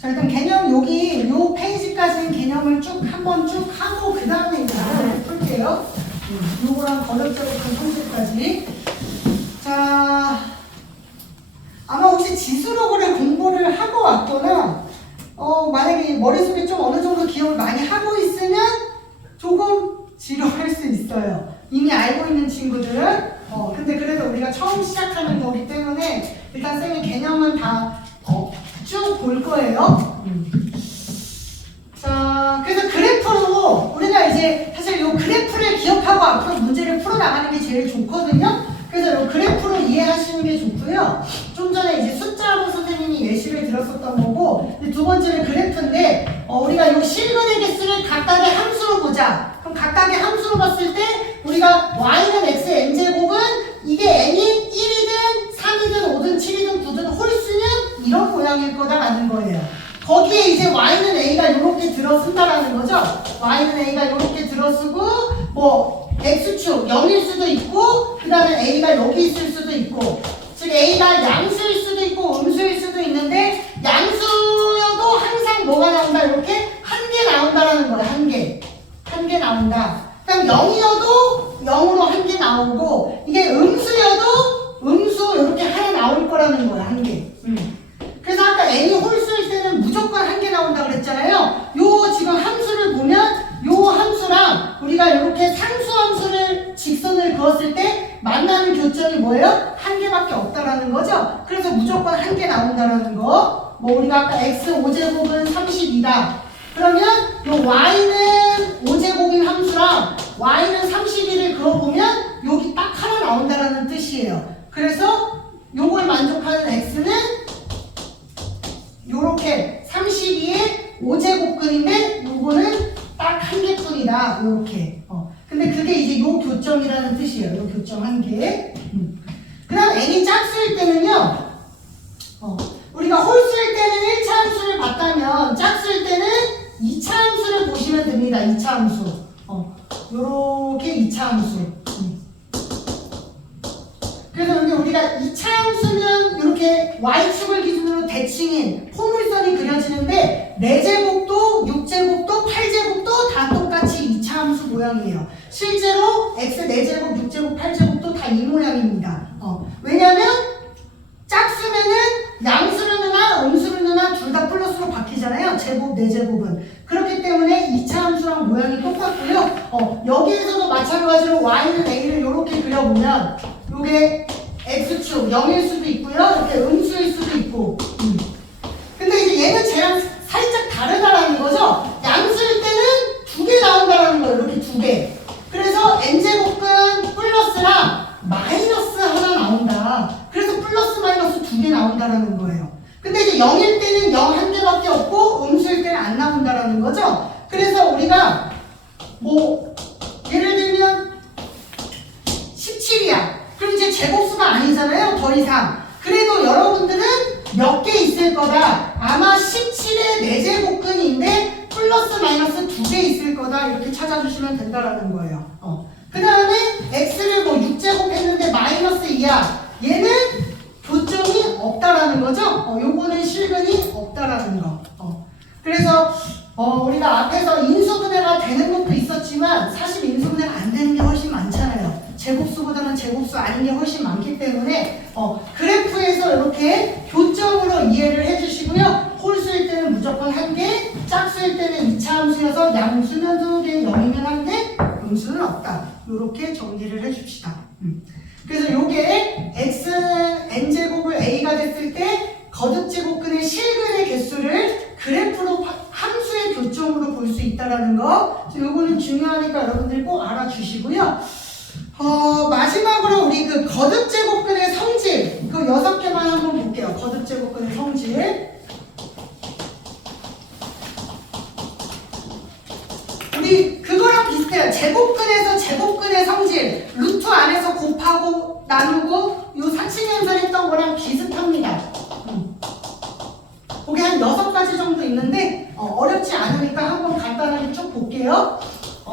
자, 일단 개념 여기 요 페이지까지는 개념을 쭉 한번 쭉 하고 그 다음에 이제 풀게요. 요거랑 거듭제곱한 성질까지. 자, 아마 혹시 지수로그를 공부를 하고 왔거나 만약에 머릿속에 좀 어느 정도 기억을 많이 하고 있으면 조금 지루할 수 있어요. 이미 알고 있는 친구들은. 근데 그래도 우리가 처음 시작하는 거기 때문에 일단 쌤이 개념은 다 쭉 볼 거예요. 자, 그래서 그래프로 우리가 이제 사실 이 그래프를 기억하고 앞으로 문제를 풀어나가는 게 제일 좋거든요. 그래서 이 그래프로 이해하시는 게 좋고요. 좀 전에 이제 숫자로 선생님이 예시를 들었었던 거고, 두 번째는 그래프인데 우리가 이 실근의 개수를 각각의 함수로 보자. 그럼 각각의 함수로 봤을 때 우리가 y는 x n제곱은 이게 n이 1이든 3이든 5든 7이든 9든 홀수는 이런 모양일 거다라는 거예요. 거기에 이제 y는 a가 이렇게 들어쓴다라는 거죠. y는 a가 이렇게 들어쓰고 뭐 x축 0일 수도 있고 그 다음에 a가 여기 있을 수도 있고 즉 a가 양수일 수도 있고 음수일 수도 있는데 양수여도 항상 뭐가 나온다? 이렇게 한 개 나온다라는 거예요. 한 개 나온다. 그럼 0이어도 0으로 한 개 나오고 이게 음수여도 음수 이렇게 하나 나올 거라는 거예요. 한 개. 그래서 아까 n이 홀수일 때는 무조건 한 개 나온다 그랬잖아요. 요 지금 함수를 보면 요 함수랑 우리가 이렇게 상수 함수를 직선을 그었을 때 만나는 교점이 뭐예요? 한 개밖에 없다라는 거죠. 그래서 무조건 한 개 나온다라는 거. 뭐 우리가 아까 x 5제곱은 32다. 그러면 요 y는 5제곱인 함수랑 y는 32를 그어보면 여기 딱 하나 나온다라는 뜻이에요. 그래서 요걸 만족하는 x는 요렇게 32의 5제곱근인데 요거는 딱 한 개뿐이다. 요렇게. 근데 그게 이제 요 교점이라는 뜻이에요. 요 교점 한 개. 그 다음 n이 짝수일 때는요. 우리가 홀수일 때는 1차 함수를 봤다면 짝수일 때는 2차 함수를 보시면 됩니다. 2차 함수. 요렇게 2차 함수. 그래서 여기 우리가 2차 함수는 이렇게 y축을 기준으로 대칭인 포물선이 그려지는데 4제곱도 6제곱도 8제곱도 다 똑같이 2차 함수 모양이에요. 실제로 x 4제곱, 6제곱, 8제곱도 다 이 모양입니다. 왜냐면 짝수면은 양수를 넣으나 음수를 넣으나 둘 다 플러스로 바뀌잖아요. 제곱, 4제곱은. 그렇기 때문에 2차 함수랑 모양이 똑같고요. 여기에서도 마찬가지로 y는 a를 이렇게 그려보면 요게 x축 0일 수도 있고요. 이렇게 음수일 수도 있고. 근데 이제 얘는 쟤랑 살짝 다르다라는 거죠. 양수일 때는 2개 나온다라는 거예요. 이렇게 2개. 그래서 n제곱근 플러스랑 마이너스 하나 나온다. 그래서 플러스 마이너스 2개 나온다라는 거예요. 근데 이제 0일 때는 0 한 개밖에 없고 음수일 때는 안 나온다라는 거죠. 그래서 우리가 뭐 예를 들면 17이야. 그럼 이제 제곱수가 아니잖아요. 더 이상. 그래도 여러분들은 몇 개 있을 거다. 아마 17의 4제곱근인데 플러스 마이너스 2개 있을 거다. 이렇게 찾아주시면 된다라는 거예요. 그 다음에 x를 뭐 6제곱 했는데 마이너스 2야. 얘는 교점이 없다라는 거죠. 요거는 실근이 없다라는 거. 그래서 우리가 앞에서 인수분해가 되는 것도 있었지만 사실 인수분해가 안 되는 게 훨씬 많잖아요. 제곱수보다는 제곱수 아닌 게 훨씬 많기 때문에 그래프에서 이렇게 교점으로 이해를 해주시고요. 홀수일 때는 무조건 한 개, 짝수일 때는 2차 함수여서 양수면 2개, 0이면 한 개, 음수는 없다. 이렇게 정리를 해줍시다. 그래서 요게 x n제곱을 a가 됐을 때 거듭제곱근의 실근의 개수를 그래프로 함수의 교점으로 볼 수 있다라는 거. 요거는 중요하니까 여러분들 꼭 알아주시고요. 마지막으로 우리 그 거듭제곱근의 성질 그 6개만 한번 볼게요. 거듭제곱근의 성질. 우리 그거랑 비슷해요. 제곱근에서 제곱근의 성질 루트 안에서 곱하고 나누고 요 사칙연설 했던 거랑 비슷합니다. 그게 한 6가지 정도 있는데 어렵지 않으니까 한번 간단하게 쭉 볼게요.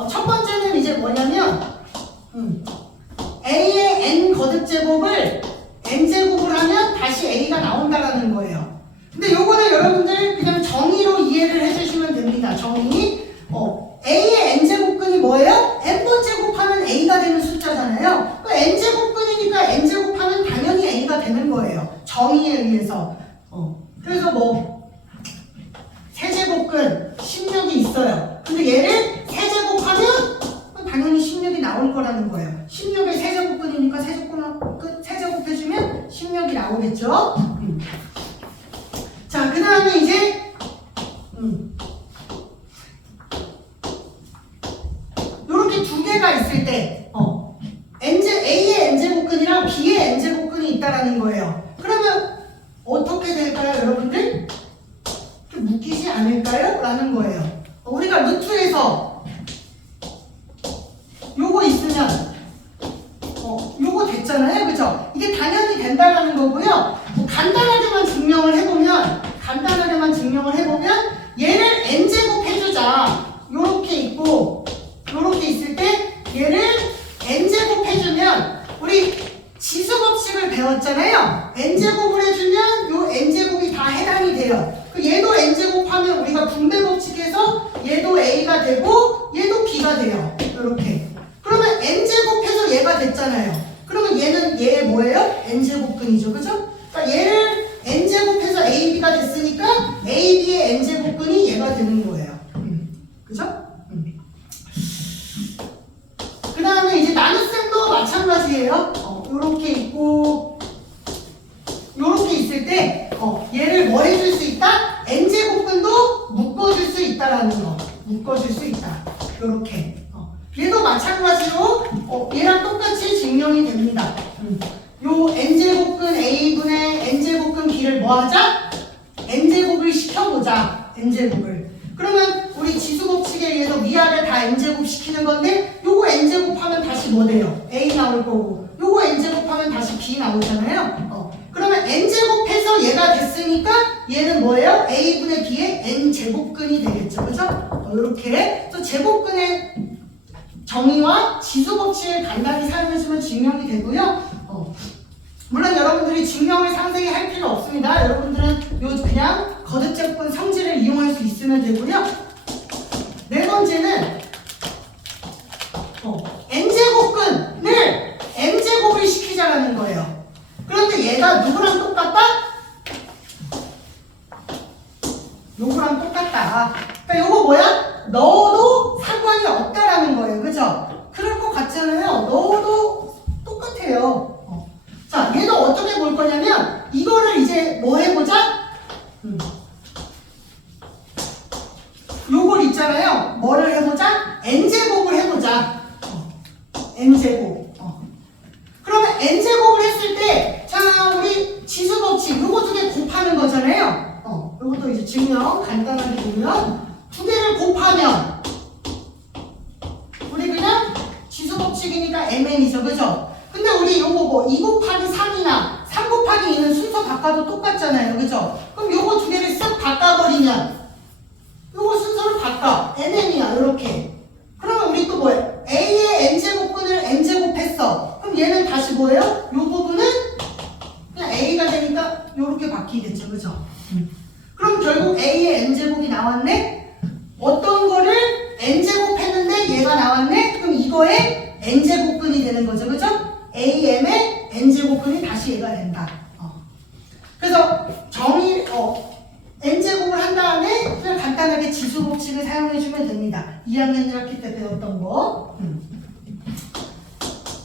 첫 번째는 이제 뭐냐면 A의 n 거듭제곱을 n제곱을 하면 다시 A가 나온다라는 거예요. 근데 요거는 여러분들 그냥 정의로 이해를 해주시면 됩니다. 정의. A의 n제곱근이 뭐예요? n번 제곱하면 A가 되는 숫자잖아요. 그 n제곱근이니까 n제곱하면 당연히 A가 되는 거예요. 정의에 의해서. 그래서 뭐 세제곱근 16이 있어요. 근데 얘를 세제곱하면 당연히 16이 나올 거라는 거예요. 16의 세제곱근이니까 세제곱해주면 16이 나오겠죠? 자, 그 다음에 이제 요렇게 두 개가 있을 때 A의 n제곱근이랑 B의 n제곱근이 있다라는 거예요. 그러면 어떻게 될까요, 여러분들? 좀 묶이지 않을까요? 라는 거예요. 우리가 루트에서 요거 있으면 요거 됐잖아요, 그죠? 이게 당연히 된다라는 거고요. 간단하게만 증명을 해보면 얘를 n제곱 해주자. 요렇게 있고 요렇게 있을 때 얘를 n제곱 해주면 우리 지수법칙을 배웠잖아요. n제곱을 해주면 요 n제곱이 다 해당이 돼요. 얘도 n제곱하면 우리가 분배법칙에서 얘도 a가 되고 얘도 b가 돼요. 이렇게. 그러면 n제곱해서 얘가 됐잖아요. 그러면 얘는 얘 뭐예요? n제곱근이죠. 그죠? 그러니까 얘를 n제곱해서 ab가 됐으니까 ab의 n제곱근이 얘가 되는 거예요. 그죠? 그 다음에 이제 나눗셈도 마찬가지예요. 요렇게 있고 요렇게 있을 때 얘를 뭐 해줄 수 있다? n제곱근도 묶어줄 수 있다라는 거. 묶어줄 수 있다. 요렇게. 얘도 마찬가지로 얘랑 똑같이 증명이 됩니다. 요 n제곱근 a분의 n제곱근 b를 뭐 하자? n제곱을 시켜보자. n제곱을. 그러면 우리 지수법칙에 의해서 위아래 다 n제곱 시키는 건데 요거 n제곱하면 다시 뭐 돼요? a 나올 거고 요거 n제곱하면 다시 b 나오잖아요. 그러면 n제곱해서 얘가 됐으니까 얘는 뭐예요? a분의 b의 n제곱근이 되겠죠. 그죠? 요렇게 또 제곱근의 정의와 지수법칙을 간단히 사용해주면 증명이 되고요. 물론 여러분들이 증명을 상세히 할 필요 없습니다. 여러분들은 요 그냥 거듭제곱근 성질을 이용할 수 있으면 되고요. 네 번째는 n제곱근을 m제곱을 시키자라는 거예요. 그런데 얘가 누구랑 똑같다? 요거랑 똑같다. 그러니까 요거 뭐야? 넣어도 상관이 없다라는 거예요. 그죠? 그럴 것 같잖아요. 넣어도 똑같아요. 자, 얘도 어떻게 볼 거냐면 이거를 이제 뭐 해보자? 요걸 있잖아요. 뭐를 해보자? n제곱을 해보자. n제곱. 그러면 n제곱을 했을 때 자, 우리 지수법칙 요거 두 개 곱하는 거잖아요. 요것도 이제 증명 간단하게 보면 두 개를 곱하면 우리 그냥 지수법칙이니까 mn이죠. 그죠? 근데 우리 요거 뭐 2 곱하기 3이나 3 곱하기 2는 순서 바꿔도 똑같잖아요. 그죠? 그럼 요거 두 개를 싹 바꿔버리면 요거 순서를 바꿔. nm이야. 요렇게. 그러면 우리 또 뭐예요? a의 n제곱근을 n제곱했어. 그럼 얘는 다시 뭐예요? 요 부분은 그냥 a가 되니까 요렇게 바뀌겠죠. 그죠? 그럼 결국 a의 n제곱이 나왔네? 어떤 거를 n제곱 했는데 얘가 나왔네? 그럼 이거의 n제곱근이 되는 거죠. 그죠? am의 n제곱근이 다시 얘가 된다. 그래서 n제곱을 한 다음에 그냥 간단하게 지수법칙을 사용해주면 됩니다. 2학년 1학기 때 배웠던 거.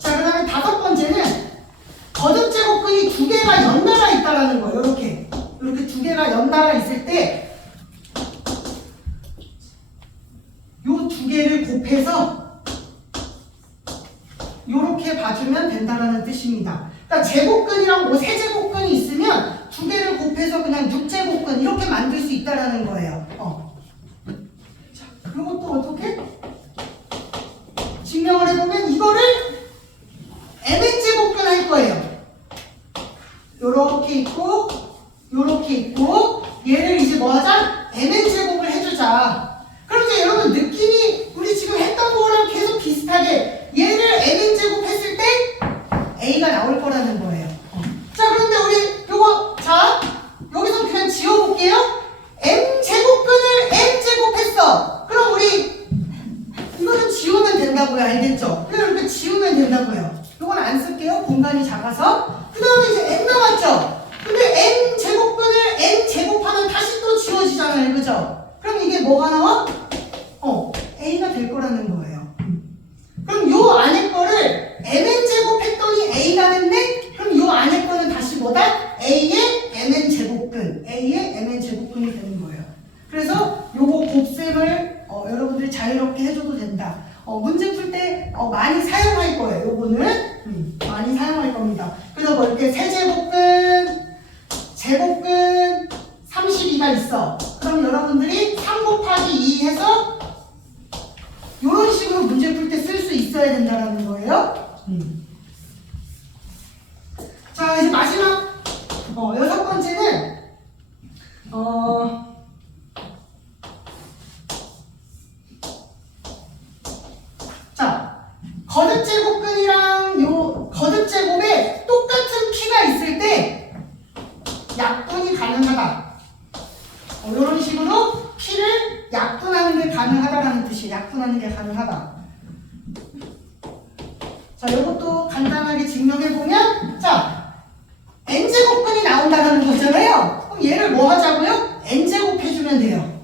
자, 그 다음에 다섯 번째는 거듭제곱근이 두 개가 연달아 있다라는 거예요. 이렇게 두 개가 연달아 있을 때 요 두 개를 곱해서 요렇게 봐주면 된다라는 뜻입니다. 그러니까 제곱근이랑 뭐 세제곱근이 있으면 두 개를 곱해서 그냥 6제곱근 이렇게 만들 수 있다라는 거예요. 자, 그것도 어떻게 증명을 해보면 이거를 mn제곱근 할 거예요. 거예요. 요렇게 있고 요렇게 있고 얘를 이제 뭐 하자? mn제곱을 해주자. 그럼 이제 여러분 느낌이 우리 지금 했던 거랑 계속 비슷하게 얘를 mn제곱 했을 때 a가 나올 거라는 거예요. 자, 그런데 우리 요거 자 여기서 그냥 지워볼게요. m제곱근을 m제곱 했어. 그럼 우리 이거는 지우면 된다고요. 알겠죠? 그냥 이렇게 지우면 된다고요. 요건 안 쓸게요. 공간이 작아서. 그 다음에 이제 m 나왔죠? 근데 m제곱근을 m제곱하면 다시 또 지워지잖아요. 그죠? 그럼 이게 뭐가 나와? a가 될 거라는 거예요. 그럼 요 안에 거를 mn제곱 했더니 a가 됐네? 그럼 요 안에 거는 다시 뭐다? a의 mn제곱근이 되는 거예요. 그래서 요거 곱셈을 여러분들이 자유롭게 해줘도 된다. 문제 풀 때 많이 사용할 거예요. 요거는 많이 사용할 겁니다. 그래서 뭐 이렇게 세제곱근, 제곱근 32가 있어. 그럼 여러분들이 3 곱하기 2 해서 이런 식으로 문제 풀 때 쓸 수 있어야 된다는 거예요. 자, 이제 마지막 6번째는 자, 거듭제곱근이랑 요 거듭제곱에 똑같은 피가 있을 때 약분이 가능하다. 이런 식으로 피를 약분하는 게 가능하다라는 뜻이에요. 약분하는 게 가능하다. 자, 이것도 간단하게 증명해보면, 자, n제곱근이 나온다는 거잖아요. 그럼 얘를 뭐 하자고요? n제곱 해주면 돼요.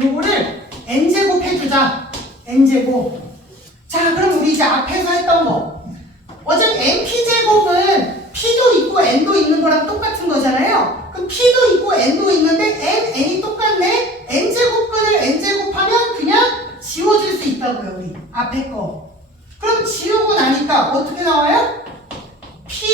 요거를 n제곱 해주자. n제곱. 자, 그럼 우리 이제 앞에서 했던 거. 어차피 np제곱은 p도 있고 n도 있는 거랑 똑같은 거잖아요. 그럼 p도 있고 n도 있는데 n이 똑같네? n제곱근을 n제곱하면 그냥 지워질 수 있다고요. 우리 앞에 거. 그럼 지우고 나니까 어떻게 나와요? p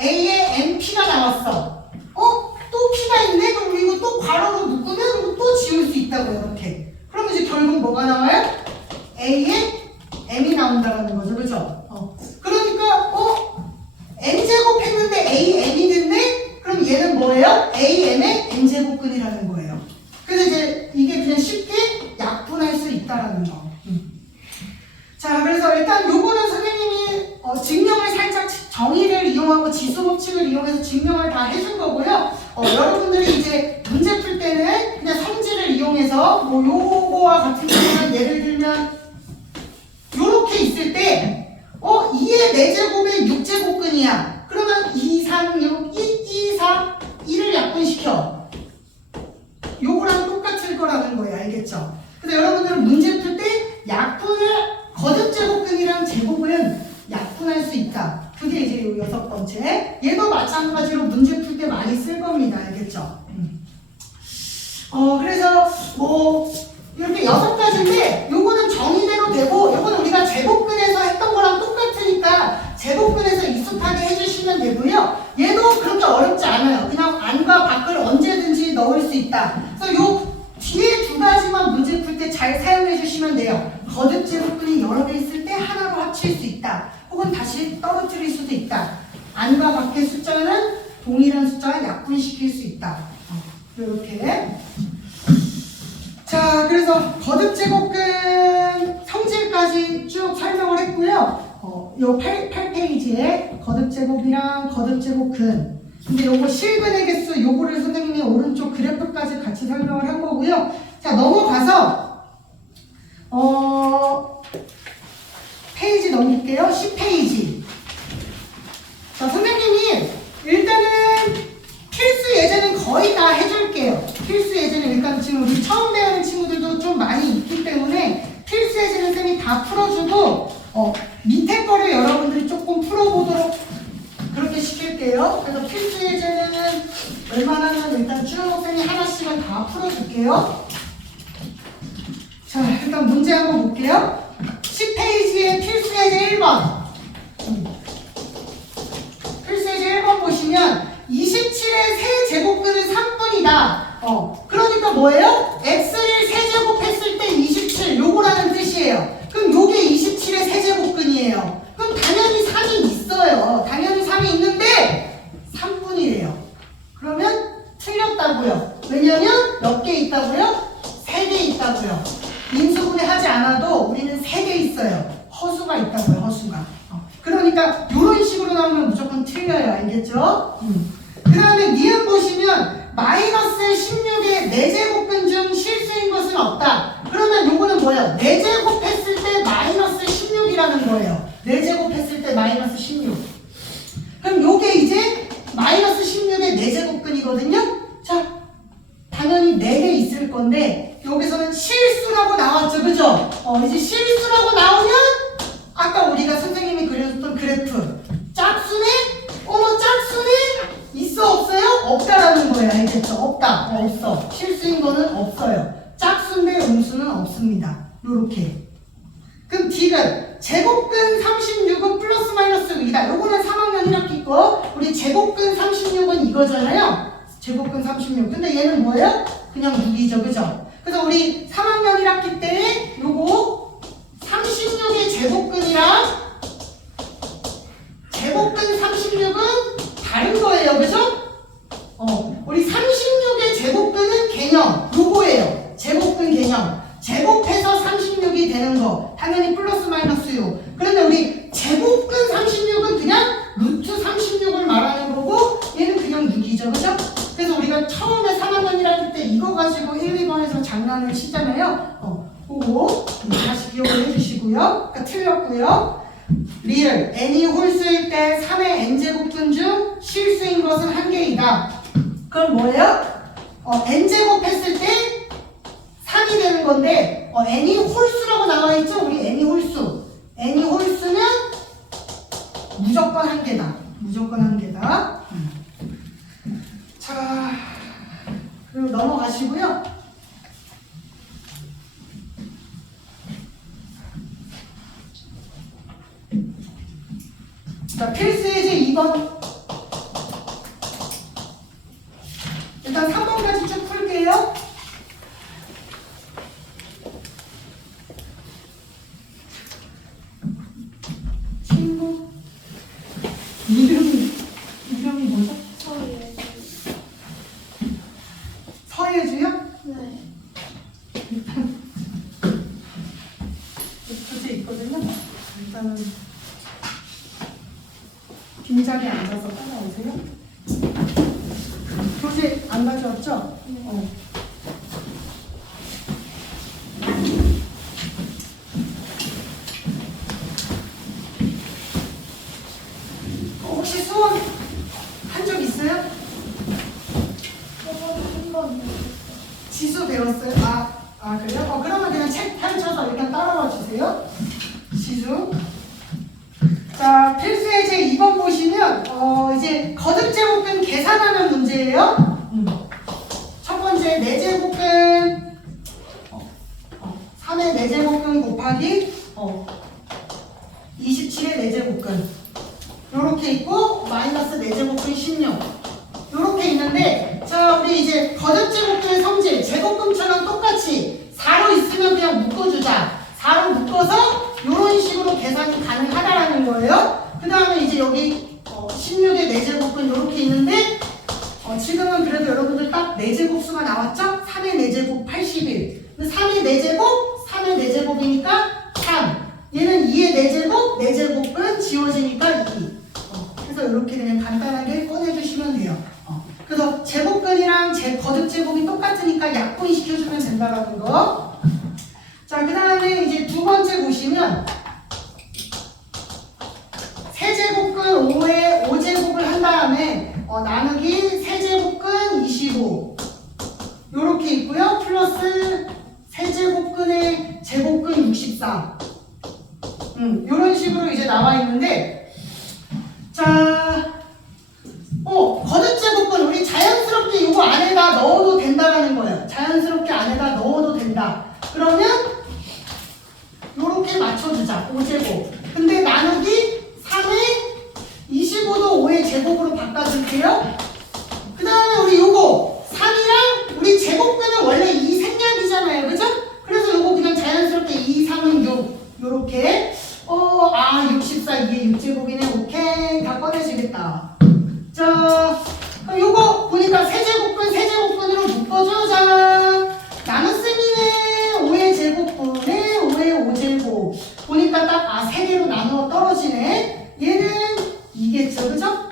a의 np가 나왔어. 또 p가 있네? 그럼 이거 또 괄호로 묶으면 또 지울 수 있다고요. 이렇게. 그럼 이제 결국 뭐가 나와요? a의 m이 나온다는 거죠. 그죠? 그러니까 n제곱 했는데 a m이 됐네? 그럼 얘는 뭐예요? a m의 n제곱근이라는 거예요. 그래서 이제 이게 그냥 쉽게 약분할 수 있다라는 거. 자, 그래서 일단 요거는 선생님이 증명을 살짝 정의를 이용하고 지수법칙을 이용해서 증명을 다 해준 거고요. 여러분들이 이제 문제 풀 때는 그냥 성질을 이용해서 뭐 요거와 같은 경우는 예를 들면 요렇게 있을 때 2의 4제곱에 6제곱근이야. 그러면 2, 3, 6, 2, 3, 2를 약분시켜. 요거랑 똑같을 거라는 거예요. 알겠죠? 그래서 여러분들은 문제 풀 때 약분을 거듭제곱근이랑 제곱은 약분할 수 있다. 그게 이제 요 6번째. 얘도 마찬가지로 문제 풀 때 많이 쓸 겁니다. 알겠죠? 그래서 뭐 이렇게 6가지인데 요거는 정의대로 되고 요거는 우리가 제곱근에서 했던 거랑 똑같으니까 제곱근에서 익숙하게 해주시면 되고요. 얘도 그렇게 어렵지 않아요. 그냥 안과 밖을 언제든지 넣을 수 있다. 그래서 요 뒤에 2가지만 문제 풀 때 잘 사용해 주시면 돼요. 거듭제곱근이 여러 개 있을 때 하나로 합칠 수 있다. 혹은 다시 떨어뜨릴 수도 있다. 안과 밖의 숫자는 동일한 숫자를 약분시킬 수 있다. 이렇게. 자, 그래서 거듭제곱근 성질까지 쭉 설명을 했고요. 요 8페이지에 거듭제곱이랑 거듭제곱근. 근데 요거 실근의 개수, 요거를 선생님이 오른쪽 그래프까지 같이 설명을 한 거고요. 자, 넘어가서 페이지 넘길게요. 10페이지. 자, 선생님이 일단은 필수 예제는 거의 다 해줄게요. 필수 예제는 일단 지금 우리 처음 배우는 친구들도 좀 많이 있기 때문에 필수 예제는 쌤이 다 풀어주고 밑에 거를 여러분들이 조금 풀어보도록 그렇게 시킬게요. 그래서 필수 예제는 웬만하면 일단 쭉 쌤이 하나씩은 다 풀어줄게요. 자, 일단 문제 한번 볼게요. 10페이지에 필수 예제 1번. 필수 예제 1번 보시면 27의 세제곱근은 3분이다. 그러니까 뭐예요? x를 세제곱했을 때 27, 요거라는 뜻이에요. 그럼 요게 27의 세제곱근이에요. 나왔어요, 허수가. 그러니까 이런 식으로 나오면 무조건 틀려요. 알겠죠? 그 다음에 니은 보시면 마이너스 16의 4제곱근 중 실수인 것은 없다. 그러면 요거는 뭐예요? 4제곱 했을 때 마이너스 16이라는 거예요. 4제곱 했을 때 마이너스 16. 그럼 요게 이제 마이너스 16의 4제곱근이거든요. 자, 당연히 4개 있을 건데 여기서는 실수라고 나왔죠. 그죠? 이제 실수라고 나오면 아까 우리가 선생님이 그려줬던 그래프 짝수네? 짝수네? 있어 없어요? 없다라는 거예요. 알겠죠? 없다. 없어. 실수인 거는 없어요. 짝수인데 음수는 없습니다. 요렇게. 그럼 D는 제곱근 36은 플러스 마이너스 6이다. 요거는 3학년 1학기 거. 우리 제곱근 36은 이거잖아요. 제곱근 36. 근데 얘는 뭐예요? 그냥 6이죠. 그죠? 그래서 우리 3학년 1학기 때 요거 36의 제곱근이랑 제곱근 36은 다른 거예요. 그죠? 우리 36의 제곱근은 개념 요거예요. 제곱근 개념. 제곱해서 36이 되는 거. 당연히 플러스 마이너스 6. 그런데 우리 제곱근 36은 그냥 루트 36을 말하는 거고 얘는 그냥 6이죠. 그죠? 그래서 우리가 처음에 3학년 1학기 때 이거 가지고 1, 2번에서 장난을 치잖아요. 그거 다시 기억을 해주시고요. 그러니까 틀렸고요. 리을 n이 홀수일 때 3의 n제곱근 중 실수인 것은 한 개이다. 그럼 뭐예요? n제곱 했을 때 3이 되는 건데 n이 홀수라고 나와 있죠? 우리 n이 홀수. n이 홀수면 무조건 한 개다. 무조건 한 개다. 자, 그리고 넘어가시고요. 자, 필수 예제 2번. 일단 3번까지 쭉 풀게요. 친구. 이름이 뭐죠? 서예주요? 네. 일단 교재 있거든요. 일단은 빈자리에 앉아서 따라오세요. 교재 안 가져왔죠? 네. 혹시 수원 한 적 있어요? 한번 지수 배웠어요? 그래요? 그러면 그냥 책 펼쳐서 이렇게 따라와 주세요. 지수. 자, 필수예제 2번 보시면 이제 거듭제곱근 계산하는 문제예요. 첫 번째 4제곱근 3의 4제곱근 곱하기 27의 4제곱근 요렇게 있고 마이너스 4제곱근 16 요렇게 있는데 자, 우리 이제 거듭제곱근의 성질 제곱근처럼 똑같이 4로 있으면 그냥 묶어주자. 4로 묶어서 이런 식으로 계산이 가능하다라는 거예요. 그 다음에 이제 여기 16의 4제곱근 이렇게 있는데 지금은 그래도 여러분들 딱 4제곱수가 나왔죠? 3의 4제곱 81. 3의 4제곱, 3의 4제곱이니까 3. 얘는 2의 4제곱, 4제곱은 지워지니까 2. 그래서 이렇게 그냥 간단하게 꺼내주시면 돼요. 그래서 제곱근이랑 거듭제곱이 똑같으니까 약분시켜주면 된다라는 거. 자, 그 다음에 이제 두 번째 보시면 세제곱근 5에 5제곱을 한 다음에 나누기 세제곱근 25 요렇게 있고요. 플러스 세제곱근의 제곱근 64 요런 식으로 이제 나와 있는데 자 거듭제곱근 우리 자연스럽게 이거 안에다 넣어도 된다라는 거예요. 자연스럽게 안에다 넣어도 된다. 그러면 요렇게 맞춰주자. 5제곱. 근데 나누기 3의 25도 5의 제곱으로 바꿔줄게요. 그 다음에 우리 요거 3이랑 우리 제곱근은 원래 이 생략이잖아요. 그죠? 그래서 요거 그냥 자연스럽게 2, 3은 6 요렇게 64 이게 6제곱이네. 오케이. 다 꺼내시겠다. 자, 그럼 요거 보니까 세제곱근으로 묶어주자. 나눗셈이네. 5의 제곱분에 5의 5제곱. 보니까 딱 세 개로 나누어 떨어지네. 얘는 2겠죠, 그죠?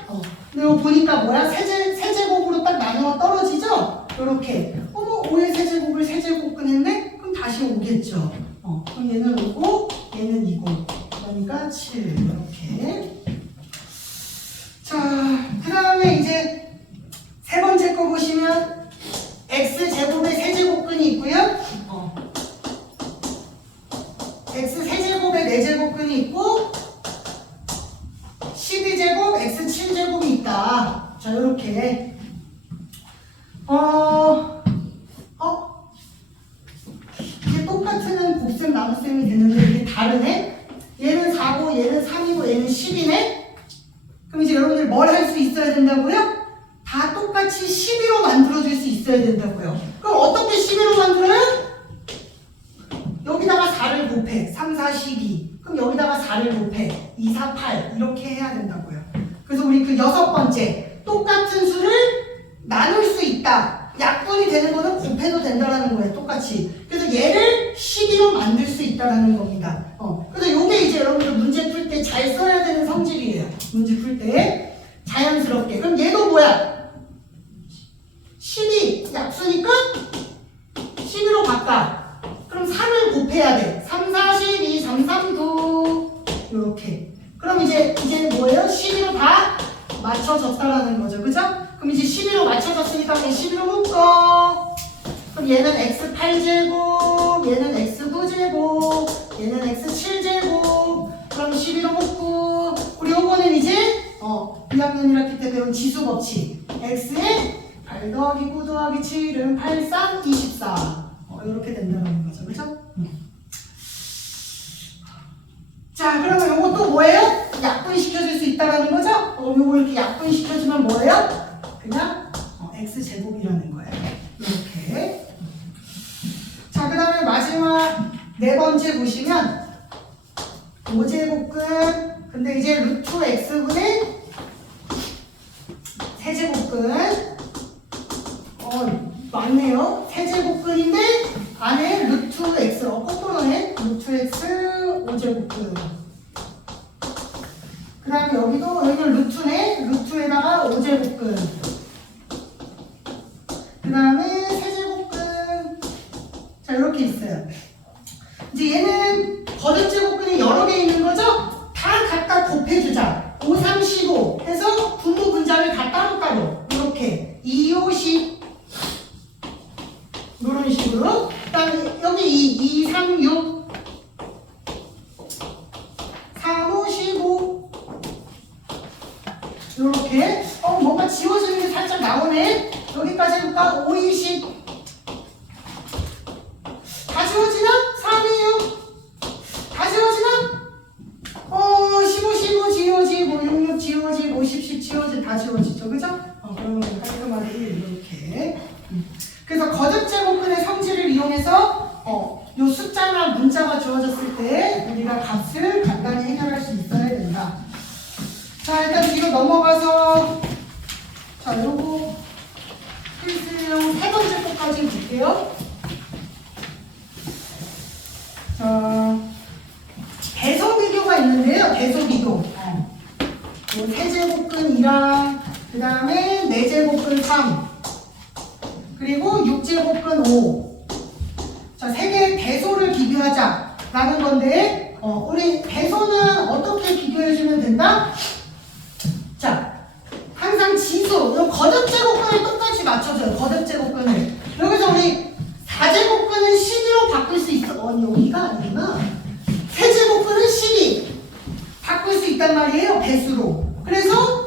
근데 이거 보니까 뭐야? 세제곱으로 딱 나누어 떨어지죠? 요렇게. 어머, 5의 세제곱을 세제곱근 했네? 그럼 다시 5겠죠. 그럼 얘는 5고, 얘는 2고. 그러니까 7. 이렇게. 자, 그 다음에 이제 세 번째 거 보시면 x제곱의 세제곱근이 있고요. x 세제곱의 4제곱근이 있고 12제곱 x 7제곱이 있다. 자, 요렇게. 이게 똑같은 곱셈 나눗셈이 되는데 이게 다르네? 얘는 4고 얘는 3이고 얘는 10이네? 그럼 이제 여러분들 뭘 할 수 있어야 된다고요? 다 똑같이 12로 만들어줄 수 있어야 된다고요. 그럼 어떻게 12로 만들어요? 여기다가 4를 곱해. 3, 4, 12. 그럼 여기다가 4를 곱해. 2, 4, 8. 이렇게 해야 된다고요. 그래서 우리 그 6번째. 똑같은 수를 나눌 수 있다. 약분이 되는 거는 곱해도 된다라는 거예요. 똑같이. 그래서 얘를 12로 만들 수 있다라는 겁니다. 그래서 요게 이제 여러분들 문제 풀 때 잘 써야 되는 성질이에요. 문제 풀 때. 자연스럽게. 그럼 얘도 뭐야? 12 약수니까 12로 바꿔. 그럼 3을 곱해야 돼. 3, 4, 12, 3, 3, 9. 요렇게. 그럼 이제 뭐예요? 12로 다 맞춰졌다라는 거죠. 그죠? 그럼 이제 12로 맞춰졌으니까 그냥 12로 묶어. 그럼 얘는 x 8제곱, 얘는 x 9제곱, 얘는 x 7제곱. 그럼 12로 묶고. 우리 요거는 이제 2학년 1학기 때 배운 지수 법칙. x에 8 더하기 9 더하기 7은 8, 3, 24. 이렇게 된다는 거죠. 그죠? 자, 그러면 요거 또 뭐예요? 약분시켜줄 수 있다는 거죠? 요거 이렇게 약분시켜주면 뭐예요? 그냥 x제곱이라는 거예요. 이렇게. 자, 그 다음에 마지막 네 번째 보시면 5제곱근. 근데 이제 루트 x분의 세제곱근. 맞네요. 세제곱근인데 안에 루트 x, 거꾸로네. 루트 x 5제곱근. 그 다음에 여기 루트네. 루트에다가 5제곱근. 그 다음에 세제곱근. 자, 이렇게 있어요. 이제 얘는 거듭제곱근이 여러 개 있는 거죠? 다 각각 곱해주자. 5, 3, 15 해서 분모 분자를 다 따로따로. 이렇게. 2, 5, 10. 이런 식으로. 그 다음에 여기 2, 3, 6, 3, 5, 15. 이렇게. 뭔가 지워지는 게 살짝 나오네. 여기까지 해볼까? 5, 2, 10. 다 지워지나? 3, 2, 6. 다 지워지나? 15, 15 지워지고, 6, 6 지워지고, 10, 10 지워지고, 다 지워지죠. 그죠? 그러면 깔끔하게 이렇게. 그래서 거듭제곱근의 성질을 이용해서 요 숫자나 문자가 주어졌을 때 우리가 값을 간단히 해결할 수 있어야 된다. 자, 일단 뒤로 넘어가서 자, 요거 필수용 세 번째 것까지 볼게요. 자, 대소비교가 있는데요. 대소비교. 요 세제곱근이랑 그 다음에 4제곱근 3 그리고 6제곱근 5. 자, 세 개의 대소를 비교하자 라는 건데 우리 대소는 어떻게 비교해주면 된다? 자, 항상 지수, 요 거듭제곱근을 똑같이 맞춰줘요. 거듭제곱근을. 여기서 우리 4제곱근은 12로 바꿀 수 있어. 여기가 아니구나. 세제곱근은 12 바꿀 수 있단 말이에요. 배수로. 그래서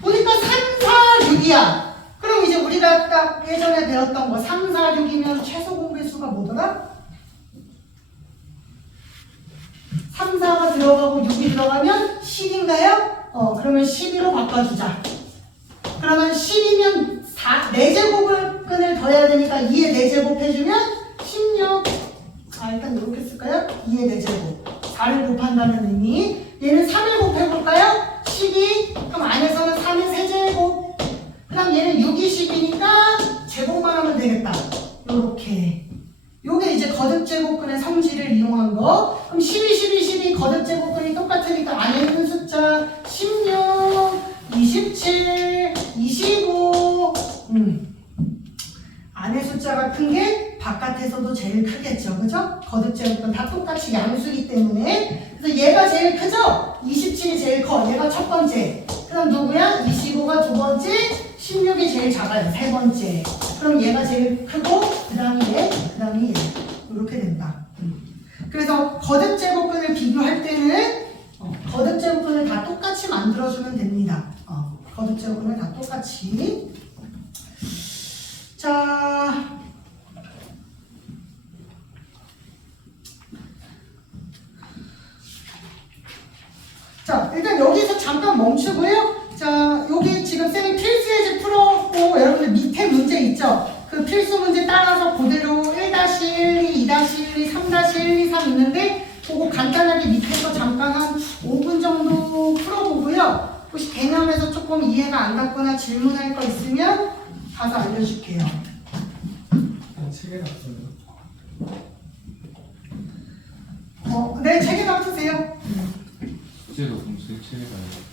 보니까 3, 4, 6이야. 그럼 이제 우리가 딱 예전에 배웠던 거 3, 4, 6이면 최소 공배수가 뭐더라? 3, 4가 들어가고 6이 들어가면 10인가요? 그러면 12로 바꿔주자. 그러면 10이면 4제곱을 더해야 되니까 2의 4제곱 해주면 16. 일단 이렇게 쓸까요? 2의 4제곱. 4를 곱한다는 의미. 얘는 3을 곱해볼까요? 12. 그럼 안에서는 3의 세제곱. 그 다음 얘는 6이 10이니까 제곱만 하면 되겠다. 요렇게. 요게 이제 거듭제곱근의 성질을 이용한 거. 그럼 12, 12, 12 거듭 제곱근이 똑같으니까 안에 있는 숫자 16, 27, 25. 안에 숫자가 큰 게 바깥에서도 제일 크겠죠. 그죠? 거듭 제곱근 다 똑같이 양수기 때문에. 그래서 얘가 제일 크죠? 27이 제일 커. 얘가 첫 번째. 그럼 누구야? 25가 두 번째, 16이 제일 작아요. 세 번째. 그럼 얘가 제일 크고 그 다음이 얘, 그 다음이 얘. 이렇게 된다. 그래서 거듭 제곱근을 비교할 때는 거듭 제곱근을 다 똑같이 만들어주면 됩니다. 거듭 제곱근을 다 똑같이. 자, 일단 여기서 잠깐 멈추고요. 자, 여기 지금 쌤이 필수 예제 풀었고 여러분들 밑에 문제 있죠? 그 필수 문제 따라서 그대로 1-1, 2-1, 3-1, 2, 3 있는데 그거 간단하게 밑에서 잠깐 한 5분 정도 풀어보고요. 혹시 개념에서 조금 이해가 안 갔거나 질문할 거 있으면 가서 알려줄게요. 책에 놨어요. 네, 책에다 푸세요. 숙제도 공식 책에 놔요.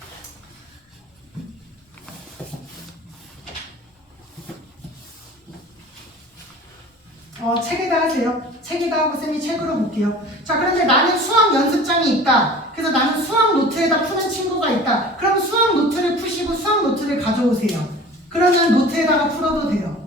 책에다 하세요. 책에다 하고 쌤이 책으로 볼게요. 자, 그런데 나는 수학 연습장이 있다. 그래서 나는 수학 노트에다 푸는 친구가 있다. 그럼 수학 노트를 푸시고 수학 노트를 가져오세요. 그러면 노트에다가 풀어도 돼요.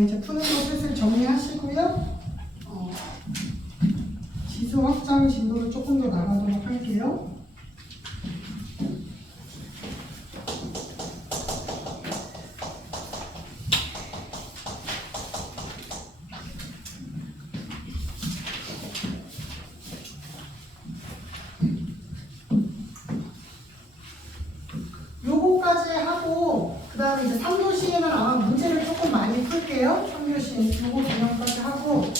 이제 푸는 거 슬슬 정리하시고요. 지수 확장 진도를 조금 더 나가도록 할게요. 요거까지 하고 그 다음에 이제 3교시에는 아마 문제를 조금 많이 풀게요. 3교시 요거 개념까지 하고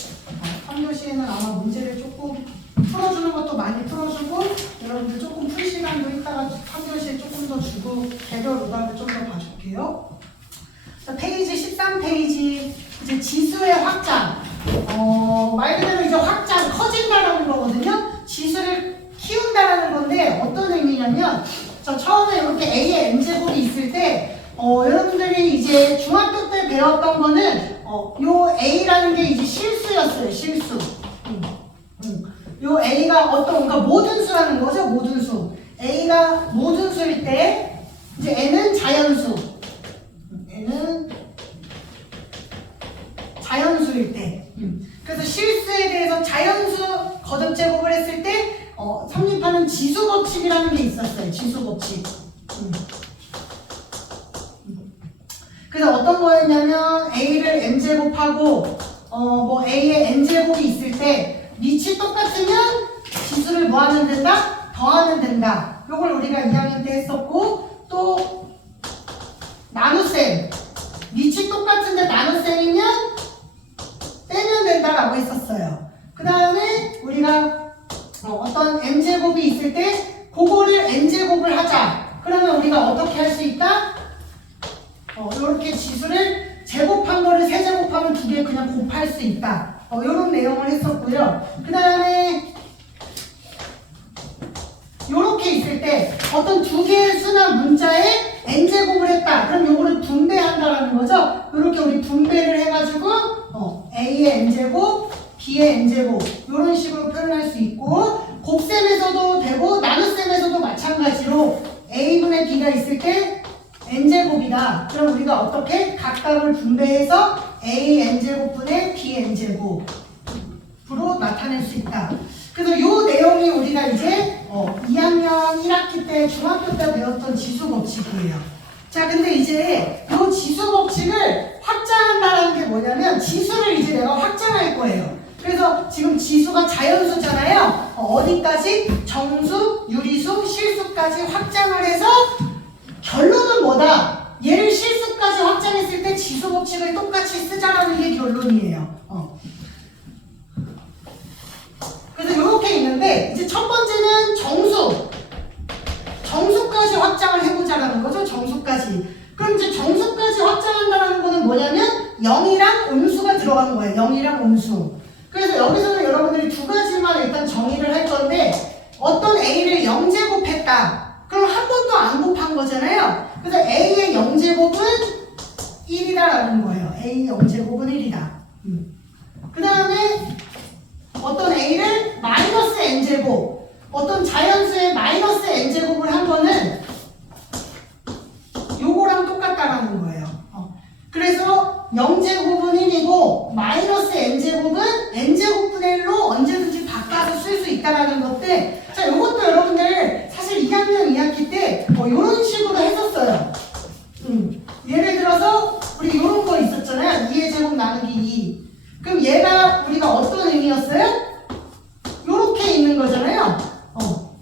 3교시에는 아마 문제를 조금 풀어주는 것도 많이 풀어주고 여러분들 조금 풀 시간도 이따가 3교시에 조금 더 주고 개별 오답을 좀 더 봐줄게요. 자, 페이지 13페이지 이제 지수의 확장. 말 그대로 이제 확장 커진다라는 거거든요. 지수를 키운다라는 건데 어떤 의미냐면 저 처음에 이렇게 A의 M제곱이 있을 때 여러분들이 이제 중학교 때 배웠던 거는 요 A라는 게 이제 실수였어요. 실수. 요 A가 그러니까 모든 수라는 거죠. 모든 수. A가 모든 수일 때 이제 N은 자연수. N은 자연수일 때. 그래서 실수에 대해서 자연수 거듭 제곱을 했을 때 성립하는 지수 법칙이라는 게 있었어요. 지수 법칙. 그래서 어떤 거였냐면 A를 M제곱하고 뭐 A의 N제곱이 있을 때 밑이 똑같으면 지수를 뭐 하면 된다? 더하면 된다. 요걸 우리가 2학년 때 했었고 또 나눗셈 밑이 똑같은데 나눗셈이면 빼면 된다라고 했었어요. 그 다음에 우리가 어떤 M제곱이 있을 때 그거를 N제곱을 하자. 그러면 우리가 어떻게 할 수 있다? 이렇게 지수를 제곱한 거를 세제곱하면 2개 그냥 곱할 수 있다. 이런 내용을 했었고요. 그 다음에 요렇게 있을 때 어떤 2개의 수나 문자에 n제곱을 했다. 그럼 요거를 분배한다라는 거죠. 요렇게 우리 분배를 해가지고 a의 n제곱, b의 n제곱 요런 식으로 표현할 수 있고 곱셈에서도 되고 나눗셈에서도 마찬가지로 a분의 b가 있을 때 n제곱이다. 그럼 우리가 어떻게 각각을 분배해서 a n제곱분의 b n제곱으로 나타낼 수 있다. 그래서 이 내용이 우리가 이제 2학년 1학기 때 중학교 때 배웠던 지수 법칙이에요. 자, 근데 이제 이 지수 법칙을 확장한다는 게 뭐냐면 지수를 이제 내가 확장할 거예요. 그래서 지금 지수가 자연수잖아요. 어디까지? 정수, 유리수, 실수까지 확장을 해서 결론은 뭐다? 얘를 실수까지 확장했을 때 지수 법칙을 똑같이 쓰자라는 게 결론이에요. 그래서 이렇게 있는데 이제 첫 번째는 정수까지 확장을 해보자라는 거죠. 정수까지. 그럼 이제 정수까지 확장한다는 거는 뭐냐면 0이랑 음수가 들어가는 거예요. 0이랑 음수. 그래서 여기서는 여러분들이 2가지만 일단 정의를 할 건데 어떤 a를 0제곱했다. 그럼 한 번도 안 곱한 거잖아요. 그래서 a의 0제곱은 1이다라는 거예요. a 0제곱은 1이다. 그 다음에 어떤 a를 마이너스 n제곱, 어떤 자연수의 마이너스 n제곱을 한 거는 요거랑 똑같다라는 거예요. 그래서 0제곱은 1이고 마이너스 n제곱은 n제곱분의 1로 언제든지 바꿔서 쓸 수 있다라는 것들. 자, 요것도 여러분들 사실 2학년 2학기 때 요런 식으로 했었어요. 예를 들어서 우리 요런 거 있었잖아요. 2의 제곱 나누기 2. 그럼 얘가 우리가 어떤 의미였어요? 요렇게 있는 거잖아요.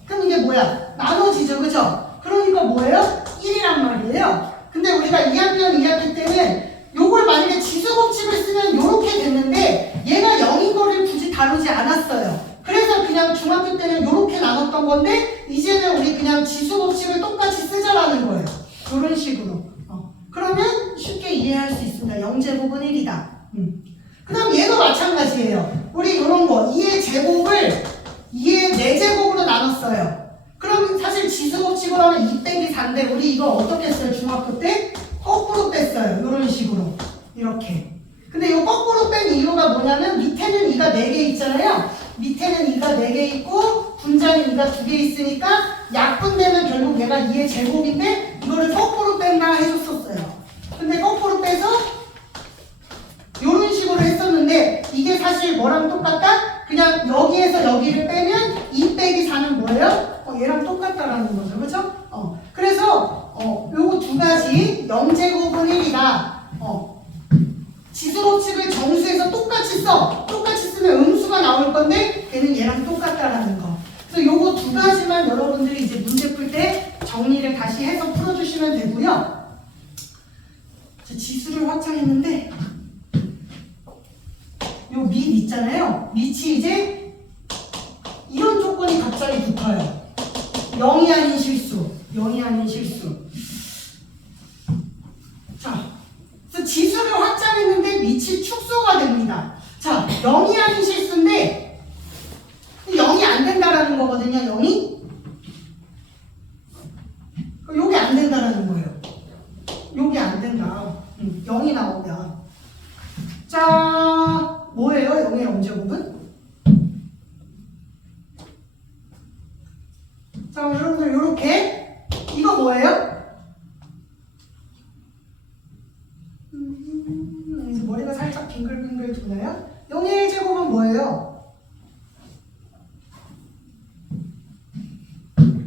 그럼 이게 뭐야? 나눠지죠, 그죠? 그러니까 뭐예요? 1이란 말이에요. 근데 우리가 2학년 2학기 때는 요걸 만약에 지수 법칙을 쓰면 요렇게 됐는데 얘가 0인 거를 굳이 다루지 않았어요. 그래서 그냥 중학교 때는 요렇게 나눴던 건데 이제는 우리 그냥 지수 법칙을 똑같이 쓰자라는 거예요. 요런 식으로. 그러면 쉽게 이해할 수 있습니다. 0제곱은 1이다. 그 다음 얘도 마찬가지예요. 우리 요런 거 2의 제곱을 2의 4제곱으로 나눴어요. 그럼 사실 지수 법칙으로 하면 2 빼기 4인데 우리 이거 어떻게 했어요? 중학교 때? 거꾸로 뺐어요. 요런 식으로. 이렇게. 근데 이 거꾸로 뺀 이유가 뭐냐면 밑에는 2가 4개 있잖아요. 밑에는 2가 4개 있고 분자는 2가 2개 있으니까 약분되면 결국 얘가 2의 제곱인데 이거를 거꾸로 뺀다 해줬었어요. 근데 거꾸로 빼서 요런 식으로 했었는데 이게 사실 뭐랑 똑같다? 그냥 여기에서 여기를 빼면 2 빼기 4는 뭐예요? 얘랑 똑같다라는 거죠. 그렇죠? 그래서 요거 2가지 0제곱은 1이다. 지수 법칙을 정수에서 똑같이 써. 똑같이 쓰면 음수가 나올 건데 얘는 얘랑 똑같다라는 거. 그래서 요거 2가지만 여러분들이 이제 문제 풀 때 정리를 다시 해서 풀어주시면 되고요. 지수를 확장했는데 요 밑 있잖아요. 밑이 이제 이런 조건이 갑자기 붙어요. 0이 아닌 실수. 0이 아닌 실수. 자, 그래서 지수를 확장했는데 밑이 축소가 됩니다. 자, 0이 아닌 실수인데 0이 안 된다라는 거거든요. 0이. 요게 안 된다라는 거예요. 요게 안 된다. 0이 나오면. 자, 뭐예요? 0의 0제곱은? 자, 여러분들 요렇게 이거 뭐예요? 이제 머리가 살짝 빙글빙글 도나요? 0의 1제곱은 뭐예요?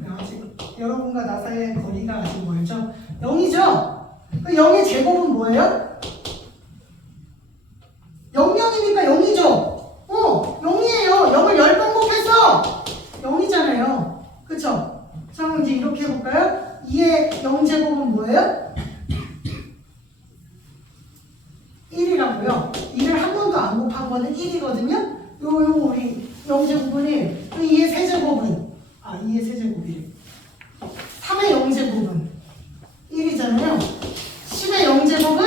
아직 여러분과 나 사이의 거리가 아직 멀죠? 0이죠? 0의 제곱은 뭐예요? 0이니까 0이죠? 0이에요. 0을 10번 곱해서 0이잖아요. 그쵸? 자, 그럼 이제 이렇게 해볼까요? 2의 0제곱은 뭐예요? 1이라고요. 2를 한 번도 안 곱한 거는 1이거든요. 요 우리 0제곱은 1. 2의 세제곱은 2의 세제곱이 3의 0제곱은 1이잖아요. 10의 0제곱은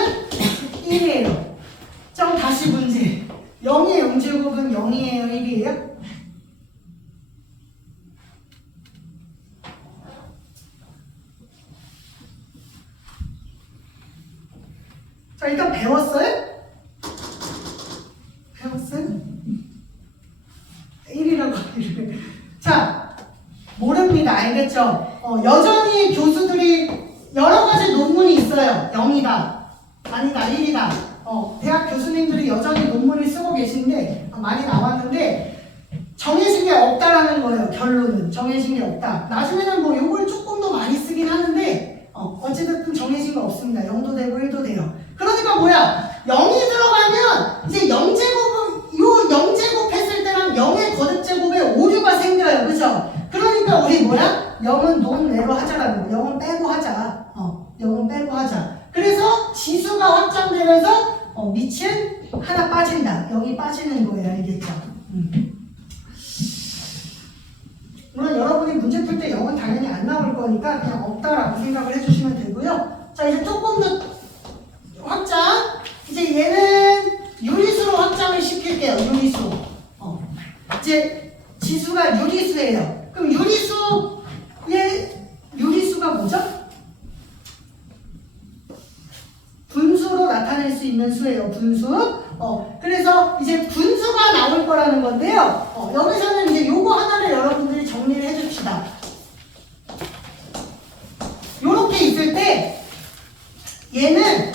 제곱은 0이에요, 1이에요? 자, 일단 배웠어요? 배웠어요? 1이라고 하기를. 자, 모릅니다. 알겠죠? 여전히 교수들이 여러 가지 논문이 있어요. 0이다. 아니다, 1이다. 대학 교수님들이 여전히 논문을 쓰고 계신데, 많이 나왔는데, 정해진 게 없다라는 거예요. 결론은. 정해진 게 없다. 나중에는 뭐 요걸 조금 더 많이 쓰긴 하는데, 어찌됐든 정해진 거 없습니다. 0도 되고 1도 돼요. 그러니까 뭐야? 0이 들어가면 이제 0제곱, 요 0제곱 했을 때랑 0의 거듭제곱에 오류가 생겨요. 그죠? 그러니까 우리 뭐야? 0은 논외로 하자라는 거. 0은 빼고 하자. 0은 빼고 하자. 그래서 지수가 확장되면서 밑은 하나 빠진다. 0이 빠지는 거예요. 알겠죠? 물론 여러분이 문제 풀 때 0은 당연히 안 나올 거니까 그냥 없다라고 생각을 해주시면 되고요. 자, 이제 조금 더 확장. 이제 얘는 유리수로 확장을 시킬게요. 유리수. 이제 지수가 유리수예요. 그럼 유리수가 뭐죠? 분수로 나타낼 수 있는 수예요. 분수. 그래서 이제 분수가 나올 거라는 건데요. 여기서는 이제 요거 하나를 여러분들이 정리를 해줍시다. 요렇게 있을 때 얘는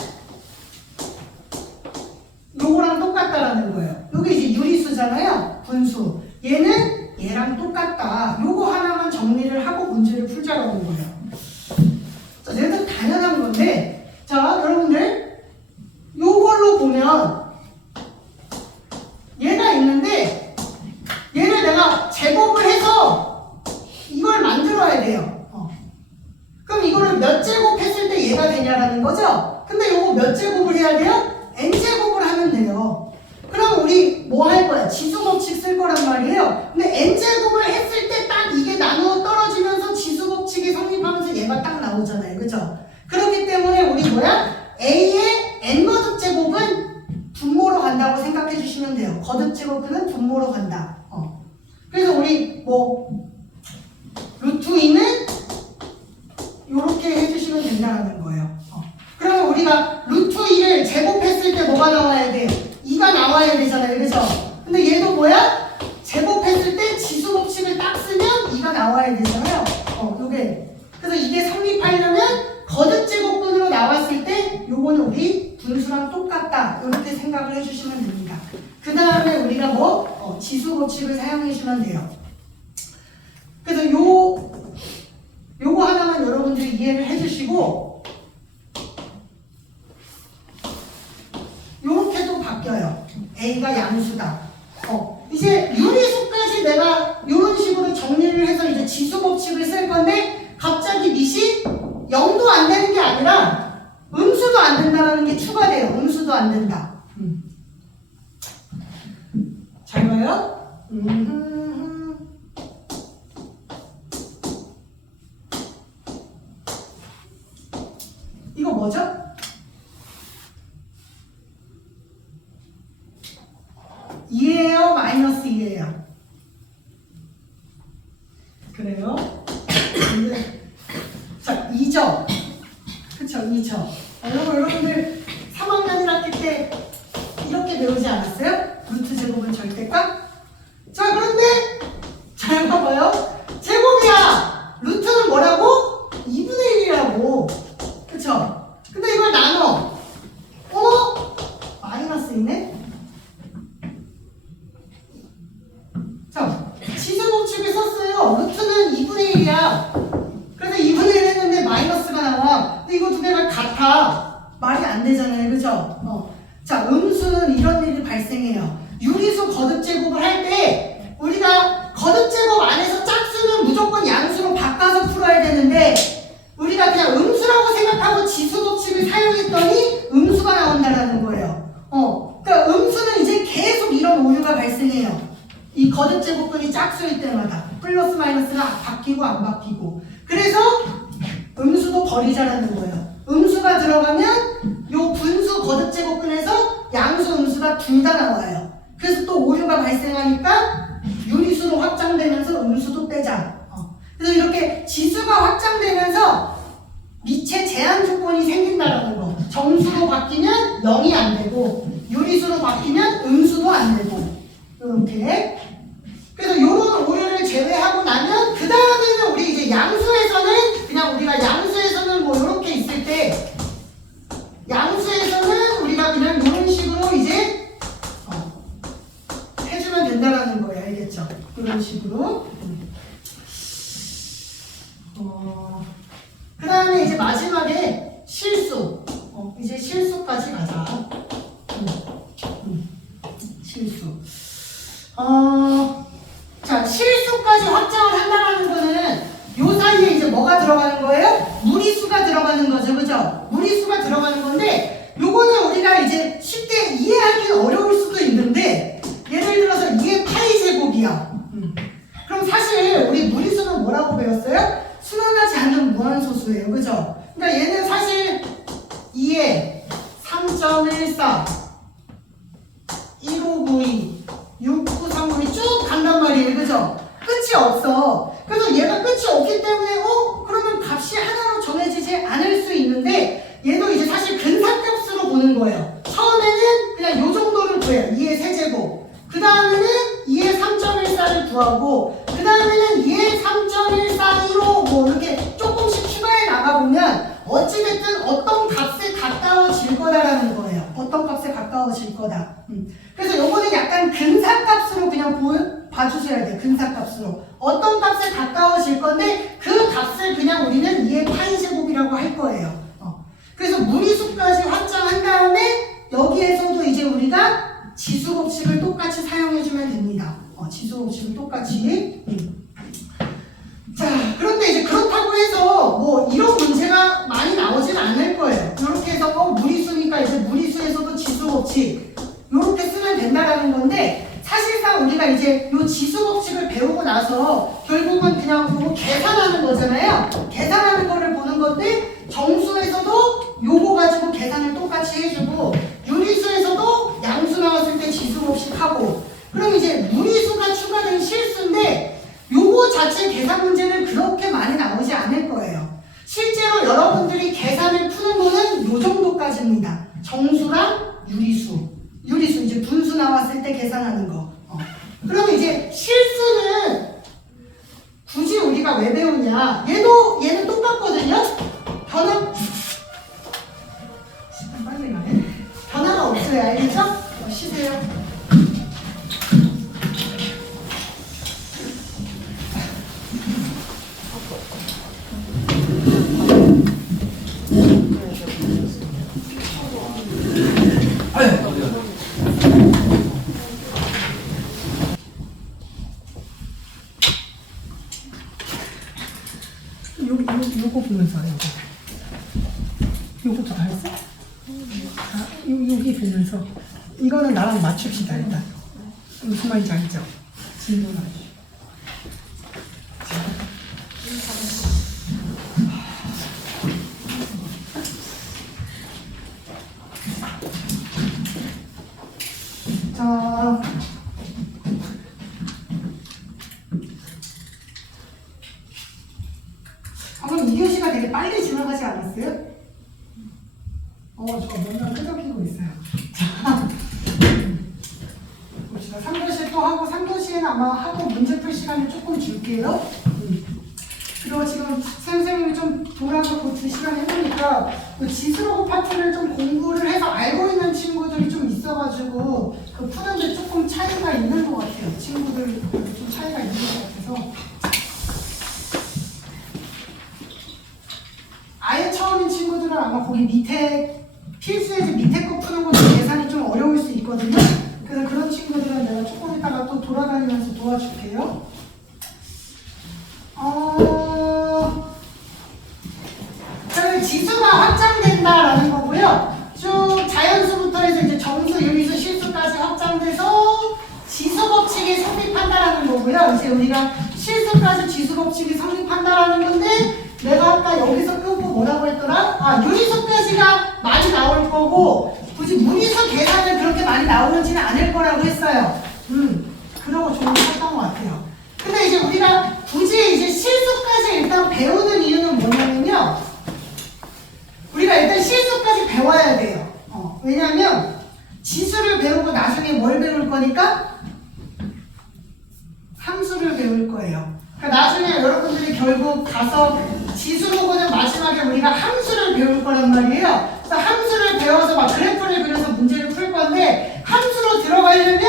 요거랑 똑같다라는 거예요. 요게 이제 유리수잖아요. 분수. 얘는 얘랑 똑같다. 요거 하나만 정리를 하고 문제를 풀자라는 거예요. 자, 얘는 당연한 건데, 자, 여러분들 요걸로 보면 얘가 있는데 얘를 내가 제곱을 해서 이걸 만들어야 돼요. 그럼 이거를 몇 제곱 했을 때 얘가 되냐라는 거죠? 근데 요거 몇 제곱을 해야 돼요? n제곱을 하면 돼요. 그럼 우리 뭐 할 거야? 지수 법칙 쓸 거란 말이에요. 근데 n제곱을 했을 때 딱 이게 나누어 떨어지면서 지수 법칙이 성립하면서 얘가 딱 나오잖아요. 그죠? 그렇기 때문에 우리 뭐야? a의 n거듭 제곱은 분모로 간다고 생각해 주시면 돼요. 거듭 제곱은 분모로 간다. 그래서 우리 뭐 루트 2는 이렇게 해주시면 된다는 거예요. 그러면 우리가 루트 2를 제곱했을 때 뭐가 나와야 돼요? 2가 나와야 되잖아요. 그래서 근데 얘도 뭐야? 제곱했을 때 지수 법칙을 딱 쓰면 2가 나와야 되잖아요. 요게 그래서 이게 성립하려면 거듭 제곱근으로 나왔을 때 요거는 우리 분수랑 똑같다. 이렇게 생각을 해주시면 됩니다. 그 다음에 우리가 뭐 지수 법칙을 사용해 주면 돼요. 그래서 요거 하나만 여러분들이 이해를 해주시고 요렇게 또 바뀌어요. A가 양수다. 이제 유리수까지 내가 이런 식으로 정리를 해서 이제 지수 법칙을 쓸 건데 갑자기 밑이 0도 안 되는 게 아니라 음수도 안 된다라는 게 추가돼요. 음수도 안 된다. 잘 봐요. 이거 뭐죠? (2예요) 마이너스 (2예요) 그래요? 자, 2죠? 그쵸, 2죠? 여러분들 3학년 1학기 때 이렇게 배우지 않았어요? 루트 제곱은 절대값? 자, 그런데 잘 봐봐요. 제곱이야. 루트는 뭐라고? 2분의 1이라고. 그쵸? 근데 이걸 나눠. 마이너스 있네? 자, 지수 법칙을 썼어요. 루트는 2분의 1이야. 그래서 2분의 1 했는데 마이너스가 나와. 근데 이거 두 개가 같아. 말이 안 되잖아요. 그죠? 자, 음수는 이런 일이 발생해요. 유리수 거듭 제곱을 할 때 우리가 거듭 제곱 안에서 짝수는 무조건 양수로 바꿔서 풀어야 되는데 우리가 그냥 음수라고 생각하고 지수 법칙을 사용했더니 음수가 나온다는 거예요. 그러니까 음수는 이제 계속 이런 오류가 발생해요. 이 거듭 제곱근이 짝수일 때마다 플러스 마이너스가 바뀌고 안 바뀌고. 그래서 음수도 버리자라는 거예요. 음수가 들어가면 요 분수 거듭 제곱근에서 양수 음수가 둘 다 나와요. 그래서 또 오류가 발생하니까 유리수로 확장되면서 음수도 빼자. 그래서 이렇게 지수가 확장되면서 미체 제한 조건이 생긴다라는 거. 정수로 바뀌면 0이 안 되고 유리수로 바뀌면 음수도 안 되고 이렇게. 그래서 이런 오류를 제외하고 나면 그 다음에는 우리 이제 양수에서는 그냥 우리가 양수에서는 뭐 이렇게 있을 때 양수에서는 우리가 그냥 이런 식으로 이제 해주면 된다라는 거예요. 알겠죠? 이런 식으로. 그 다음에 이제 마지막에 실수. 이제 실수까지 가자. 실수. 자, 실수까지 확장을 한다는 거는 요 사이에 이제 뭐가 들어가는 거예요? 무리수가 들어가는 거죠. 그죠? 무리수가 들어가는 건데 요거는 우리가 이제 쉽게 이해하기 어려울 수도 있는데 예를 들어서 2의 파이 제곱이야. 그럼 사실 우리 무리수는 뭐라고 배웠어요? 순환하지 않는 무한소수예요. 그죠? 그러니까 얘는 사실 2의 3.14 1592 6939이 쭉 간단 말이에요. 그죠? 끝이 없어. 그래서 얘가 끝이 없기 때문에 그러면 값이 하나로 정해지지 않을 수 있는데 얘도 이제 사실 근사값으로 보는 거예요. 처음에는 그냥 요 정도를 구해요. 2의 세제곱. 그 다음에는 2의 3.14를 구하고 그 다음에는 2의 3.1415 뭐 이렇게 조금씩 추가해 나가보면 어찌됐든 어떤 값에 가까워질 거다라는 거예요. 어떤 값에 가까워질 거다. 그래서 요거는 약간 근사값으로 그냥 봐주셔야 돼요. 근사값으로. 어떤 값에 가까워질 건데 그 값을 그냥 우리는 2의 파이 제곱이라고 할 거예요. 그래서 무리수까지 확장한 다음에 여기에서도 이제 우리가 지수 법칙을 똑같이 사용해주면 됩니다. 지수 법칙을 똑같이. 자, 그런데 이제 그렇다고 해서 뭐 이런 문제가 많이 나오진 않을 거예요. 이렇게 해서 무리수니까 이제 무리수에서도 지수 법칙 이렇게 쓰면 된다라는 건데 사실상 우리가 이제 이 지수 법칙을 배우고 나서 결국은 그냥 뭐 계산하는 거잖아요. 계산하는 거를 보는 건데 정수에서도 요거 가지고 계산을 똑같이 해주고 유리수에서도 양수 나왔을 때 지수 법칙하고 그럼 이제 무리수가 추가된 실수인데 요거 자체 계산 문제는 그렇게 많이 나오지 않을 거예요. 실제로 여러분들이 계산을 푸는 거는 요 정도까지입니다. 정수랑 유리수 이제 분수 나왔을 때 계산하는 거. 그러면 이제 실수는 굳이 우리가 왜 배우냐? 얘는 똑같거든요. 빨리 가네. 변화가 없어요. 알겠죠? 쉬세요. 요거 보면서 요거도 다 했어? 여기 보면서 이거는 나랑 맞춥시다. 일단 무슨 말인지 알죠? 질문하죠. 자, 방금 2교시가 되게 빨리 지나가지 않았어요? 저 뭔가 끄적이고 있어요. 자, 봅시다. 3교시 또 하고 3교시에는 아마 하고 문제 풀 시간을 조금 줄게요. 그리고 지금 선생님이 좀 돌아서 그 2시간 해보니까 그 지수로 파트를 좀 공부를 해서 알고 있는 친구들이 좀 있어가지고 그 푸는데 조금 차이가 있는 것 같아요. 친구들 좀 차이가 있는 것 같아서 아예 처음인 친구들은 아마 거기 밑에 필수에서 밑에 거 푸는 것도 계산이 좀 어려울 수 있거든요. 그래서 그런 친구들은 내가 조금 이따가 또 돌아다니면서 도와줄게요. 지수가 확장된다라는 거고요. 쭉 자연수부터 해서 이제 정수, 유리수, 실수까지 확장돼서 지수 법칙이 성립한다라는 거고요. 이제 우리가 실수까지 지수 법칙이 성립한다라는 건데 내가 아까 여기서 끄고 뭐라고 했더라? 유리수까지가 많이 나올 거고 굳이 무리수 계산을 그렇게 많이 나오지는 않을 거라고 했어요. 그러고 좀 했던 것 같아요. 근데 이제 우리가 굳이 이제 실수까지 일단 배우는 이유는 뭐냐면요. 우리가 일단 실수까지 배워야 돼요. 왜냐면 지수를 배우고 나중에 뭘 배울 거니까? 함수를 배울 거예요. 그러니까 나중에 여러분들이 결국 가서 지수 보고는 마지막에 우리가 함수를 배울 거란 말이에요. 그래서 함수를 배워서 막 그래프를 그려서 문제를 풀 건데 함수로 들어가려면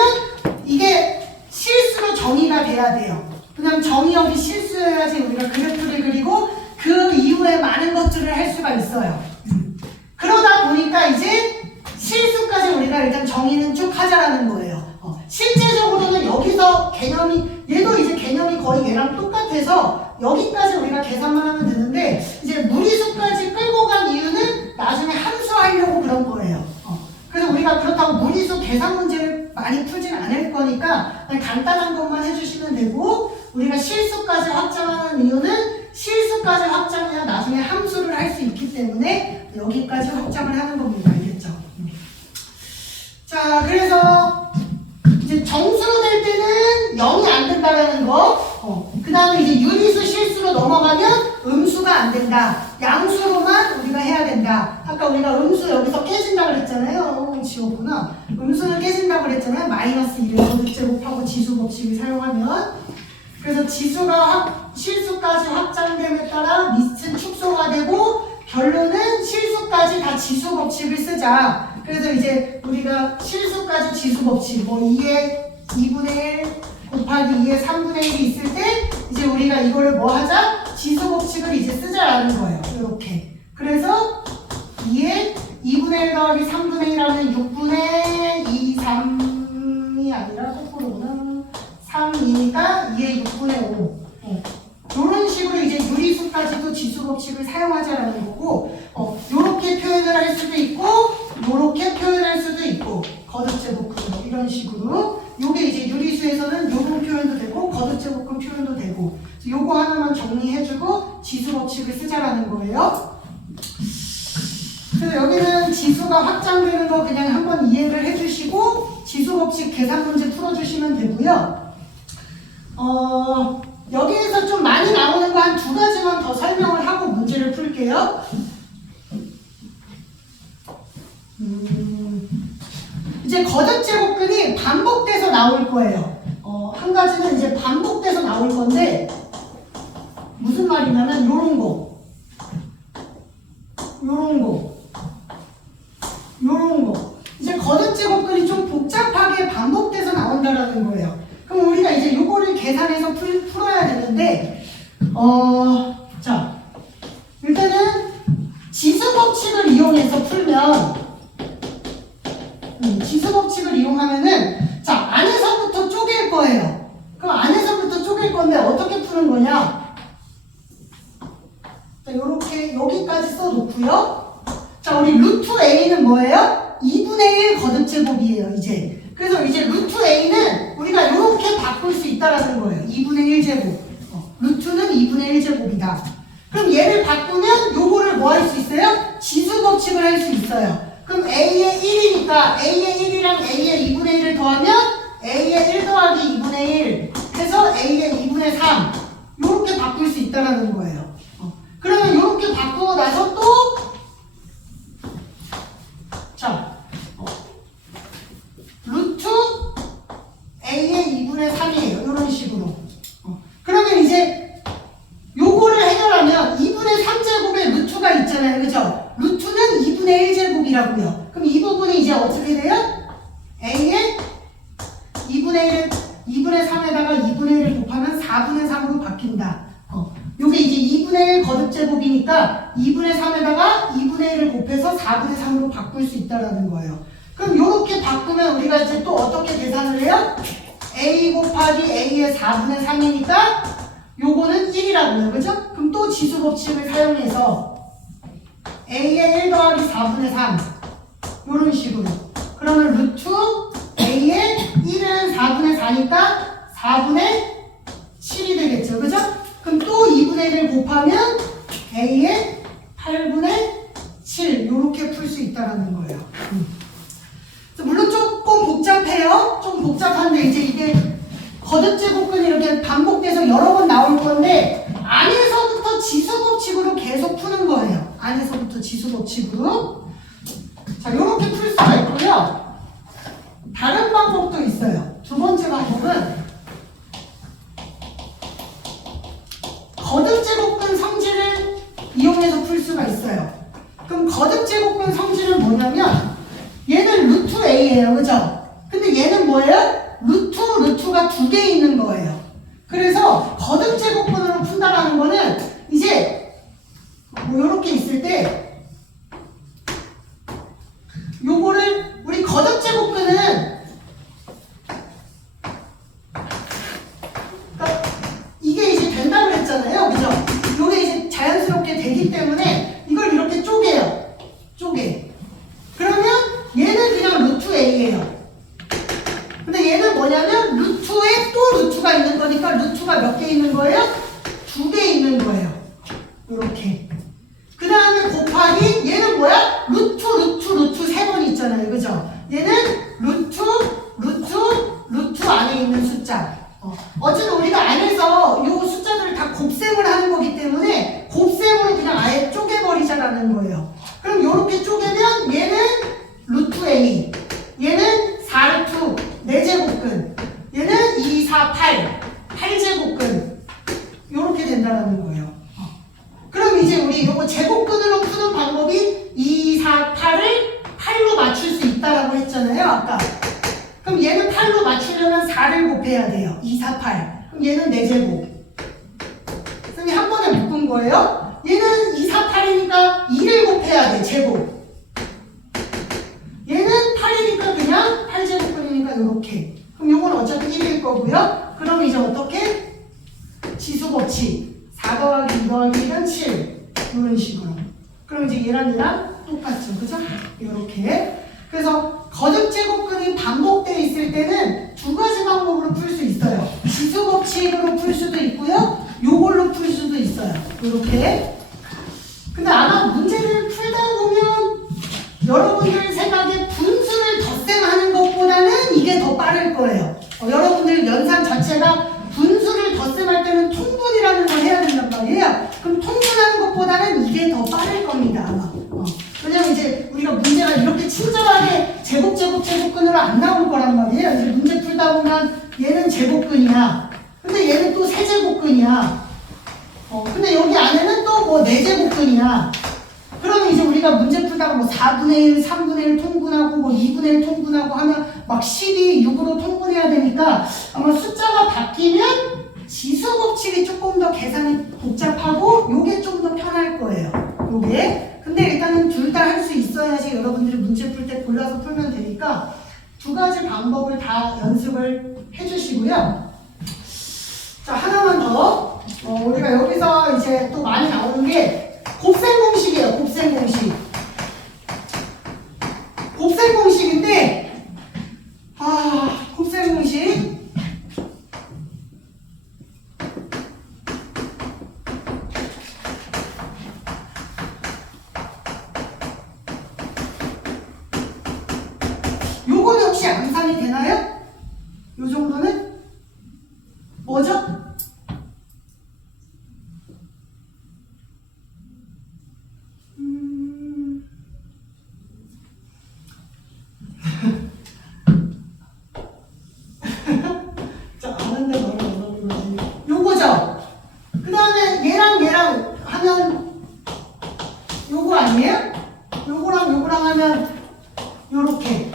이게 실수로 정의가 돼야 돼요. 왜냐면 정의 없이 실수해야지 우리가 그래프를 그리고 그 이후에 많은 것들을 할 수가 있어요. 그러다 보니까 이제 실수까지 우리가 일단 정의는 쭉 하자라는 거예요. 실제적으로는 여기서 개념이 얘도 이제 개념이 거의 얘랑 똑같아서 여기까지 우리가 계산만 하면 되는데 이제 무리수까지 끌고 간 이유는 나중에 함수하려고 그런 거예요. 그래서 우리가 그렇다고 무리수 계산 문제를 많이 풀진 않을 거니까 그냥 간단한 것만 해주시면 되고 우리가 실수까지 확장하는 이유는 실수까지 확장해야 나중에 함수를 할 수 있기 때문에 여기까지 확장을 하는 겁니다. 알겠죠? 자, 그래서 이제 정수로 될 때는 0이 안 된다라는 거. 그 다음에 이제 유리수 실수로 넘어가면 음수가 안 된다. 양수로만 우리가 해야 된다. 아까 우리가 음수 여기서 깨진다고 그랬잖아요. 지웠구나. 음수는 깨진다고 그랬잖아요. 마이너스 1을 거듭제곱하고 지수 법칙을 사용하면. 그래서 지수가 실수까지 확장됨에 따라 밑은 축소가 되고 결론은 실수까지 다 지수 법칙을 쓰자. 그래서 이제 우리가 실수까지 지수 법칙 뭐 2의 2분의 1 곱하기 2의 3분의 1이 있을 때 이제 우리가 이거를 뭐 하자? 지수 법칙을 이제 쓰자라는 거예요. 이렇게. 그래서 2의 2분의 1 더하기 3분의 1 하면 6분의 2, 3이 아니라 거꾸로구나. 3이니까 2의 6분의 5. 이런 식으로 이제 유리수까지도 지수 법칙을 사용하자라는 거고, 요렇게 표현을 할 수도 있고, 요렇게 표현할 수도 있고, 거듭제곱근 뭐 이런 식으로. 요게 이제 유리수에서는 요런 표현도 되고, 거듭제곱근 표현도 되고, 요거 하나만 정리해주고 지수 법칙을 쓰자라는 거예요. 그래서 여기는 지수가 확장되는 거 그냥 한번 이해를 해주시고, 지수 법칙 계산 문제 풀어주시면 되고요. 여기에서 좀 많이 나오는 거 한 두 가지만 더 설명을 하고 문제를 풀게요. 이제 거듭제곱근이 반복돼서 나올 거예요. 한 가지는 이제 반복돼서 나올 건데 무슨 말이냐면 요런 거, 요런 거, 요런 거. 이제 거듭제곱근이 좀 복잡하게 반복돼서 나온다라는 거예요. 그럼 우리가 이제 요거를 계산해서 풀어야 되는데, 자, 일단은 지수 법칙을 이용해서 풀면, 지수 법칙을 이용하면은, 자, 안에서부터 쪼갤 거예요. 그럼 안에서부터 쪼갤 건데 어떻게 푸는 거냐? 자, 요렇게 여기까지 써놓고요. 자, 우리 루트 A는 뭐예요? 2분의 1 거듭제곱이에요, 이제. 그래서 이제 루트 A는 우리가 이렇게 바꿀 수 있다라는 거예요. 2분의 1제곱. 루트는 2분의 1제곱이다. 그럼 얘를 바꾸면 요거를 뭐 할 수 있어요? 지수 법칙을 할 수 있어요. 그럼 A의 1이니까 A의 1이랑 A의 2분의 1을 더하면 A의 1 더하기 2분의 1 해서 A의 2분의 3 요렇게 바꿀 수 있다라는 거예요. 그러면 요렇게 바꾸고 나서 또 자, 루트 A의 2분의 3이에요. 이런 식으로. 그러면 이제 요거를 해결하면 2분의 3제곱에 루트가 있잖아요. 그죠? 루트는 2분의 1제곱이라고요. 그럼 이 부분이 이제 어떻게 돼요? A의 2분의 3에다가 2분의 1을 곱하면 4분의 3으로 바뀐다. 요게 이제 2분의 1 거듭제곱이니까 2분의 3에다가 2분의 1을 곱해서 4분의 3으로 바꿀 수 있다라는 거예요. 그럼 요렇게 바꾸면 우리가 이제 또 어떻게 계산을 해요? A 곱하기 A의 4분의 3이니까 요거는 1이라고요. 그죠? 그럼 또 지수 법칙을 사용해서 A의 1 더하기 4분의 3 요런 식으로. 그러면 루트 A의 1은 4분의 4니까 4분의 7이 되겠죠. 그죠? 그럼 또 2분의 1을 곱하면 A의 8분의 7 요렇게 풀 수 있다라는 거예요. 복잡해요. 좀 복잡한데 이제 이게 거듭 제곱근이 이렇게 반복돼서 여러 번 나올 건데 안에서부터 지수법칙으로 계속 푸는 거예요. 안에서부터 지수법칙으로. 자, 이렇게 풀 수가 있고요. 다른 방법도 있어요. 두 번째 방법은 거듭 제곱근 성질을 이용해서 풀 수가 있어요. 그럼 거듭 제곱근 성질은 뭐냐면 얘는 루트 a예요, 그죠? 근데 얘는 뭐예요? 루트가 두 개 있는 거예요. 그래서 거듭 제곱근으로 푼다라는 거는 이제 뭐 이렇게 있을 때 요거를 우리 거듭 제곱근은 그러니까 이게 이제 된다고 했잖아요, 그죠? 요게 이제 자연스럽게 되기 때문에 이걸 이렇게 쪼개요. 쪼개. 그러면 얘는 그냥 루트 a예요. 근데 얘는 뭐냐면 루트에 또 루트가 있는 거니까 루트가 몇 개 있는 거예요? 두 개 있는 거예요. 이렇게. 그 다음에 곱하기 얘는 뭐야? 루트 세 번 있잖아요. 그죠? 얘는 루트 안에 있는 숫자. 어쨌든 우리가 안에서 이 숫자들을 다 곱셈을 하는 거기 때문에 곱셈으로 그냥 아예 쪼개버리자라는 거예요. 그럼 이렇게 쪼개면 얘는 루트 a, 얘는 4루트 4제곱근, 얘는 2, 4, 8제곱근 이렇게 된다는 거예요. 그럼 이제 우리 이거 제곱근으로 푸는 방법이 2, 4, 8을 8로 맞출 수 있다라고 했잖아요, 아까. 그럼 얘는 8로 맞추려면 4를 곱해야 돼요. 2, 4, 8. 그럼 얘는 4제곱. 선생님 한 번에 묶은 거예요. 얘는 2, 4, 8이니까 2를 곱해야 돼, 제곱. 얘는 8이니까 그냥 8제곱근이니까 이렇게. 그럼 요건 어차피 1일 거고요. 그럼 이제 어떻게? 지수법칙. 4 더하기 2 더하기 1은 7. 이런 식으로. 그럼 이제 얘랑 똑같죠. 그죠? 이렇게. 그래서 거듭 제곱근이 반복되어 있을 때는 두 가지 방법으로 풀 수 있어요. 지수법칙으로 풀 수도 있고요. 요걸로 풀 수도 있어요. 이렇게. 근데 아마 문제를 풀다 보면 여러분들 생각에 분수를 덧셈하는 것보다는 이게 더 빠를 거예요. 여러분들 연산 자체가 분수를 덧셈할 때는 통분이라는 걸 해야 된단 말이에요. 그럼 통분하는 것보다는 이게 더 빠를 겁니다, 아마. 왜냐면 이제 우리가 문제가 이렇게 친절하게 제곱근으로 안 나올 거란 말이에요. 이제 문제 풀다 보면 얘는 제곱근이야. 근데 얘는 또 세제곱근이야. 근데 여기 안에는 또 뭐 4제곱근이야. 그러면 이제 우리가 문제 풀다가 뭐 4분의 1, 3분의 1 통분하고 뭐 2분의 1 통분하고 하면 막 12, 6으로 통분해야 되니까 아마 숫자가 바뀌면 지수법칙이 조금 더 계산이 복잡하고 요게 좀 더 편할 거예요. 요게. 근데 일단은 둘 다 할 수 있어야지 여러분들이 문제 풀 때 골라서 풀면 되니까 두 가지 방법을 다 연습을 해주시고요. 자, 하나만 더. 우리가 여기서 이제 또 많이 나오는 게 곱셈 공식이에요. 곱셈 공식. 곱셈 공식인데, 곱셈 공식. 요거는 혹시 암산이 되나요? 요 정도는? 뭐죠? 자, 아는데 말을 안 하는 거지. 요거죠? 그 다음에 얘랑 하면 요거 아니에요? 요거랑 하면 요렇게.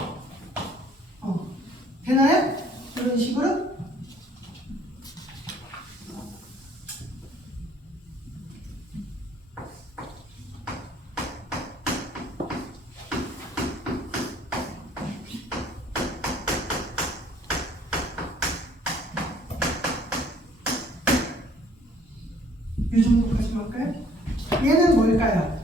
되나요? 이런 식으로? 이 정도까지 할까요? 얘는 뭘까요?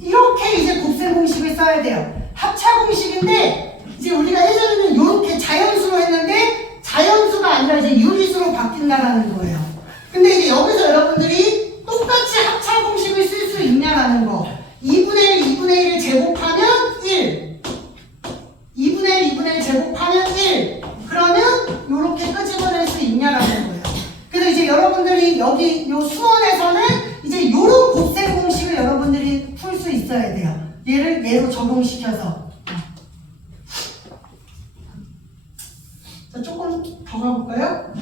이렇게 이제 곱셈 공식을 써야 돼요. 합차 공식인데 이제 우리가 예전에는 이렇게 자연수로 했는데 자연수가 아니라 이제 유리수로 바뀐다라는 거예요. 근데 이제 여기서 여러분들이 똑같이 합차 공식을 쓸 수 있냐라는 거. 2분의 1, 2분의 1을 제곱하면 1. 2분의 1, 2분의 1 제곱하면 여기 요 수원에서는 이제 요런 곱셈 공식을 여러분들이 풀 수 있어야 돼요. 얘를 얘로 적용시켜서. 자, 조금 더 가볼까요?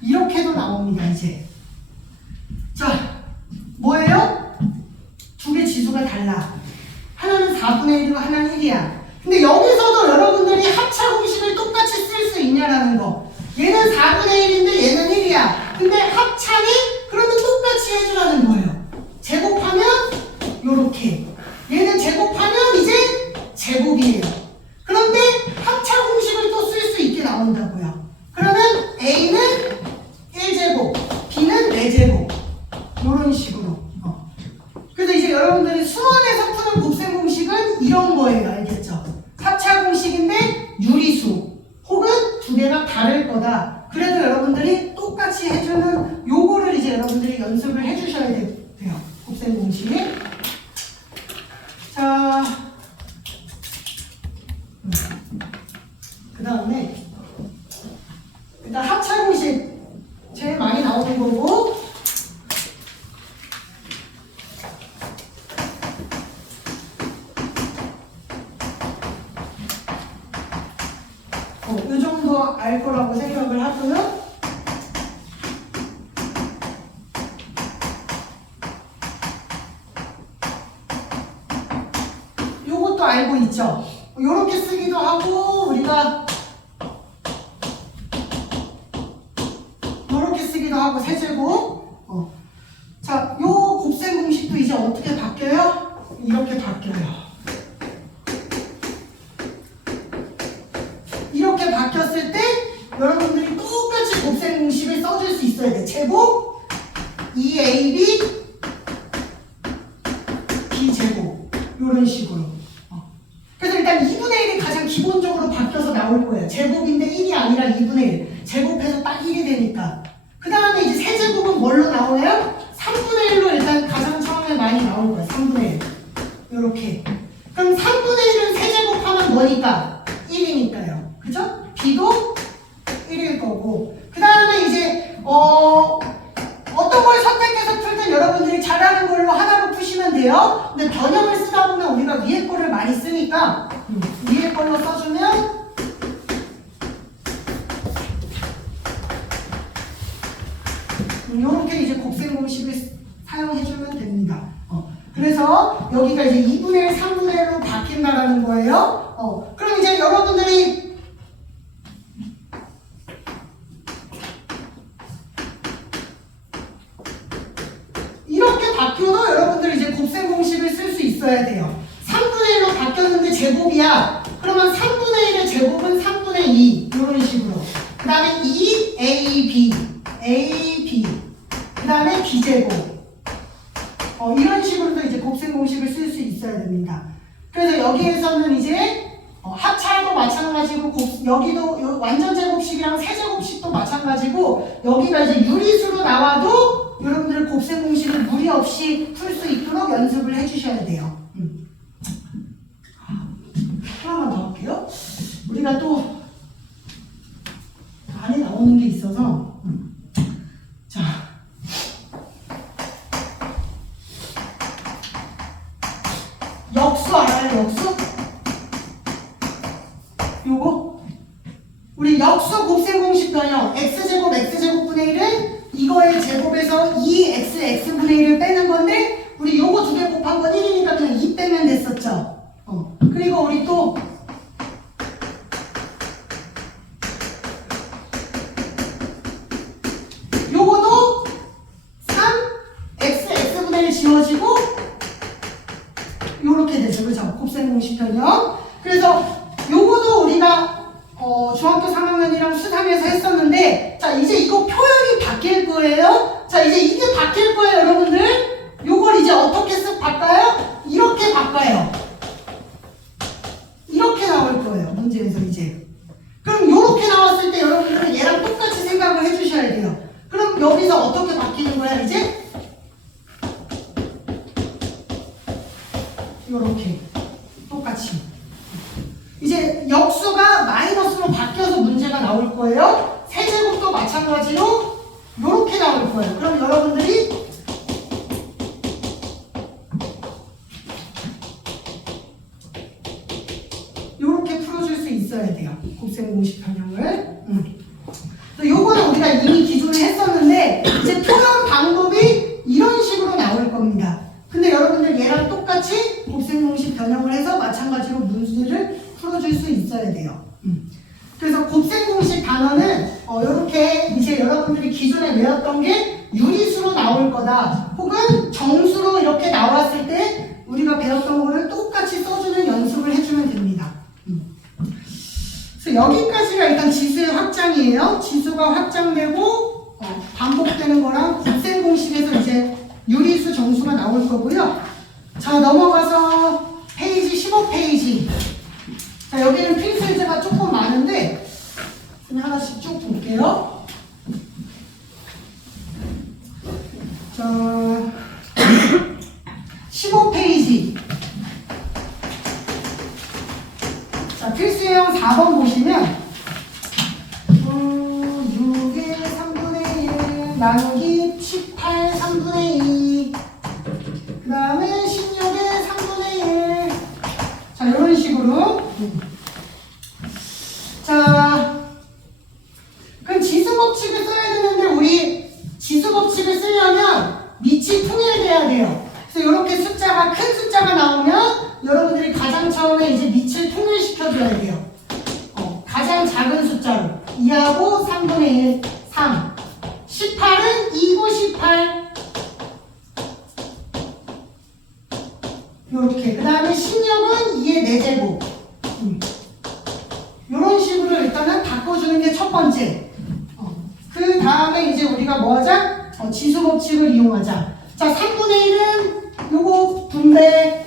이렇게도 나옵니다, 이제. 자, 뭐예요? 두 개 지수가 달라. 하나는 4분의 1이고 하나는 1이야. 근데 여기서도 여러분들이 합차 공식을 똑같이 쓸 수 있냐라는 거. 얘는 4분의 1인데 얘는 1이야. 근데 합차니? 그러면 똑같이 해주라는 거예요. 제곱하면 요렇게. 얘는 제곱하면 이제 제곱이에요. 그런데 합차 공식을 또 쓸 수 있게 나온다고요. 그러면 A는 1제곱, B는 4제곱. 요런 식으로. 그래서 이제 여러분들이 수원에서 푸는 곱셈 공식은 이런 거예요. 알겠죠? 합차 공식인데 유리수 혹은 두 개가 다를 거다. 그래도 여러분들이 똑같이 해주는 요거를 이제 여러분들이 연습을 해주셔야 돼요. 곱셈 공식. 자, 그 다음에 일단 합차 공식 제일 많이 나오는 거고, 이 정도 알 거라고 생각을 하고요. 요것도 알고 있죠? 요렇게 쓰기도 하고, 우리가 요렇게 쓰기도 하고, 세제곱. 자, 요 곱셈 공식도 이제 어떻게 바뀌어요? 이렇게 바뀌어요. 이렇게 바뀌었을 때 여러분들이 똑같이 곱셈 공식을 써줄 수 있어야 돼. 제곱 2ab b제곱 이런 식으로. 그래서 일단 2분의 1이 가장 기본적으로 바뀌어서 나올 거예요. 제곱인데 1이 아니라 2분의 1. 제곱해서 딱 1이 되니까. 그 다음에 이제 세제곱은 뭘로 나오나요? 3분의 1로 일단 가장 처음에 많이 나올 거예요. 3분의 1. 요렇게. 그럼 3분의 1은 세제곱하면 뭐니까? 1이니까요. 그죠? B도 1일 거고. 그 다음에 이제 어떤 걸 선택해서 풀든 여러분들이 잘하는 걸로 하나로 푸시면 돼요. 근데 변형을 쓰다 보면 우리가 위에 거를 많이 쓰니까 위에 걸로 써주면 이렇게 이제 곱셈 공식을 사용해주면 됩니다. 그래서 여기가 이제 2분의 1, 3분의 1로 바뀐다라는 거예요. 그럼 이제 여러분들이 이렇게 바뀌어도 여러분들 이제 곱셈 공식을 쓸 수 있어야 돼요. 3분의 1로 바뀌었는데 제곱이야. 그러면 3분의 1의 제곱은 3분의 2 이런 식으로. 그 다음에 2ab, ab, 그 다음에 b제곱. 이런 식으로도 이제 곱셈 공식을 쓸 수 있어야 됩니다. 그래서 여기에서는 이제 합차도 마찬가지고 여기도 완전 제곱식이랑 세제곱식도 마찬가지고 여기가 이제 유리수로 나와도 여러분들 곱셈 공식을 무리 없이 풀 수 있도록 연습을 해주셔야 돼요. 하나만 더 할게요. 우리가 또 안에 나오는 게 있어서 자. 역수 알아요? 역수? 요거? 우리 역수 곱셈 공식도요. x제곱 x제곱분의 1은 이거의 제곱에서 2xx분의 1을 빼는 건데 우리 요거 두 개 곱한 건 1이니까 그냥 2 빼면 됐었죠. 그리고 우리 또 요거도 3xx분의 1 지워지고 요렇게 되죠. 그죠? 곱셈 공식 변형. 그래서 요거도 우리가 중학교 3학년이랑 수상에서 했었는데 자 이제 이거 표현이 바뀔 거예요. 자 이제 이게 바뀔 거예요. 여러분들 요걸 이제 어떻게 쓱 바꿔요? 이렇게 바꿔요. 이렇게 나올 거예요. 문제에서 이제. 그럼 요렇게 나왔을 때 여러분들은 얘랑 똑같이 생각을 해주셔야 돼요. 그럼 여기서 어떻게 바뀌는 거야 이제? 요렇게 똑같이 이제 역수가 마이너스로 바뀌어서 문제가 나올 거예요. 세제곱도 마찬가지로 요렇게 나올 거예요. 그럼 여러분들이 요렇게 풀어줄 수 있어야 돼요. 곱셈 공식 변형을. 요거는 우리가 이미 기존에 했었는데 이제 표현 방법이 이런 식으로 나올 겁니다. 근데 여러분들 얘랑 똑같이 곱셈 공식 변형을 해서 마찬가지로 문제를 풀어줄 수 있어야 돼요. 그래서 곱셈 공식 단어는 이렇게 이제 여러분들이 기존에 외웠던 게 유리수로 나올 거다 혹은 정수로 이렇게 나왔을 때 우리가 배웠던 거를 똑같이 써주는 연습을 해주면 됩니다. 그래서 여기까지가 일단 지수의 확장이에요. 지수가 확장되고 반복되는 거랑 곱셈 공식에서 이제 유리수 정수가 나올 거고요. 자, 넘어가서 페이지 15페이지. 자, 여기는 필수 예제가 조금 많은데 그냥 하나씩 쭉 볼게요. 자, 15페이지. 자, 필수 유형 4번 보시면 6의 3분의 1 나누기 18 3분의 2 그 다음에 16의 3분의 1 자, 이런 식으로 자, 그럼 지수법칙을 써야 되는데 우리 지수법칙을 쓰려면 밑이 통일돼야 돼요. 그래서 이렇게 숫자가 큰 숫자가 나오면 여러분들이 가장 처음에 이제 밑을 통일시켜줘야 돼요. 가장 작은 숫자로 2하고 3분의 1, 3 18은 2고 18 요렇게 그 다음에 16은 2의 4제곱 요런 식으로 일단은 바꿔주는 게 첫 번째. 그 다음에 이제 우리가 뭐 하자? 지수법칙을 이용하자. 자, 3분의 1은 요거 분배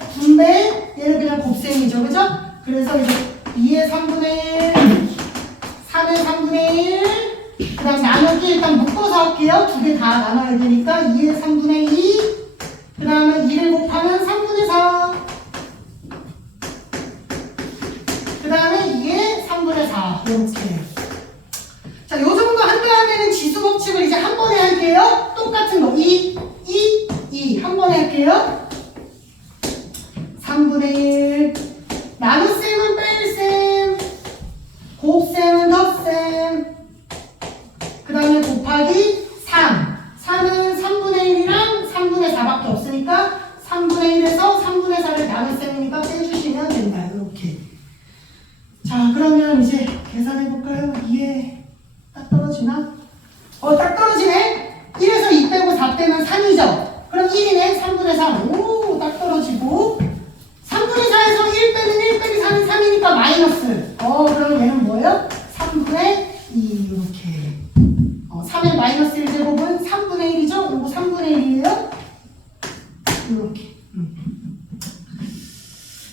얘를 그냥 곱셈이죠, 그죠? 그래서 이제 2의 3분의 1 3의 3분의 1 그 다음 나누기 일단 묶어서 할게요. 두 개 다 나눠야 되니까 2의 3분의 2 그 다음에 2를 곱하면 3분의 4 그 다음에 2의 3분의 4 이렇게. 자, 요 정도 한 다음에는 지수법칙을 이제 한 번에 할게요. 똑같은 거 2 한 번에 할게요. 3분의 1 나눗셈은 뺄셈 곱셈은 덧셈 그 다음에 곱하기 3은 3분의 1이랑 3분의 4밖에 없으니까 3분의 1에서 3분의 4를 나눗셈이니까 빼주시면 된다. 이렇게. 자, 그러면 이제 계산해볼까요? 2에 딱 떨어지나? 딱 떨어지네? 1에서 2 빼고 4 빼면 3이죠? 그럼 1이네? 3분의 3. 오, 딱 떨어지고 3분의 4에서 1 빼면 1 빼기 4는 3이니까 마이너스. 그럼 얘는 뭐예요? 3분의 2 이렇게. 3의 마이너스 1제곱은 3분의 1이죠? 이거 3분의 1이에요? 이렇게.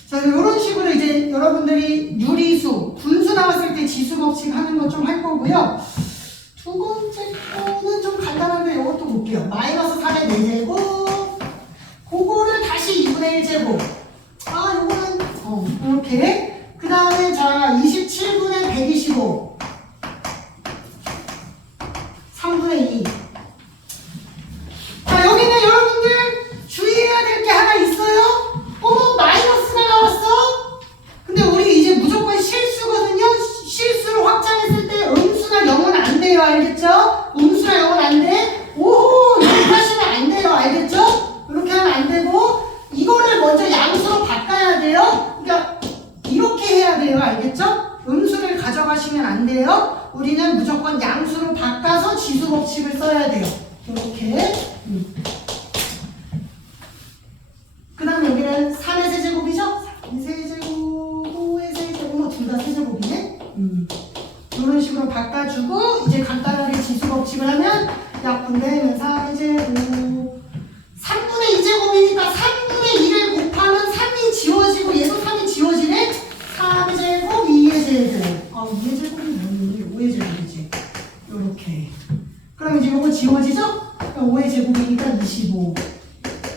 자, 이런 식으로 이제 여러분들이 유리수, 분수 나왔을 때 지수법칙 하는 거 좀 할 거고요. 두 번째 거는 좀 간단한데 이것도 볼게요. 마이너스 4의 4제곱. 그거를 다시 2분의 1제곱. 요거는, 이렇게. 그 다음에 자, 27분의 125. 3분의 2. 자, 여기는 여러분들 주의해야 될 게 하나 있어요. 마이너스가 나왔어? 근데 우리 이제 무조건 실수거든요. 실수로 확장했을 때 음수나 0은 안 돼요. 알겠죠? 음수나 0은 안 돼. 오호! 이렇게 하시면 안 돼요. 알겠죠? 이렇게 하면 안 되고 이거를 먼저 양수로 바꿔야 돼요. 그러니까 이렇게 해야 돼요. 알겠죠? 음수를 가져가시면 안 돼요. 우리는 무조건 양수로 바꿔서 지수법칙을 써야 돼요. 이렇게. 그 다음 여기는 3의 세제곱이죠? 3의 세제곱, 5의 세제곱, 둘 다 세제곱이네? 이런 식으로 바꿔주고 이제 간단하게 지수법칙을 하면 약분되면 4의 제곱 3분의 2제곱이니까 3분의 2를 곱하면 3이 지워지고 얘도 3이 지워지네? 3의 제곱, 2의 제곱 2의 제곱이 뭐니? 5의 제곱이지 요렇게. 그럼 이제 요거 지워지죠? 5의 제곱이니까 25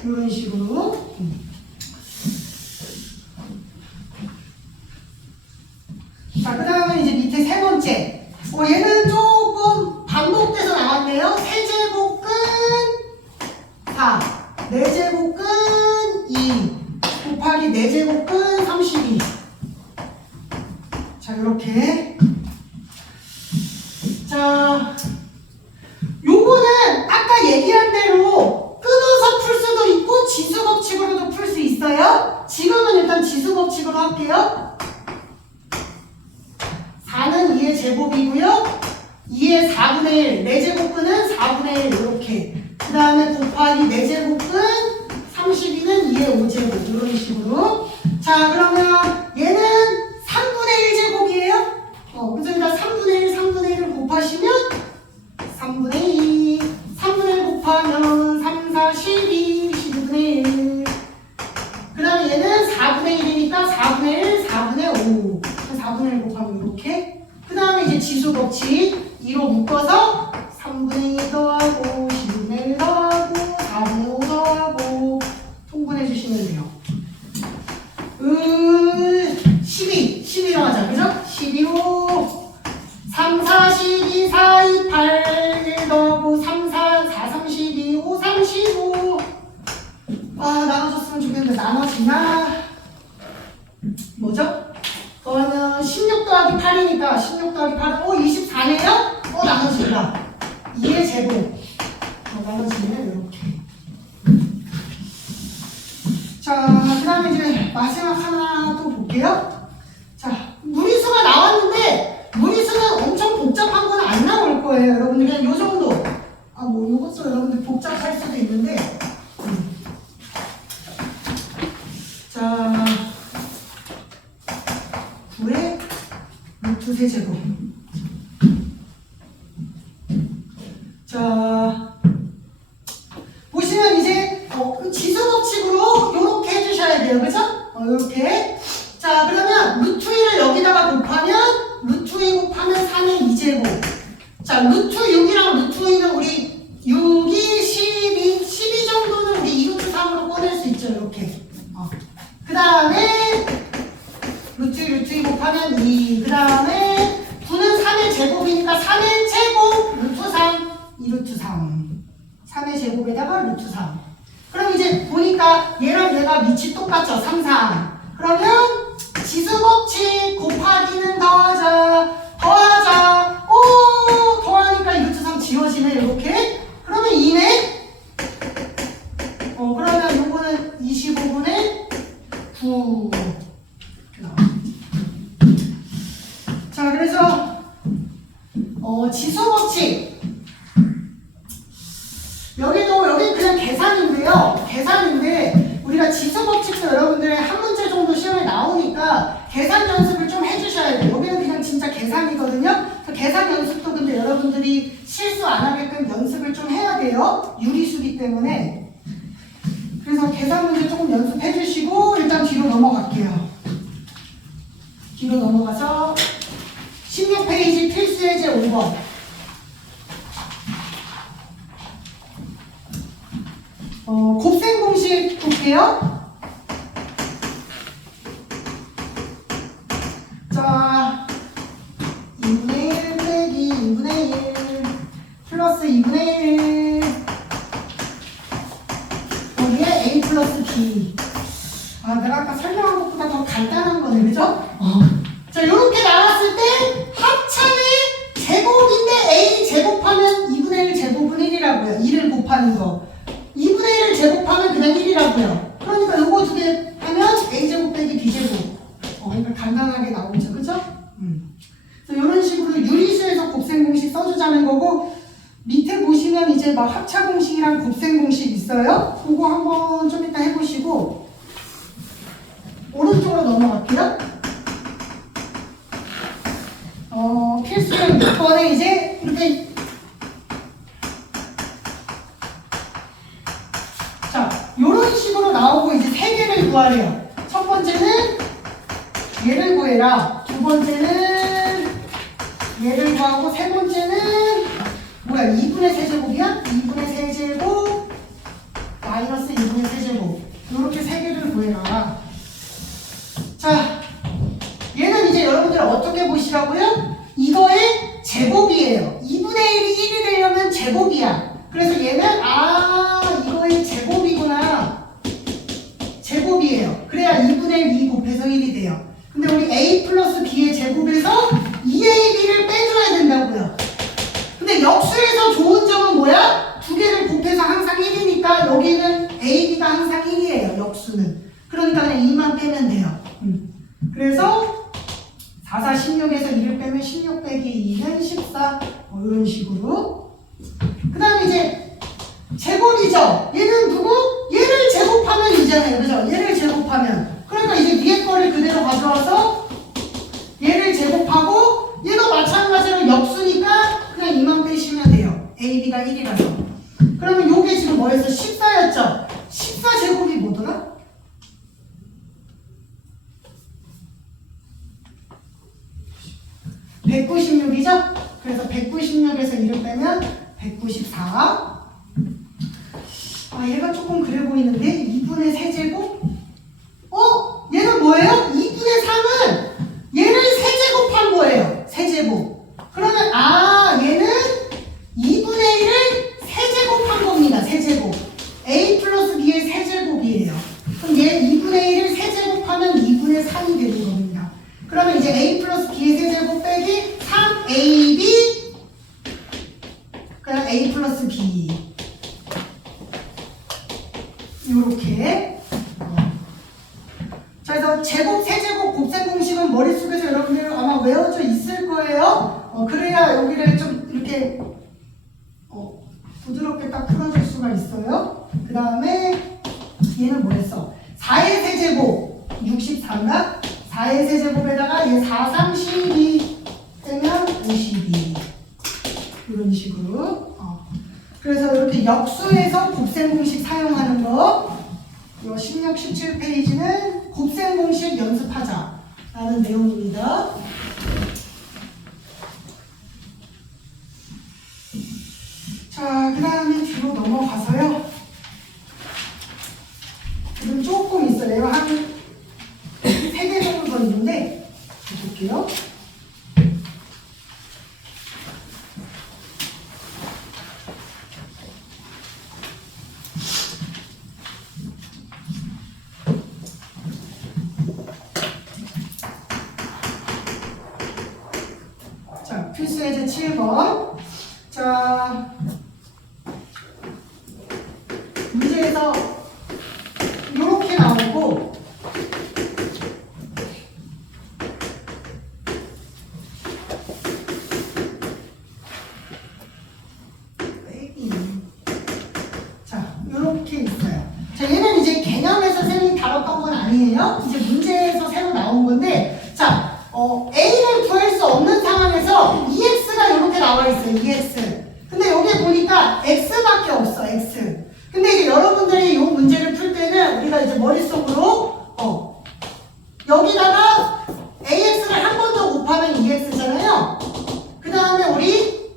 이런 식으로. 4. 4제곱근 2 곱하기 4제곱근 32. 자, 이렇게. 자, 요거는 아까 얘기한 대로 끊어서 풀 수도 있고 지수 법칙으로도 풀 수 있어요. 지금은 일단 지수 법칙으로 할게요. 4는 2의 제곱이고요. 2의 4분의 1, 4제곱근은 4분의 1 이렇게. 그 다음에 곱하기 4제곱근 32는 2의 5제곱 이런 식으로. 자, 그러면 얘는 3분의 1제곱이에요. 그래서 일단 3분의 1, 3분의 1을 곱하시면 3분의 2, 3분의 1 곱하면 3, 4, 12, 12분의 1. 그 다음에 얘는 4분의 1이니까 4분의 1, 4분의 5. 4분의 1 곱하면 이렇게. 그 다음에 이제 지수 법칙 2로 묶어서 3분의 2 더하고 12분의 1 더하고 4분의 5 더하고 통분해 주시면 돼요. 12로 하자. 그죠? 12로 3, 4, 12, 4, 2, 8, 1 더하고 3, 4, 4, 32, 5, 35. 나눠줬으면 좋겠는데 나눠지나? 뭐죠? 그러면 16 더하기 8이니까 16 더하기 8은 24네요? 나눠진다. 2의 제곱. 나눠지면 이렇게. 자, 그 다음에 이제 마지막 하나 또 볼게요. 자, 무리수가 나왔는데 무리수는 엄청 복잡한 건 안 나올 거예요. 여러분들 그냥 요 정도. 뭐 요것도 여러분들 복잡할 수도 있는데. 자, 9의 루트 세제곱. 자, 보시면 이제 지수 법칙으로 요렇게 해주셔야 돼요. 그죠? 요렇게. 자, 그러면 루트 2를 여기다가 곱하면 루트 2 곱하면 3의 2제곱. 자, 루트 6이랑 루트 2는 우리 6이 12 정도는 우리 2루트 3으로 꺼낼 수 있죠. 이렇게. 그 다음에 루트 2 곱하면 2. 그 다음에 9는 3의 제곱이니까 3의 제곱 루트 3. 2루트 3. 3의 제곱에다가 루트 3. 그럼 이제 보니까 얘랑 얘가 밑이 똑같죠. 3, 3. 그러면 지수법칙 곱하기는 더하자. 더하니까 2루트 3 지워지네. 이렇게. 그러면 2네. 그러면 요거는 25분의 9. 자, 그래서 지수법칙 여기 그냥 계산인데 우리가 지수법칙도 여러분들 한 문제 정도 시험에 나오니까 계산 연습을 좀 해주셔야 돼요. 여기는 그냥 진짜 계산이거든요. 계산 연습도 근데 여러분들이 실수 안 하게끔 연습을 좀 해야 돼요. 유리수기 때문에. 그래서 계산 문제 조금 연습해 주시고 일단 뒤로 넘어갈게요. 뒤로 넘어가서 16페이지 필수 예제 5번. 곱셈 공식 볼게요. 자, 2분의 1 빼기 2분의 1 플러스 2분의 1 거기에 A 플러스 B. 내가 아까 설명한 것보다 더 간단한 거네, 그죠? 자, 요렇게 나왔을 때 합차의 제곱인데 A 제곱하면 2분의 1 제곱은 1이라고요. 2를 곱하는 거. 2분의 1을 제곱하면 그냥 1이라고요. 그러니까 요거 두 개 하면 A제곱 빼기 B제곱. 그러니까 간단하게 나오죠. 그죠? 그래서 이런 식으로 유리수에서 곱셈 공식 써주자는 거고, 밑에 보시면 이제 막 합차 공식이랑 곱셈 공식 있어요. 그거 한번 좀 이따 해보시고, 오른쪽으로 넘어갈게요. 필수는 6번에 이제 이렇게 이런 식으로 나오고 이제 세 개를 구하래요. 첫 번째는 얘를 구해라. 두 번째는 얘를 구하고 세 번째는 뭐야? 2분의 세제곱이야? 2분의 세제곱 마이너스 2분의 세제곱. 이렇게 세 개를 구해라. 자, 얘는 이제 여러분들 어떻게 보시라고요? 이거의 제곱이에요. 2분의 1이 1이 되려면 제곱이야. 그래서 얘는 이거의 제곱 그러니까 그냥 2만 빼면 돼요. 그래서 4, 4, 16에서 2를 빼면 16 빼기 2는 14 이런 식으로. 그 다음에 이제 제곱이죠. 얘는 누구? 얘를 제곱하면 이잖아요. 그죠? 얘를 제곱하면. 그러니까 이제 위에 거를 그대로 가져와서 얘를 제곱하고 얘도 마찬가지로 역수니까 그냥 2만 빼시면 돼요. A, B가 1이라서. 그러면 요게 지금 뭐였어? 14였죠? 14제곱이 뭐더라? (196이죠) 그래서 196에서 1을 빼면 194. 아, 얘가 조금 그래 보이는데 2분의 세제곱? 얘는 뭐예요? 2분의 3은 얘를 세제곱한 거예요. 세제곱. 그러면 얘는 2분의 1을 세제곱한 겁니다. 세제곱. A 플러스 B의 세제곱이에요. 그럼 얘 2분의 1을 세제곱하면 2분의 3이 되는 겁니다. 그러면 이제 A 플러스 B의 세제곱 빼기 3AB 그냥 A 플러스 B 요렇게. 자, 그래서 제곱, 세제곱, 곱셈 공식은 머릿속에서 여러분들 아마 외워져 있을 거예요. 그래야 여기를 좀 이렇게 부드럽게 딱 풀어줄 수가 있어요. 그 다음에 얘는 뭐랬어? 4의 세제곱 64인가? 4의 세제곱에다가 얘 4, 3, 12 빼면 52 이런 식으로. 그래서 이렇게 역수에서 곱셈 공식 사용하는 거. 요 16, 17페이지는 곱셈 공식 연습하자라는 내용입니다. 자, 그 다음에 뒤로 넘어가서요. 지금 조금 있어요. 한 3개 정도 더 있는데 볼게요. 자, 필수예제 7번. 자, 문제에서 이렇게 나오고 자, 이렇게 있어요. 자, 얘는 이제 개념에서 선생님이 다뤘던 건 아니에요. 이제 문제에서 새로 나온 건데, 자, A를 구할 수 없는 상황에서 EX가 이렇게 나와 있어요. EX. 근데 여기 보니까 X밖에 없어. X. 근데 이제 여러분들이 이 문제를 풀 때는 우리가 이제 머릿속으로 여기다가 AX를 한 번 더 곱하면 EX잖아요. 그 다음에 우리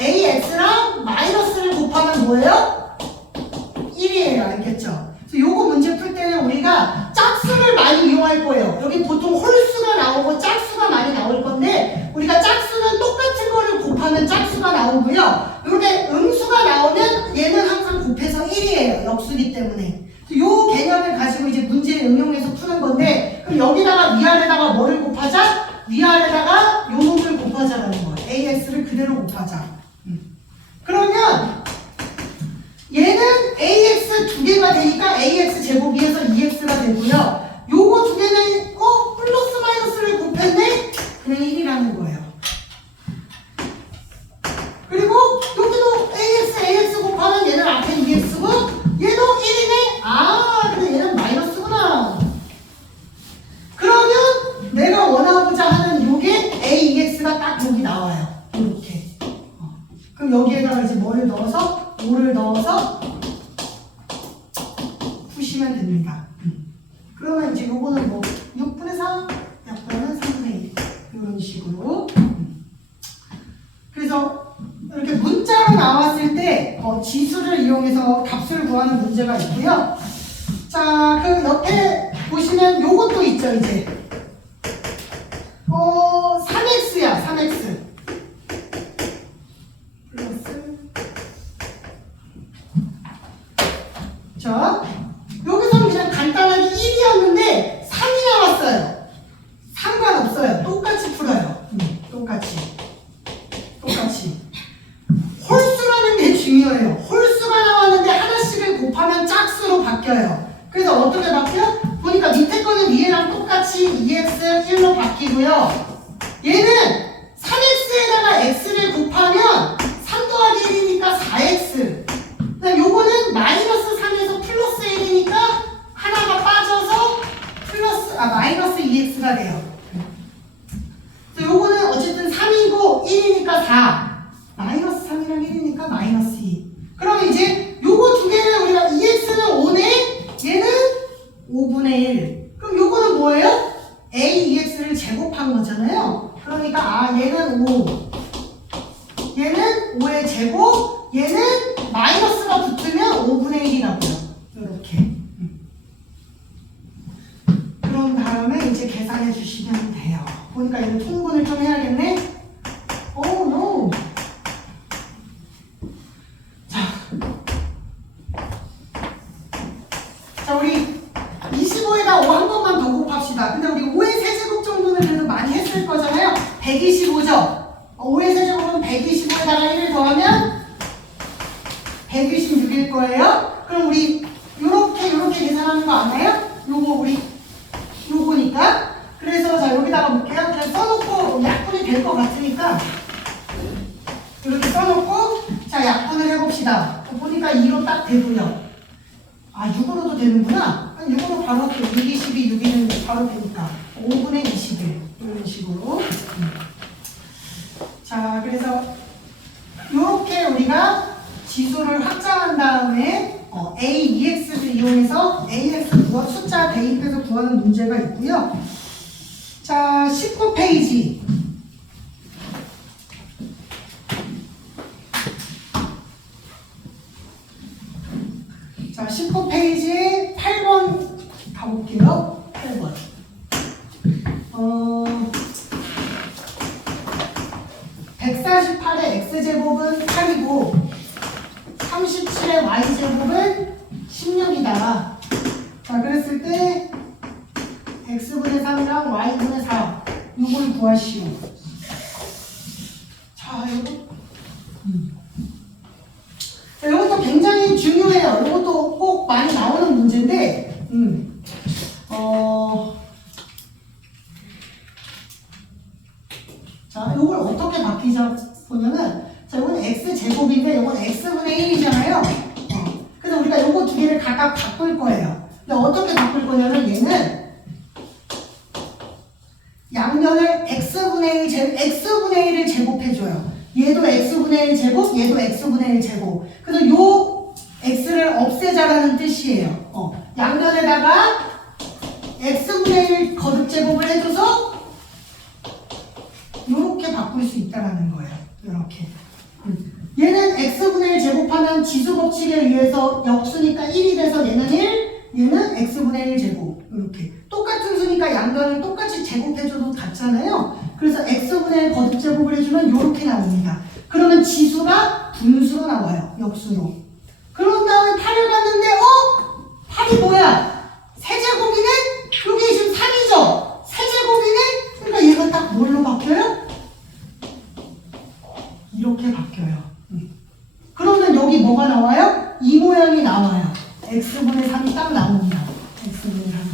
AX랑 마이너스를 곱하면 뭐예요? 1이에요. 알겠죠? 그래서 요거 문제 풀 때는 우리가 짝수를 많이 이용할 거예요. 여기 보통 홀수가 나오고 짝수가 많이 나올 건데 우리가 짝수는 똑같은 거를 곱하면 짝수가 나오고요. 이렇게 음수가 나오면 얘는 항상 곱해서 1이에요. 역수기 때문에. 요 개념을 가지고 이제 문제에 응용해서 푸는 건데, 그럼 여기다가 위아래다가 뭐를 곱하자? 위아래다가 요 놈을 곱하자라는 거예요. AX를 그대로 곱하자. 그러면 얘는 AX 두 개가 되니까 AX 제곱이에서 2X가 되고요. 요거 두 개는 플러스 마이너스를 곱했네? 그냥 1이라는 거예요. 그리고 여기도 AX 곱하면 얘는 앞에 2X고 얘도 1이네? 근데 얘는 마이너스구나. 그러면 내가 원하고자 하는 요게 AX가 딱 여기 나와요. 이렇게. 그럼 여기에다가 이제 뭐를 넣어서? 5를 넣어서 푸시면 됩니다. 그러면 이제 요거는 뭐 6분의 4, 약분은 3분의 1 이런 식으로. 그래서 이렇게 문자로 나왔을 때 지수를 이용해서 값을 구하는 문제가 있고요. 자, 그 옆에 보시면 요것도 있죠, 이제. 3x야, 3x. 플러스. 자, 여기서는 그냥 간단하게 1이었는데 3이 나왔어요. 상관없어요. 똑같이 풀어요. 똑같이. 홀수라는 게 중요해요. 홀수가 나왔는데 하나씩을 곱하면 짝수로 바뀌어요. 그래서 어떻게 바뀌어? 보니까 똑같이 2x 1로 바뀌고요. 얘는 3x에다가 x를 곱하면 3 더하기 1이니까 4x. 그다음 요거는 마이너스 3에서 플러스 1이니까 하나가 빠져서 마이너스 2x가 돼요. 그래서 요거는 어쨌든 3이고 1이니까 4. 마이너스 3이랑 1이니까 마이너스 2. 그럼 이제 요거 두 개는 우리가 2x는 5네, 얘는 5분의 1. 그럼 요거는 뭐예요? a 2x를 제곱한 거잖아요. 그러니까 얘는 5, 얘는 5의 제곱, 얘는 마이너스가 붙으면 5분의 1이라고요. 이렇게. 그런 다음에 이제 계산해 주시면 돼요. 보니까 이거 통분을 좀 해야겠네. Oh no. 자, 우리 25에다 5 한 번만 더 곱합시다. 근데 우리 5의 세제곱 정도는 그래도 많이 했을 거잖아요. 125죠? 5의 세제곱은 125에다가 1을 더하면 126일 거예요. 그럼 우리 요렇게 계산하는 거 아나요? 요거 우리 요거니까. 그래서 자 여기다가 볼게요. 그냥 써놓고 약분이 될 것 같으니까 이렇게 써놓고 자 약분을 해봅시다. 보니까 2로 딱 되고요. 6으로도 되는구나. 6으로 바로 할게요. 6, 22, 6이는 바로 되니까 5분의 21 이런 식으로. 자, 그래서 이렇게 우리가 지수를 확장한 다음에 A2X를 이용해서 AX 숫자 대입해서 구하는 문제가 있고요. 자, 19페이지. 자, 19페이지 8번 가볼게요. 8번. 148의 x제곱은 8이고 37의 y제곱은 16이다. 자, 그랬을 때 x분의 3이랑 y분의 4 이걸 구하시오. 자, 이것도 굉장히 중요해요. 이것도 꼭 많이 나오는 문제인데, 자, 이걸 어떻게 바뀌자 보냐면, 자, 이건 x제곱인데, 이건 x분의 1이잖아요. 그래서 우리가 이거 두 개를 각각 바꿀 거예요. 근데 어떻게 바꿀 거냐면, 얘는 양면을 x분의 1을 제곱해줘요. 얘도 x분의 1 제곱, 얘도 x분의 1 제곱. 그래서 요 x를 없애자라는 뜻이에요. 양면에다가 x분의 1 거듭 제곱을 해줘서 요렇게 바꿀 수 있다라는 거예요. 요렇게. 얘는 x분의 1 제곱하면 지수 법칙에 의해서 역수니까 1이 돼서 얘는 1, 얘는 x분의 1 제곱. 이렇게. 똑같은 수니까 양변을 똑같이 제곱해줘도 같잖아요. 그래서 x분의 1 거듭 제곱을 해주면 이렇게 나옵니다. 그러면 지수가 분수로 나와요. 역수로. 그런 다음에 8을 봤는데 8이 뭐야? 세제곱이네? 여기 지금 3이죠? 세제곱이네? 그러니까 얘가 딱 뭘로 바뀌어요? 이렇게 바뀌어요. 그러면 여기 뭐가 나와요? 이 모양이 나와요. x분의 3이 딱 나옵니다. x분의 3.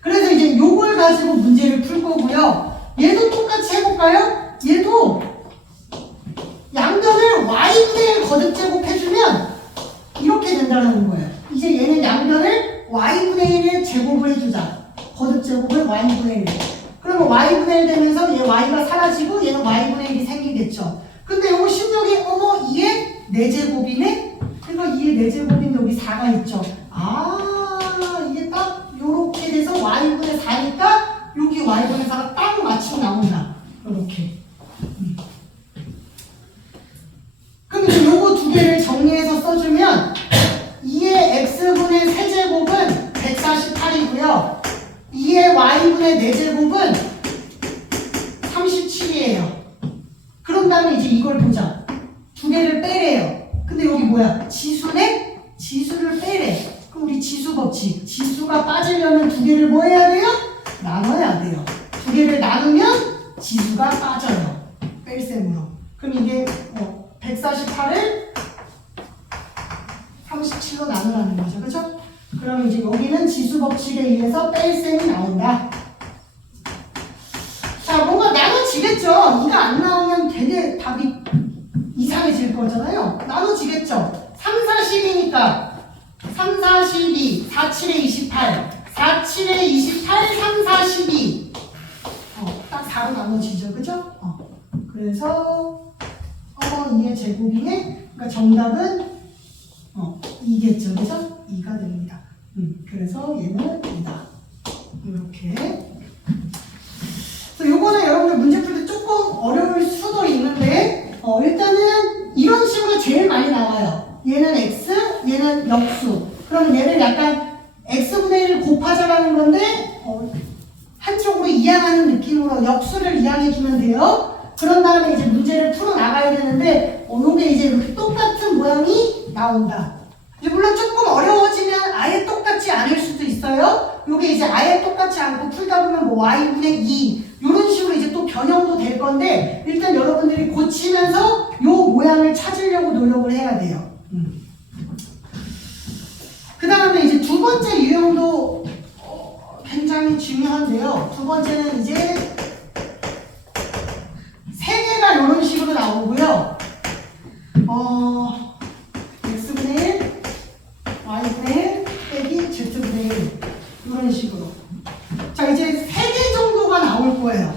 그래서 이제 요걸 가지고 문제를 풀 거고요. 얘도 똑같이 해볼까요? 얘도 양변을 y분의 1 거듭 제곱해주면 이렇게 된다는 거예요. 이제 얘는 양변을 y분의 1에 제곱을 해주자. 거듭 제곱을 y분의 1. 그러면 y분의 1 되면서 얘 y가 사라지고 얘는 y분의 1이 생기겠죠. 근데 요거 16이 어머 2의 4제곱이네? 그러니까 2의 4제곱인데 여기 4가 있죠. 이게 딱 요렇게 돼서 y분의 4니까 여기 y분의 4가 딱 맞추고 나온다. 요렇게. 그럼 이제 요거 두 개를 정리해서 써주면 2의 x분의 세제곱은 148이고요. 2의 y분의 4제곱은 37이에요. 그런 다음에 이제 이걸 보자. 두 개를 빼래요. 근데 여기 뭐야? 지수네? 지수를 빼래. 그럼 우리 지수 법칙. 지수가 빠지려면 두 개를 뭐 해야 돼요? 나눠야 돼요. 두 개를 나누면 지수가 빠져요. 뺄셈으로. 그럼 이게 148을 37로 나누라는 거죠. 그렇죠? 그럼 이제 여기는 지수 법칙에 의해서 뺄셈이 나온다. 자, 뭔가 나눠지겠죠? 이가 안 나오면 되게 답이 이상해질 거잖아요. 나눠지겠죠? 3, 4, 10이니까 3, 4, 12, 4, 7에 28, 4, 7에 28, 3, 4, 12. 딱 4로 나눠지죠, 그죠? 그래서 2의 제곱이네. 그러니까 정답은 2겠죠, 그죠? 2가 됩니다. 그래서 얘는 2다. 이렇게. 그래서 요거는 여러분들 문제 풀 때 조금 어려울 수도 있는데 일단은 이런 식으로 제일 많이 나와요. 얘는 x, 얘는 역수. 그럼 얘를 약간 x분의 1을 곱하자라는 건데 한쪽으로 이항하는 느낌으로 역수를 이항해주면 돼요. 그런 다음에 이제 문제를 풀어 나가야 되는데 요게 이제 이렇게 똑같은 모양이 나온다. 이제 물론 조금 어려워지면 아예 똑같지 않을 수도 있어요. 요게 이제 아예 똑같지 않고 풀다 보면 뭐 y분의 2 이런 식으로 이제 또 변형도 될 건데 일단 여러분들이 고치면서 요 모양을 찾으려고 노력을 해야 돼요. 그 다음에 이제 두 번째 유형도 굉장히 중요한데요. 두 번째는 이제 세 개가 이런 식으로 나오고요. x분의 1, y분의 1 빼기 z분의 1 이런 식으로. 자, 이제 세 개 정도가 나올 거예요.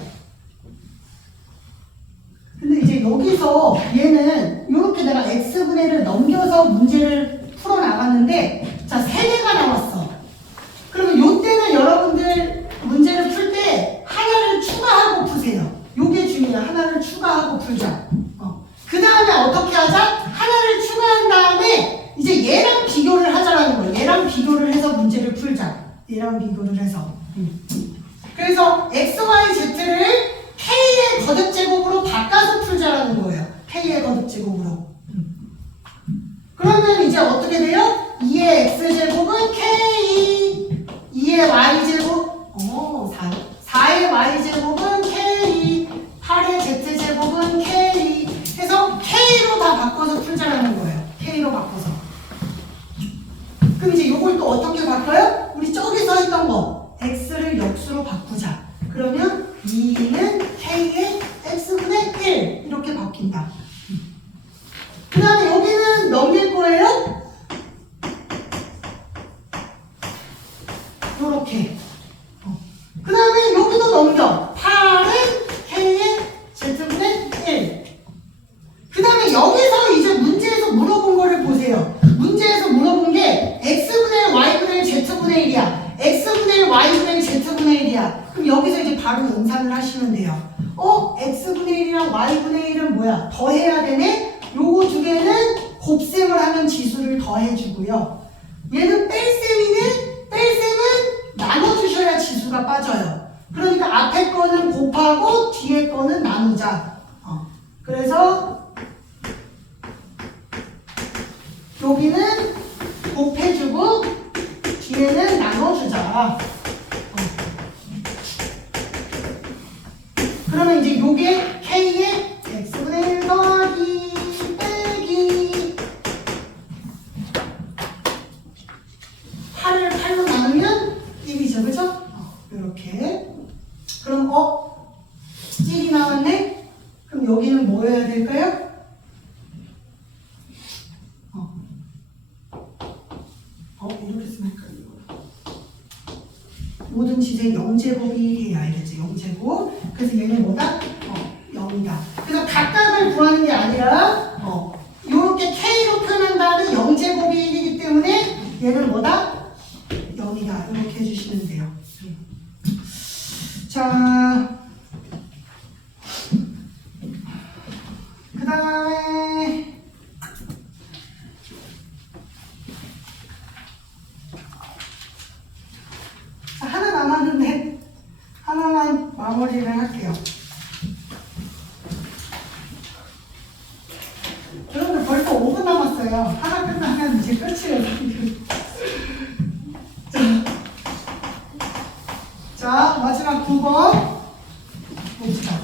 근데 이제 여기서 얘는 이렇게 내가 x분의 1을 넘겨서 문제를 풀어 나갔는데 자, 세 개가 나왔어. 그러면 요때는 여러분들 문제를 풀 때 하나를 추가하고 푸세요. 요게 중요해요. 하나를 추가하고 풀자. 그 다음에 어떻게 하자? 하나를 추가한 다음에 이제 얘랑 비교를 하자라는 거예요. 얘랑 비교를 해서 문제를 풀자. 얘랑 비교를 해서. 그래서 x, y, z를 k의 거듭제곱으로 바꿔서 풀자라는 거예요. k의 거듭제곱으로. 그러면 이제 어떻게 돼요? 2의 x제곱은 k, 2의 y제곱, 4의 y제곱은 k, 8의 z제곱은 k 해서 k로 다 바꿔서 풀자라는 거예요. k로 바꿔서. 그럼 이제 이걸 또 어떻게 바꿔요? 우리 저기 써 있던 거 x를 역수로 바꾸자. 그러면 2는 k의 x분의 1 이렇게 바뀐다. 그 다음에 여기는 넘길 거예요. 요렇게. 그 다음에 여기도 넘겨. 8은 k의 z분의 1. 그 다음에 여기서 이제 문제에서 물어본 거를 보세요. 문제에서 물어본 게 x분의 1, y분의 1, z분의 1이야. x분의 1, y분의 1, z분의 1이야. 그럼 여기서 이제 바로 연산을 하시면 돼요. x분의 1이랑 y분의 1은 뭐야? 더해야 되네? 요거 두 개는 곱셈을 하면 지수를 더해주고요. 얘는 뺄셈이네? 뺄셈은 나눠주셔야 지수가 빠져요. 그러니까 앞에 거는 곱하고 뒤에 거는 나누자. 그래서 여기는 곱해주고 뒤에는 나눠주자. 그러면 이제 요게 k의 x분의 1 더하기 빼기 8을 8로 나누면 1이죠, 그죠? 이렇게. 그럼 1이 나왔네? 그럼 여기는 뭐여야 될까요? 이렇게 쓰면 헷갈리고. 모든 지수의 0제곱이 돼야 알겠지, 0제곱. 그래서 얘는 뭐다? 0이다. 그래서 각각을 구하는 게 아니라 이렇게 K로 표현한 다음에 0제곱이기 때문에 얘는 뭐다? 0이다. 이렇게 해주시면 돼요. 자, 그 다음에 하나 남았는데 하나만 마무리를 할게요. 여러분들 벌써 5분 남았어요. 하나 끝나면 이제 끝이에요. 자, 마지막 9번 봅시다.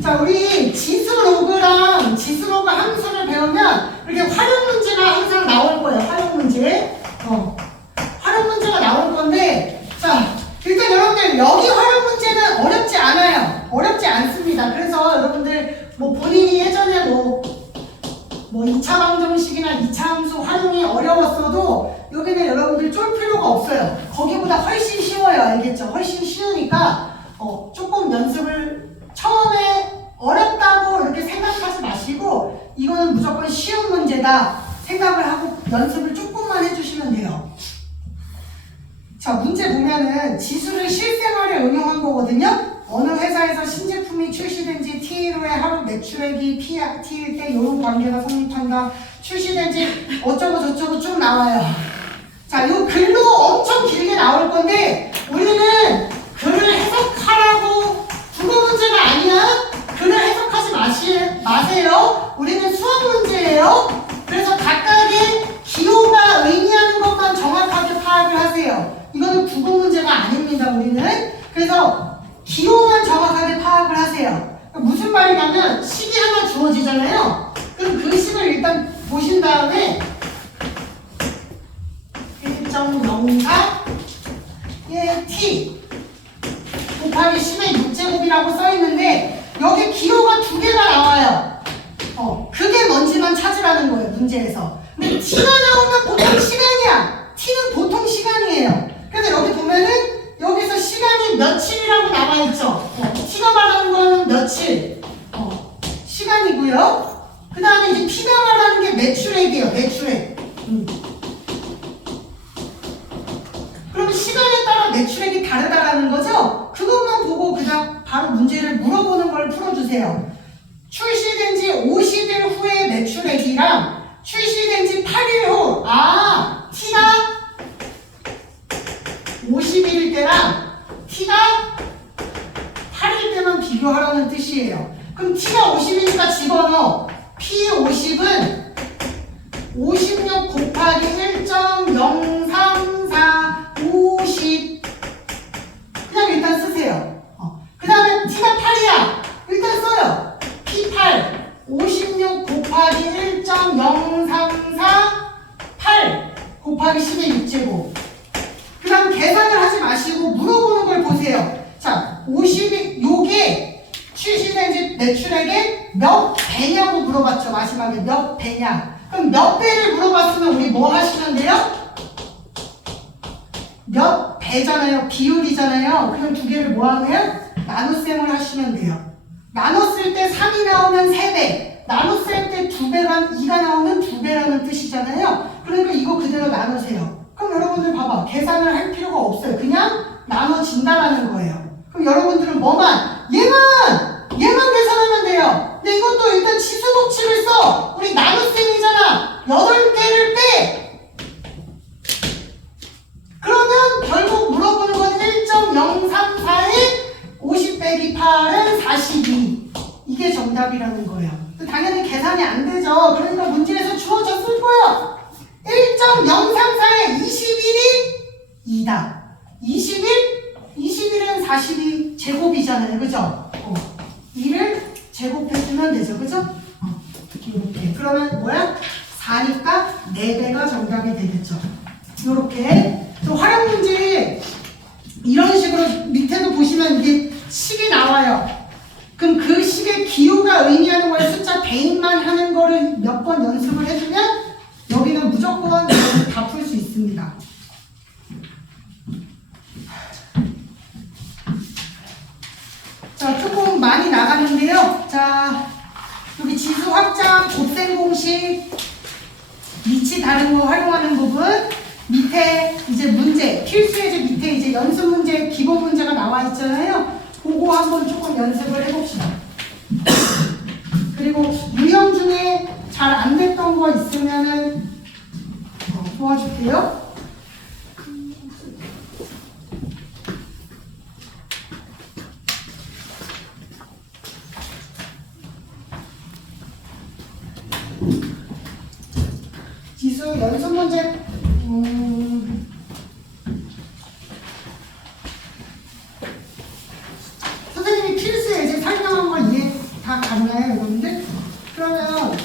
자, 우리 지수로그 함수를 배우면 이렇게 활용 문제가 항상 나올 거예요. 활용 문제. 문제다 생각을 하고 연습을 조금만 해주시면 돼요. 자, 문제 보면은 지수를 실생활에 응용한 거거든요. 어느 회사에서 신제품이 출시된 지 T 후에 하루 매출액이 T일 때 이런 관계가 성립한다. 출시된 지 어쩌고 저쩌고 쭉 나와요. 자, 요 글로 엄청 길게 나올 건데 우리는 글을 해석하라고 국어 문제가 아니야. 글을 해석하지 마세요. 우리는 수학 문제예요. 그래서 각각의 기호가 의미하는 것만 정확하게 파악을 하세요. 이거는 국어 문제가 아닙니다. 우리는. 그래서 기호만 정확하게 파악을 하세요. 무슨 말이냐면 식이 하나 주어지잖아요. 그럼 그 식을 일단 보신 다음에 1.04의 t 곱하기 10의 6제곱이라고 써있는데 여기 기호가 두 개가 나와요. 그게 뭔지만 찾으라는 거예요. 문제에서. 근데 t가 나오면 보통 시간이야. t는 보통 시간이에요. 그래서 여기 보면은 여기서 시간이 며칠이라고 나와있죠. t가 말하는 거는 며칠 시간이고요. 그 다음에 이제 p가 말하는 게 매출액이에요. 매출액. 그러면 시간에 따라 매출액이 다르다라는 거죠? 그것만 보고 그냥 바로 문제를 물어보는 걸 풀어주세요. 출시된 지 50일 후의 매출액이랑 출시된 지 8일 후, t가 50일일 때랑 t가 8일 때만 비교하라는 뜻이에요. 그럼 t가 50이니까 집어넣어. P50은 56 곱하기 1.034 50 그냥 일단 쓰세요. 그 다음에 t가 8이야. 일단 써요. P8 56 곱하기 1.034 8 곱하기 10의 6제곱. 그 다음 계산을 하지 마시고 물어보는 걸 보세요. 자, 50이 요게 출시된 지 매출액의 몇 배냐고 물어봤죠. 마지막에 몇 배냐. 그럼 몇 배를 물어봤으면 우리 뭐 하시면 돼요? 몇 배잖아요. 비율이잖아요. 그럼 두 개를 뭐 하면? 나눗셈을 하시면 돼요. 나눴을 때 3이 나오면 3배. 나눴을 때 2배가 2가 나오면 2배라는 뜻이잖아요. 그러니까 이거 그대로 나누세요. 그럼 여러분들 봐봐. 계산을 할 필요가 없어요. 그냥 나눠진다라는 거예요. 그럼 여러분들은 뭐만? 얘만 계산하면 돼요. 근데 이것도 일단 지수 법칙을 써. 우리 나눗셈이잖아. 8개를 빼. 그러면 결국 물어보는 건 1.034에 50 빼기 8은 42. 이게 정답이라는 거예요. 당연히 계산이 안 되죠. 그러니까 문제에서 주어졌을 거예요. 1.034에 21이 2다. 21은 42 제곱이잖아요. 그죠? 2를 제곱해주면 되죠. 그죠? 이렇게. 그러면 뭐야? 4니까 4배가 정답이 되겠죠. 이렇게. 또 활용 문제 이런 식으로 밑에도 보시면 이게 식이 나와요. 그럼 그 식의 기호가 의미하는 걸 숫자 대입만 하는 거를 몇 번 연습을 해주면 여기는 무조건 다 풀 수 있습니다. 자, 조금 많이 나가는데요. 자, 여기 지수 확장, 곱셈 공식, 위치 다른 거 활용하는 부분, 밑에 이제 문제, 필수 예제 밑에 이제 연습 문제, 기본 문제가 나와 있잖아요. 그거 한번 조금 연습을 해봅시다. 그리고 유형 중에 잘 안 됐던 거 있으면은 도와줄게요. 지수 연습 문제 선생님이 필수 예제 설명한 거 이해 다 갔나요, 여러분들? 그러면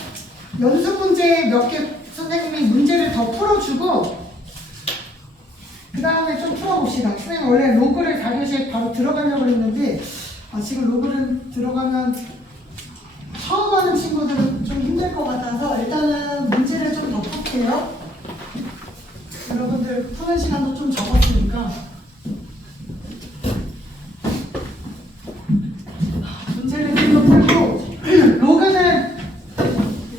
연습 문제 몇 개 선생님이 문제를 더 풀어주고 그 다음에 좀 풀어봅시다. 선생님 원래 로그를 4교시에 바로 들어가려고 했는데 지금 로그를 들어가면 처음 하는 친구들은 좀 힘들 것 같아서 일단은 문제를 좀 더 풀게요. 여러분들 푸는 시간도 좀 적었으니까 문제를 좀 더 풀고 로그는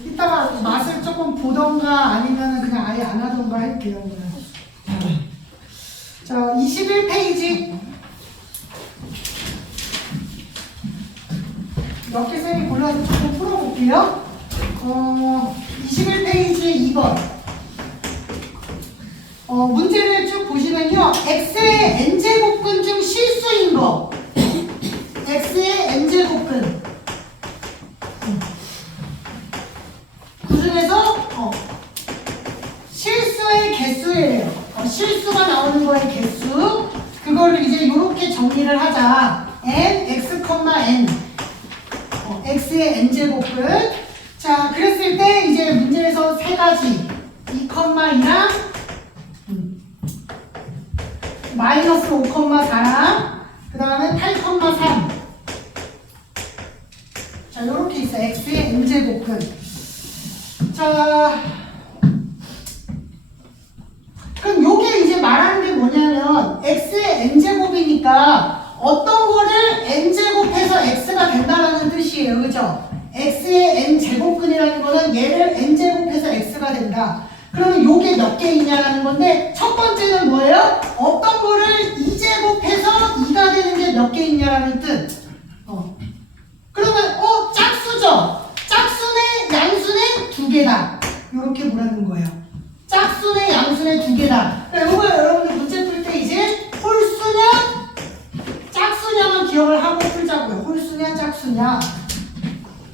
이따가 맛을 조금 보던가 아니면 그냥 아예 안 하던가 할게요. 자, 21페이지. 몇 개 쌤이 골라서 조금 풀어볼게요. 21페이지 2번. 문제를 쭉 보시면요. x의 n제곱근 중 실수인 거. x의 n제곱근. 그 중에서 실수의 개수예요. 실수가 나오는 거의 개수. 그거를 이제 이렇게 정리를 하자. n, x, n. x의 n제곱근. 자, 그랬을 때 이제 문제에서 세 가지. 2,2랑 마이너스 5,4랑 그 다음에 8,3. 자, 요렇게 있어요. x의 n제곱근. 자, 그럼 요게 이제 말하는 게 뭐냐면 x의 n제곱이니까 어떤 거를 n제곱해서 x가 된다라는 뜻이에요. 그죠? x의 n제곱근이라는 거는 얘를 n제곱해서 x가 된다. 그러면 요게 몇 개 있냐라는 건데 첫 번째는 뭐예요? 어떤 거를 2제곱해서 2가 되는 게 몇 개 있냐라는 뜻. 그러면 짝수죠? 짝수네 양수네 두 개다. 요렇게 보라는 거예요. 짝수네 양수네 두 개다. 요거 여러분들 문제 풀 때 이제 홀수냐 짝수냐만 기억을 하고 풀자고요. 홀수냐 짝수냐.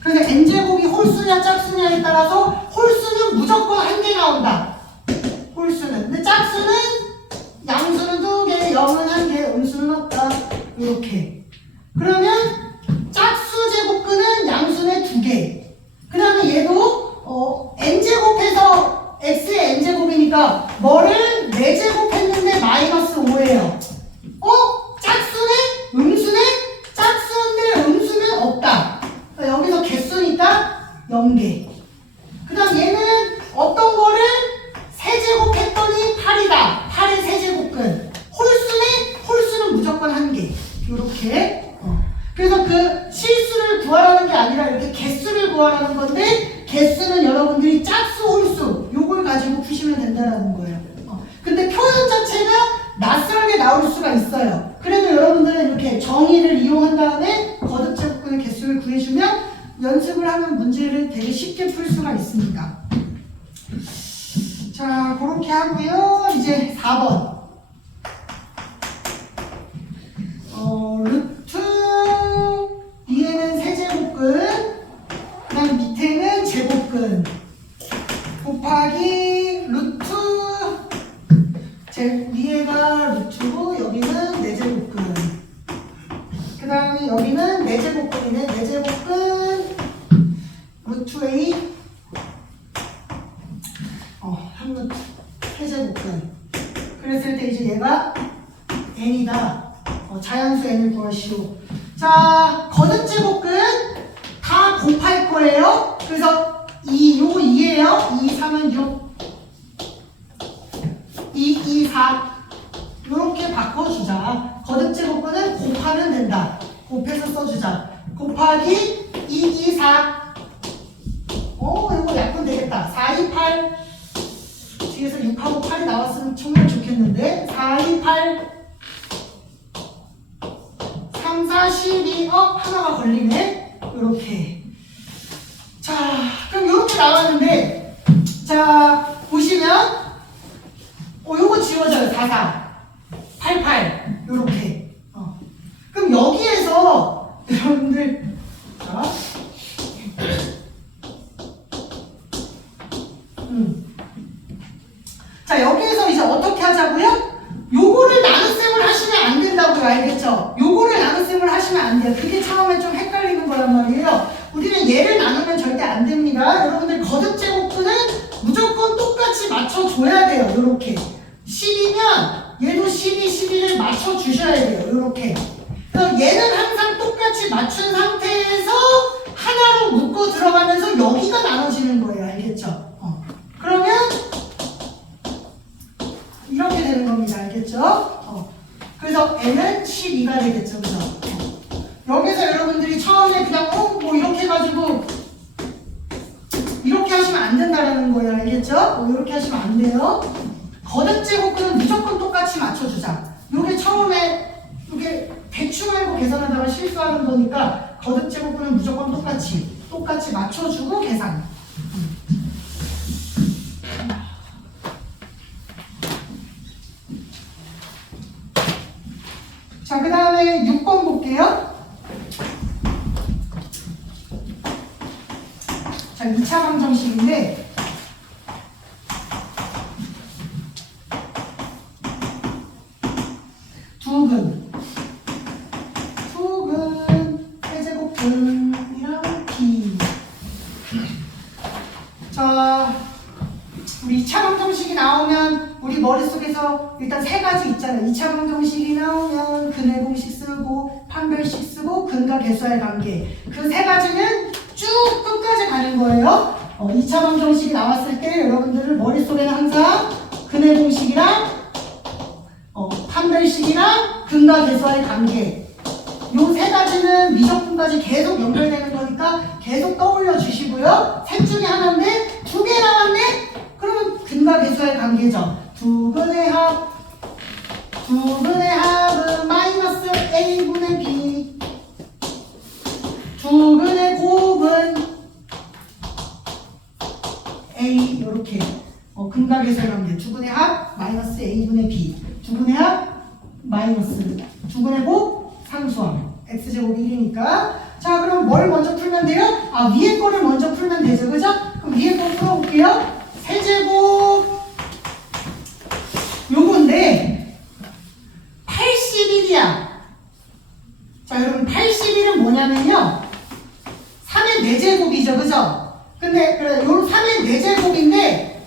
그래서 n제곱이 홀수냐 짝수냐에 따라서 홀수는 무조건 한 개 나온다. 홀수는. 근데 짝수는 양수는 두 개, 영은 한 개, 음수는 없다. 이렇게. 그러면 짝수 제곱근은 양수는 두 개. 그 다음에 얘도 n제곱해서 x의 n제곱이니까 뭐를 4제곱 했는데 마이너스 5예요. 짝수네? 음수네? 짝수인데 음수는 없다. 여기서 개수니까 0개. 그 다음 얘는 어떤 거를 세제곱 했더니 8이다. 8의 세제곱근. 홀수네? 홀수는 무조건 1개. 요렇게. 그래서 그 실수를 구하라는 게 아니라 이렇게 개수를 구하라는 건데 개수는 여러분들이 짝수, 홀수 요걸 가지고 푸시면 된다는 거예요. 근데 표현 자체가 낯설게 나올 수가 있어요. 그래도 여러분들은 이렇게 정의를 이용한 다음에 거듭제곱근의 개수를 구해주면 연습을 하면 문제를 되게 쉽게 풀 수가 있습니다. 자, 그렇게 하고요. 이제 4번. 루트 위에는 세제곱근, 그 다음 밑에는 제곱근 곱하기 루트 위에가 루트고 여기는 4제곱근. 그 다음에 여기는 4제곱근이네. 4제곱근 루트 A 3루트 세제곱근. 그랬을 때 이제 얘가 n이다. 자연수 n을 구하시오. 자, 거듭제곱근 다 곱할 거예요. 그래서 요거 2예요. 2, 3은 6. 2, 2, 4 이렇게 바꿔주자. 거듭제곱근은 곱하면 된다. 곱해서 써주자. 곱하기 2, 2, 4. 이거 약분 되겠다. 4, 2, 8. 뒤에서 6하고 8이 나왔으면 정말 좋겠는데. 4, 2, 8. 3, 4, 12. 하나가 걸리네. 요렇게. 자, 그럼 요렇게 나왔는데, 자, 보시면 요거 지워져요. 4, 4, 8, 8 요렇게. 그럼 여기에서 여러분들 자, 자, 여기에서 이제 어떻게 하자고요? 요거를 나눗셈을 하시면 안 된다고요. 알겠죠? 요거를 나눗셈을 하시면 안 돼요. 그게 처음에 좀 헷갈리는 거란 말이에요. 우리는 얘를 나누면 절대 안 됩니다. 여러분들 거듭제곱근은 무조건 똑같이 맞춰줘야 돼요. 요렇게 10이면 얘도 12, 12를 맞춰주셔야 돼요. 요렇게. 그럼 얘는 항상 똑같이 맞춘 상태에서 하나로 묶어 들어가면서 여기가 나눠지는 거예요. 알겠죠? 그러면 이렇게 되는 겁니다. 알겠죠? 그래서 n은 12가 되겠죠. 그죠? 여기서 여러분들이 처음에 그냥 뭐 이렇게 해가지고 이렇게 하시면 안 된다라는 거예요. 알겠죠? 이렇게 하시면 안 돼요. 거듭제곱근은 무조건 똑같이 맞춰주자. 요게 처음에 이게 대충 알고 계산하다가 실수하는 거니까 거듭제곱근은 무조건 똑같이 맞춰주고 계산. 자, 그 다음에 6번 볼게요. 자, 2차 방정식인데 두근 세제곱근이랑 B. 자, 우리 2차 방정식이 나오면 우리 머릿속에서 일단 세 가지 있잖아요. 2차 방정식이 나오면 근의 공식 쓰고 판별식 쓰고 근과 계수와의 관계. 그 세 가지는 쭉 끝까지 가는 거예요. 2차 방정식이 나왔을 때 여러분들 머릿속에는 항상 근의 공식이랑 판별식이랑 근과 계수와의 관계. 요 세 가지는 미적분까지 계속 연결되는 거니까 계속 떠올려 주시고요. 셋 중에 하나인데 두 개 나왔네? 그러면 근과 계수와의 관계죠. 두근의 합은 마이너스 A분의 B. 두근의 곱은 A. 이렇게 근과 계수와의 관계. 두근의 합 마이너스 A분의 B. 두근의 합 마이너스 두근의 곱 상수함. x제곱이 1이니까. 자, 그럼 뭘 먼저 풀면 돼요? 위에 거를 먼저 풀면 되죠. 그죠? 그럼 위에 거 풀어볼게요. 세제곱 요건데 81이야. 자, 여러분 81은 뭐냐면요 3의 4제곱이죠. 그죠? 근데 요 3의 4제곱인데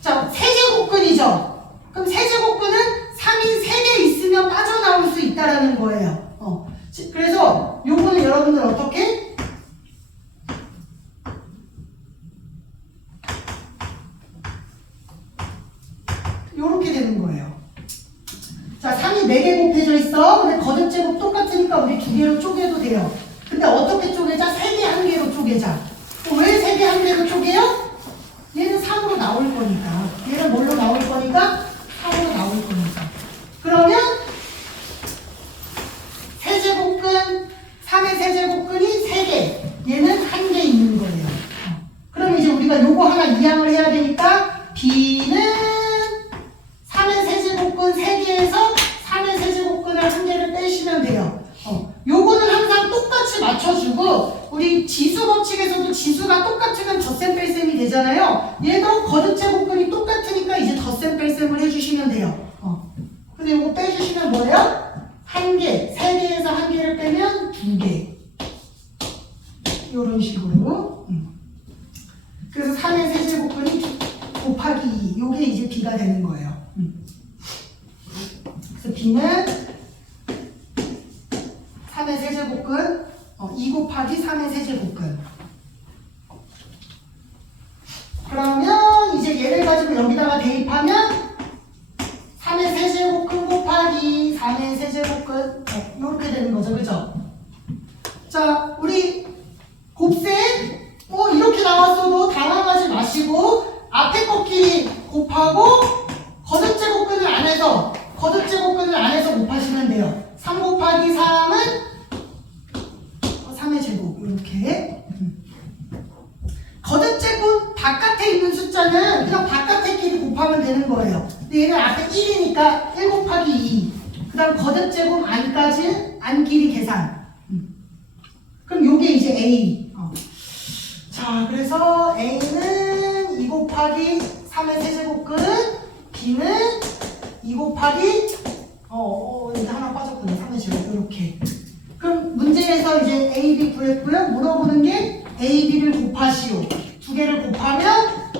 자, 세제곱근이죠. 그럼 세제곱근은 3이 3개 있으면 빠져나올 수 있다라는 거예요. 그래서 요거는 여러분들 어떻게? 요렇게 되는 거예요. 자, 3이 4개 곱해져 있어. 근데 거듭제곱 똑같으니까 우리 2개로 쪼개도 돼요. 근데 어떻게 쪼개자? 3개 1개로 쪼개자. 왜 3개 1개로 쪼개요? 얘는 3으로 나올 거니까. 얘는 뭘로 나올 거니까? 3으로 나올 거니까. 그러면 세제곱근 3의 세제곱근이 3개. 얘는 1개 있는 거예요. 그럼 이제 우리가 요거 하나 이항을 해야 되니까 B는 3의 세제곱근 3개에서 3의 세제곱근을 1개를 빼시면 돼요. 요거는 항상 똑같이 맞춰주고 우리 지수 법칙에서도 지수가 똑같으면 덧셈 뺄셈이 되잖아요. 얘도 거듭제곱근이 똑같으니까 이제 덧셈 뺄셈을 해주시면 돼요. 근데 요거 빼주시면 뭐예요? 1개, 3개에서 1개를 빼면 2개. 요런 식으로. 그래서 3의 세제곱근이 곱하기 2. 요게 이제 B가 되는 거예요. 그래서 B는 3의 세제곱근 2 곱하기 3의 세제곱근. 그러면 이제 얘를 가지고 여기다가 대입하면 3의 세제곱근 곱하기 3의 세제곱근 이렇게 되는 거죠. 그죠? 자, 우리 곱셈 이렇게 나왔어도 당황하지 마시고 앞에 것끼리 곱하고 거듭제곱근을 안 해서 곱하시면 돼요. 3 곱하기 3은 3의 제곱 이렇게. 거듭제곱 바깥에 있는 숫자는 그냥 바깥에끼리 곱하면 되는 거예요. 근데 얘는 앞에 1이니까 1 곱하기 2. 그 다음 거듭제곱 안끼리 계산. 그럼 요게 이제 A. 자, 그래서 A는 2 곱하기 3의 세제곱근, B는 2 곱하기 이제 하나 빠졌군요. 3의 제곱 이렇게. 그럼 문제에서 이제 A, B 구했고요. 물어보는 게 A, B를 곱하시오. 두 개를 곱하면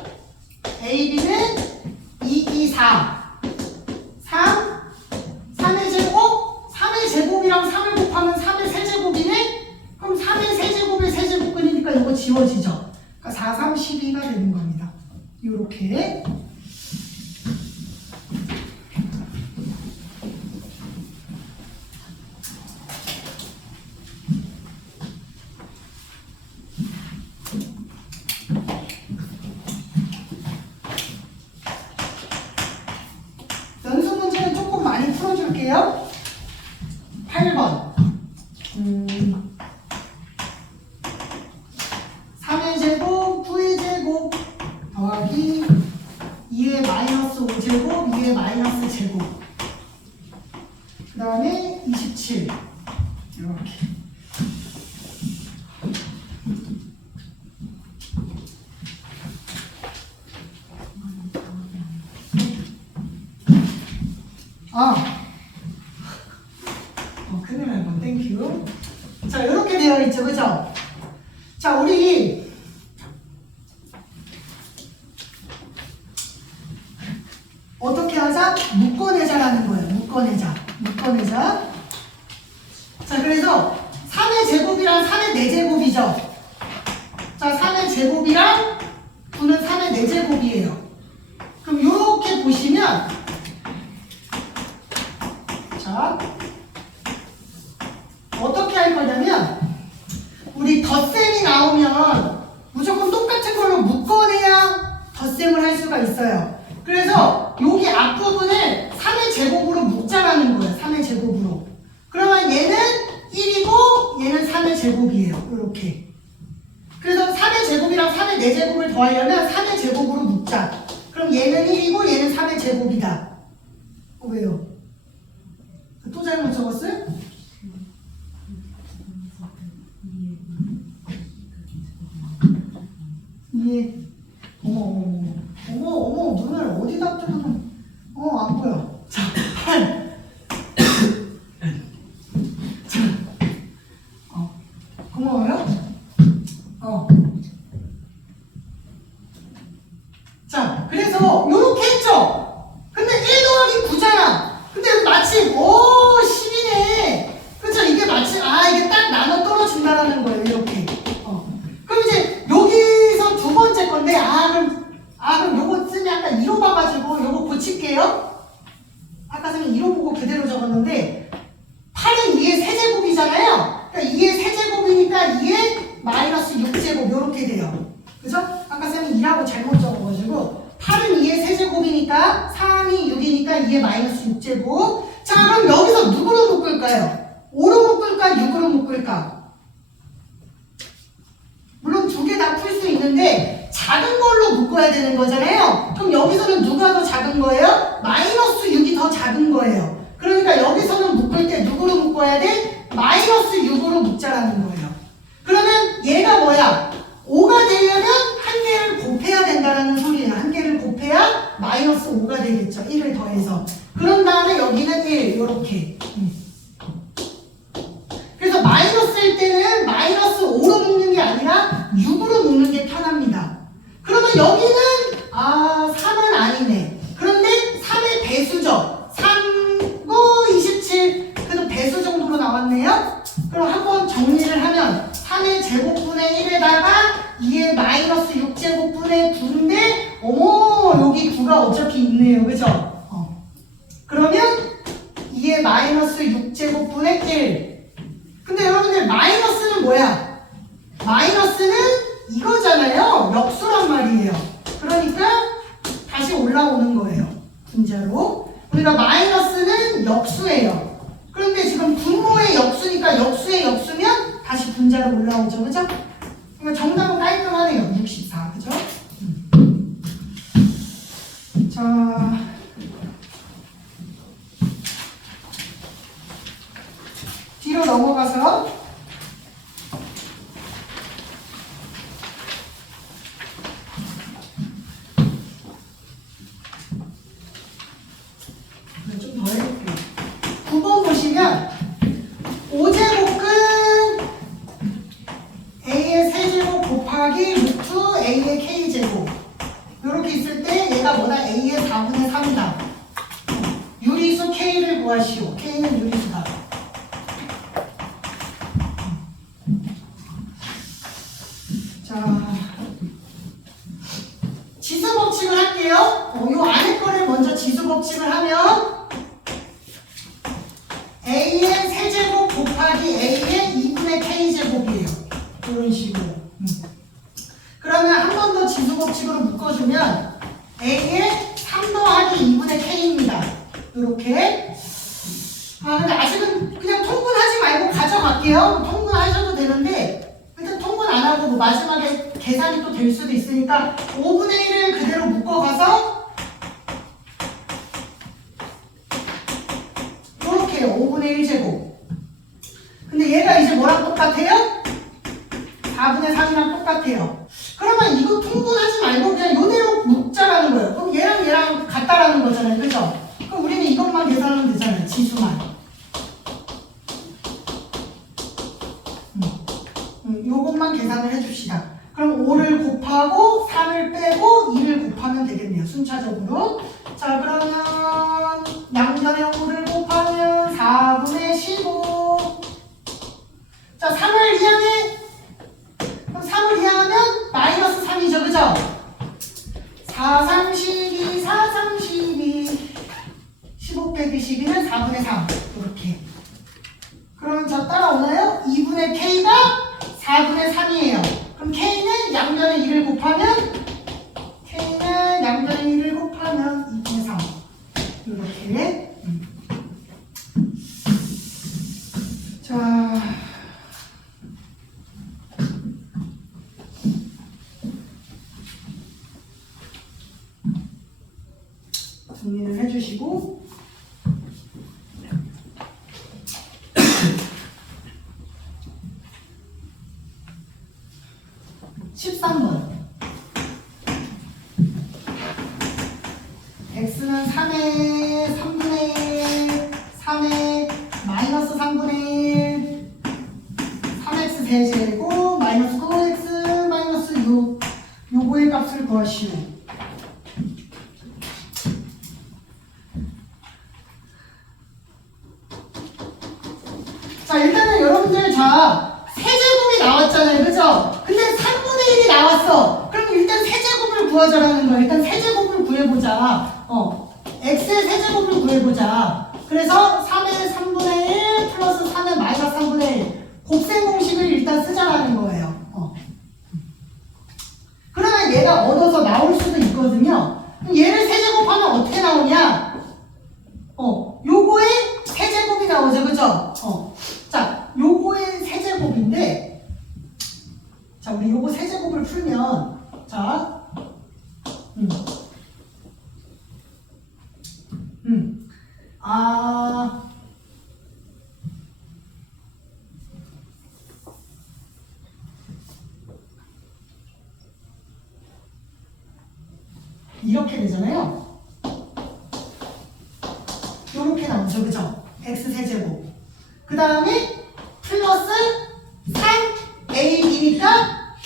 A, B는 2, 2, 4 3의 제곱 3의 제곱이랑 3을 곱하면 3의 세제곱이네. 그럼 3의 세제곱의 세제곱근이니까 이거 지워지죠. 그러니까 4, 3, 12가 되는 겁니다. 요렇게. 할게요. 8번. 3의 제곱, 9의 제곱 더하기 2의 마이너스 5제곱, 2의 마이너스 제곱. 그 다음에 27. 이렇게. 큰일 날 뻔. 땡큐. 자, 이렇게 되어 있죠. 그죠? 자, 우리 어떻게 하자? 묶어내자라는 거예요. 묶어내자. 자, 그래서 3의 제곱이랑 3의 4제곱이죠. 자, 3의 제곱이랑 9는 3의 4제곱이에요. 그럼 이렇게 보시면, 자, 어떻게 할 거냐면, 우리 덧셈이 나오면 무조건 똑같은 걸로 묶어내야 덧셈을 할 수가 있어요. 그래서 여기 앞부분을 3의 제곱으로 묶자라는 거예요. 3의 제곱으로. 그러면 얘는 1이고 얘는 3의 제곱이에요. 이렇게. 그래서 3의 제곱이랑 3의 4제곱을 더하려면 3의 제곱으로 묶자. 그럼 얘는 1이고 얘는 3의 제곱이다. 왜요? 또 잘못 적었어요? 이게 어머 눈을 어디다 뜨고 안 보여. 자, 8. 자, 고마워요. 자, 그래서 요렇게 했죠. 근데 1 더하기 9잖아. 근데 마침 10이네. 그렇죠? 이게 마침 이게 딱 나눠 떨어진다라는 거예요. 이렇게. 그럼 이제 여기서 두 번째 건데 그럼 요거 쓰면 아까 2로 봐가지고 요거 고칠게요. 아까 선생님 2로 보고 그대로 적었는데 8은 2의 세제곱이잖아요. 그러니까 2의 세제곱이니까 2의 마이너스 6제곱 요렇게 돼요. 그죠? 아까 선생님 2라고 잘못 적어가지고 8은 2의 세제곱이니까 3이 6이니까 2의 마이너스 6제곱. 자, 그럼 여기서 누구로 묶을까요? 5로 묶을까? 6으로 묶을까? 물론 두 개 다 풀 수 있는데 작은 걸로 묶어야 되는 거잖아요. 그럼 여기서는 누가 더 작은 거예요? 마이너스 6이 더 작은 거예요. 그러니까 여기서는 묶을 때 누구로 묶어야 돼? 마이너스 6으로 묶자라는 거예요. 그러면 얘가 뭐야? 5가 되려면 한 개를 곱해야 된다는 소리예요. 한 개를 곱해야 마이너스 5가 되겠죠. 1을 더해서. 그런 다음에 여기는 1 이렇게. 그래서 마이너스일 때는 마이너스 5로 묶는 게 아니라 6으로 묶는 게 편합니다. 그러면 여기는 3은 아니네. 그런데 3의 배수죠. 3, 9, 27. 그래도 배수 정도로 나왔네요. 그럼 한번 정리를 하면 3의 제곱분의 1에다가 2의 마이너스 6제곱분의 9인데 여기 9가 어차피 있네요. 그죠? 그러면 2의 마이너스 6제곱분의 1. 근데 여러분들 마이너스는 뭐야? 마이너스는 이거잖아요. 역수란 말이에요. 그러니까 다시 올라오는 거예요. 분자로. 우리가 마이너스는 역수예요. 그런데 지금 분모의 역수니까 역수의 역수면 다시 분자로 올라오죠. 그죠? 그러니까 정답은 깔끔하네요. 64. 그죠? 자, 뒤로 넘어가서 좀 더 해볼게요. 9번 보시면 5제곱은 a의 세제곱 곱하기 루트 a의 k제곱 이렇게 있을 때 얘가 뭐다? a의 4분의 3이다. 유리수 k를 구하시오. k는 유리수다. 자, 지수 법칙을 할게요. 요 안에 거를 먼저 지수 법칙을 하면 a의 세제곱 곱하기 a의 2분의 k제곱이에요. 이런 식으로. 그러면 한 번 더 지수 법칙으로 묶어주면 a의 3 더하기 2분의 k입니다. 이렇게. 그러니까 5분의 1을 그대로 묶어가서 이렇게 해요. 5분의 1제곱. 근데 얘가 이제 뭐랑 똑같아요? 4분의 3이랑 똑같아요. 그러면 이거 통분하지 말고 그냥 이대로 묶자라는 거예요. 그럼 얘랑 얘랑 같다라는 거잖아요. 그죠? 그럼 우리는 이것만 계산하면 되잖아요. 지수만. 요것만 계산을 해줍시다. 그럼 5를 곱하고 3을 빼고 2를 곱하면 되겠네요. 순차적으로. 자, 그러면 양변에 5를 곱하면 4분의 15. 자, 3을 이항해. 그럼 3을 이항하면 마이너스 3이죠. 그죠? 4, 3, 12, 4, 3, 12. 15 빼기 12는 4분의 3. 이렇게. 그러면 저 따라오나요? 2분의 K가 4분의 3이에요. 그럼 K는 양변에 2를 곱하면 K는 양변에 2를 곱하면 2분의 3. 이렇게. 자. 정리를 해주시고 13번 x는 3의 3분의 1 3의 마이너스 3분의 1 3x 세제곱 마이너스 9x 마이너스 6 요거의 값을 구하시오. 자, 일단은 여러분들 자 세제곱이 나왔잖아요. 그죠? 근데 3분의 1이 나왔어. 그럼 일단 세제곱을 구하자라는 거야. 일단 세제곱을 구해보자. x의 세제곱을 구해보자. 그래서 3의 3분의 1 플러스 3의 마이너스 3분의 1 곱셈 공식을 일단 쓰자라는 거예요. 그러면 얘가 얻어서 나올 수도 있거든요. 그럼 얘를 세제곱하면 어떻게 나오냐? 요거의 세제곱이 나오죠. 그죠? 자, 요거의 세제곱인데, 자, 우리 요거 세제곱을 풀면, 자, 이렇게 되잖아요. 요렇게 나오죠. 그죠? x 세제곱. 그 다음에 플러스 3ab니까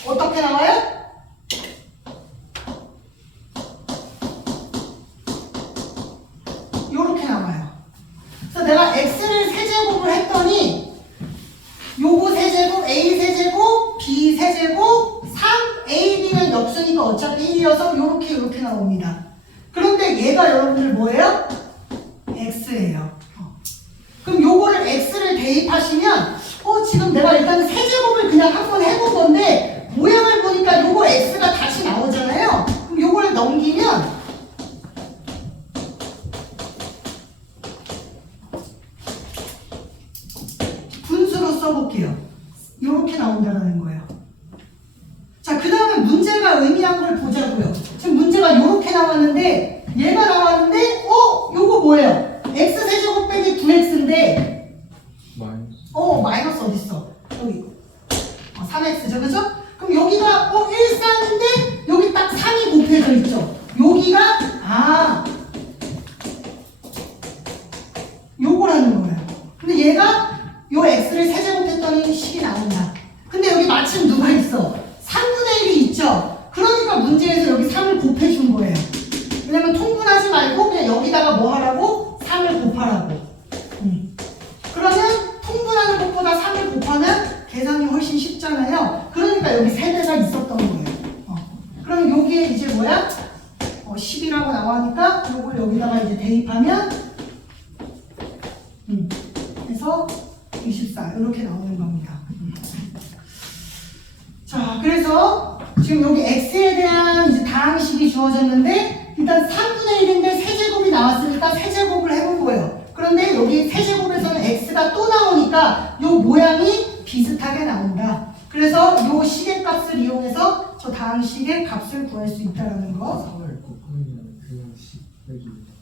어떻게 나와요? 요렇게 나와요. 그래서 내가 x를 세제곱을 했더니 요거 세제곱, a 세제곱, b 세제곱, 3ab는 역수니까 어차피 1이어서 요렇게 나옵니다. 그런데 얘가 여러분들 뭐예요? x예요. 그럼 요거를 x를 대입하시면 지금 내가 일단 세제곱을 그냥 한번 해본 건데 모양을 보니까 요거 x가 다시 나오잖아요. 그럼 요걸 넘기면 분수로 써볼게요. 요렇게 나온다는 거예요. 자, 그 다음에 문제가 의미한 걸 보자고요. 지금 문제가 요렇게 나왔는데 얘가 나왔는데 요거 뭐예요? x 세제곱 빼기 9x인데 마이너스 어딨어? 여기 3x죠. 그죠? 그럼 여기가 1, 4인데 여기 딱 3이 곱해져 있죠. 여기가 요거라는 거예요. 근데 얘가 요 x를 세제곱했더니 10이 나온다. 근데 여기 마침 누가 있어? 3분의 1이 있죠. 그러니까 문제에서 여기 3을 곱해준 거예요. 왜냐면 통분하지 말고 그냥 여기다가 뭐 하라고? 3을 곱하라고. 그러면 통분하는 것보다 3을 곱하면 계산이 훨씬 쉽잖아요. 그러니까 여기 세배가 있었던 거예요. 그럼 여기에 이제 뭐야? 10이라고 나오니까 요걸 여기다가 이제 대입하면 그래서 24 이렇게 나오는 겁니다. 자, 그래서 지금 여기 x에 대한 이제 다항식이 주어졌는데 일단 3분의 1인데 세제곱이 나왔으니까 세제곱을 해본 거예요. 그런데 여기 세제곱에서는 x가 또 나오니까 요 모양이 비슷하게 나온다. 그래서 요 시계값을 이용해서 저 방식의 값을 구할 수 있다는 거. 3을 곱하면 그냥 10백입니다.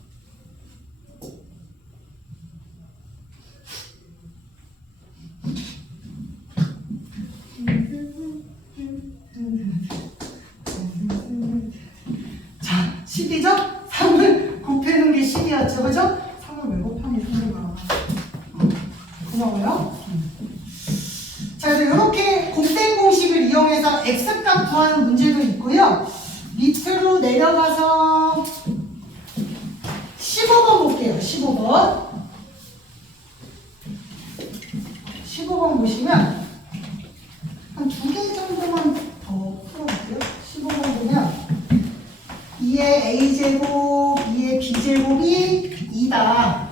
자, 10이죠? 3을 곱해놓은 게 10이었죠, 그죠? 3을 왜 곱하니, 3을 고마워요. 자, 그래서 이렇게 곱셈 공식을 이용해서 x값 구하는 문제도 있고요. 밑으로 내려가서 15번 볼게요. 15번. 15번 보시면 한 2개 정도만 더 풀어볼게요. 15번 보면 2의 a제곱, 2의 b제곱이 2다.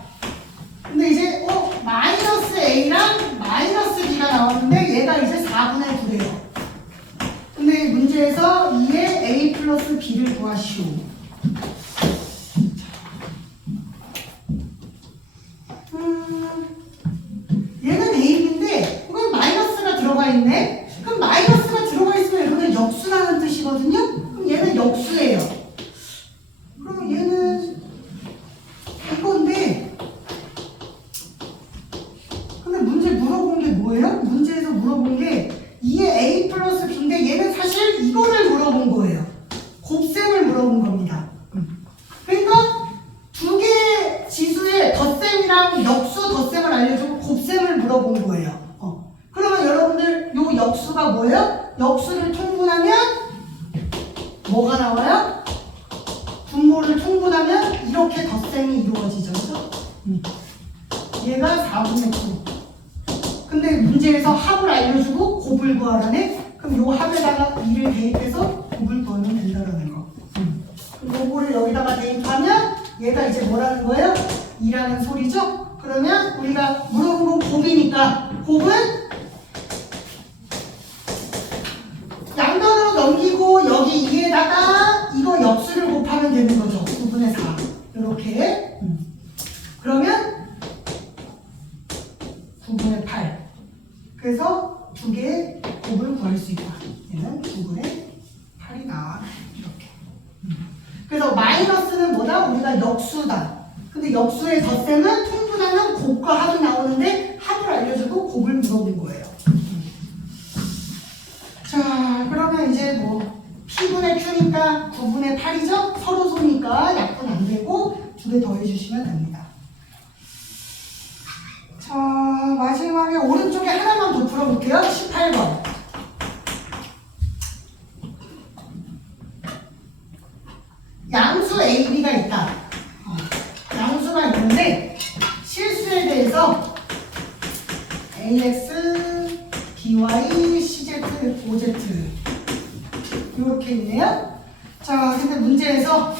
근데 이제 마이너스 a랑 마이너스 b가 나왔는데 얘가 이제 4분의 9래요. 근데 문제에서 2의 a 플러스 b를 구하시오. 얘는 a인데 이건 마이너스가 들어가 있네. 그럼 마이너스가 들어가 있으면 이거는 역수라는 뜻이거든요. 그럼 얘는 역수예요. 그럼 얘는 이건데, 근데 문제 물어본 게 뭐예요? 문제에서 물어본 게 2의 a 플러스 b인데 얘는 사실 이거를 물어본 거예요. 곱셈을 물어본 겁니다. 그러니까 두 개의 지수의 덧셈이랑 역수 덧셈을 알려주고 곱셈을 물어본 거예요. 그러면 여러분들 요 역수가 뭐예요? 역수를 통분하면 뭐가 나와요? 분모를 통분하면 이렇게 덧셈이 이루어지죠. 그죠? 얘가 4분의 9. 근데 문제에서 합을 알려주고 곱을 구하라네? 그럼 요 합에다가 2를 대입해서 곱을 구하면 된다는 거. 그럼 요거를 여기다가 대입하면 얘가 이제 뭐라는 거예요? 2라는 소리죠? 그러면 우리가 물어본 건 곱이니까 곱은 양변으로 넘기고 여기 2에다가 이거 역수를 곱하면 되는 거죠. 9분의 4. 이렇게. 그러면 9분의 8. 그래서 두 개의 곱을 구할 수 있다. 얘는 9분의 8이다. 이렇게. 그래서 마이너스는 뭐다? 우리가 역수다. 근데 역수의 덧셈은 통분하면 곱과 합이 나오는데 합을 알려주고 곱을 물어본 거예요. 자, 그러면 이제 뭐 P분의 Q니까 9분의 8이죠? 서로 소니까 약분 안 되고 두 개 더해주시면 됩니다. 자, 마지막에 오른쪽에 하나만 더 풀어볼게요. 18번. 양수 A, B가 있다. 양수가 있는데 실수에 대해서 AX, BY, CZ, OZ 이렇게 있네요. 자, 근데 문제에서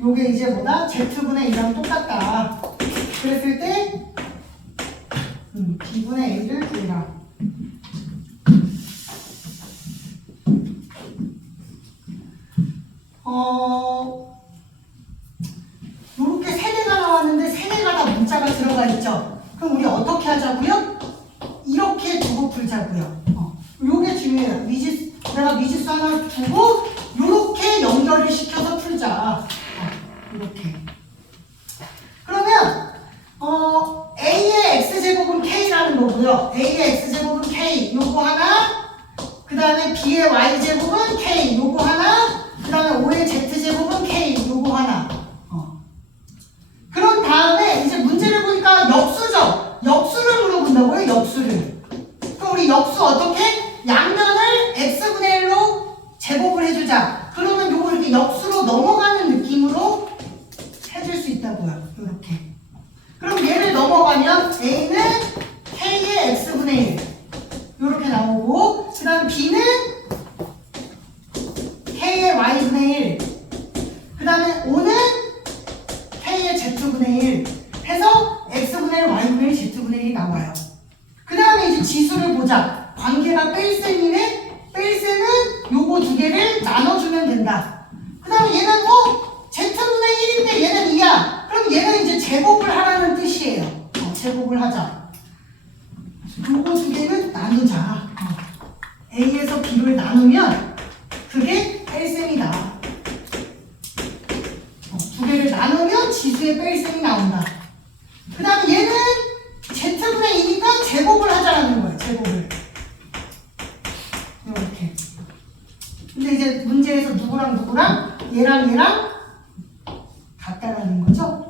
요게 이제 뭐다? Z분의 2랑 똑같다. 그랬을 때 B분의 A를 구해라. 요렇게 세 개가 나왔는데 세 개가 다 문자가 들어가 있죠. 그럼 우리 어떻게 하자고요? 이렇게 두고 풀자고요. 요게 중요해요. 내가 미지수 하나 두고 요렇게 연결을 시켜서 풀자. 이렇게. 그러면 A의 X제곱은 K라는 거고요. A의 X제곱은 K 요거 하나, 그 다음에 B의 Y제곱은 K 요거 하나, 그 다음에 O의 Z제곱은 K 요거 하나. 그런 다음에 이제 문제를 보니까 역수죠. 역수를 물어본다고요. 역수를. 그럼 우리 역수 어떻게? 양면을 X분의 1로 제곱을 해주자. 그러면 요거 이렇게 역수로 넘어가는 느낌으로 해줄 수 있다고요. 이렇게. 그럼 얘를 넘어가면 A는 K의 X분의 1 이렇게 나오고, 그 다음 B는 K의 Y분의 1, 그 다음에 O는 K의 Z분의 1 해서 X분의 1, Y분의 1, Z분의 1이 나와요. 그 다음에 이제 지수를 보자. 관계가 뺄셈이네. 뺄셈은 요거 두 개를 나눠주면 된다. 그 다음에 얘는 Z분의 1인데 얘는 2야. 그럼 얘는 이제 제곱을 하라는 뜻이에요. 제곱을 하자. 요거 두 개는 나누자. 지수의 뺄셈이 나온다. 그 다음에 얘는 Z분의 2니까 제곱을 하자라는 거예요. 제곱을. 이렇게. 근데 이제 문제에서 누구랑 누구랑 얘랑 같다라는 거죠.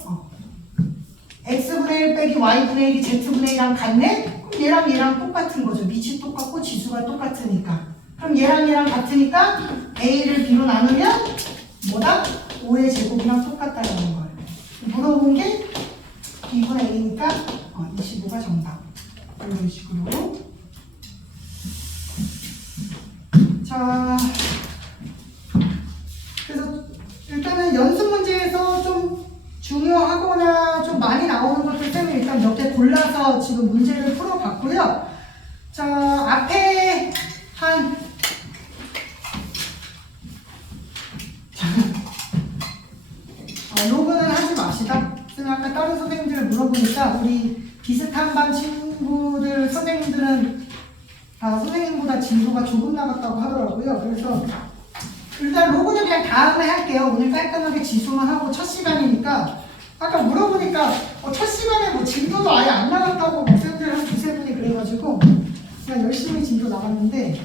x분의 1 빼기 y분의 1이 z분의 1이랑 같네? 그럼 얘랑 똑같은 거죠. 밑이 똑같고 지수가 똑같으니까. 그럼 얘랑 같으니까 a를 b로 나누면 뭐다? 5의 제곱이랑 똑같다라는 거예요. 물어본 게 b분의 1이니까 25가 정답. 이런 식으로. 자, 그래서 일단은 연습 문제에서 좀 중요하거나 좀 많이 나오는 것들 때문에 일단 몇 개 골라서 지금 문제를 풀어봤고요. 자, 앞에 로그는 하지 맙시다. 아까 다른 선생님들 물어보니까 우리 비슷한 반 친구들 선생님들은 다 선생님보다 진도가 조금 나갔다고 하더라고요. 그래서 일단 로그는 그냥 다음에 할게요. 오늘 깔끔하게 지수만 하고 첫 시간이니까. 아까 물어보니까 첫 시간에 뭐 진도도 아예 안 나갔다고 학생들 한 두세 분이 그래가지고 그냥 열심히 진도 나갔는데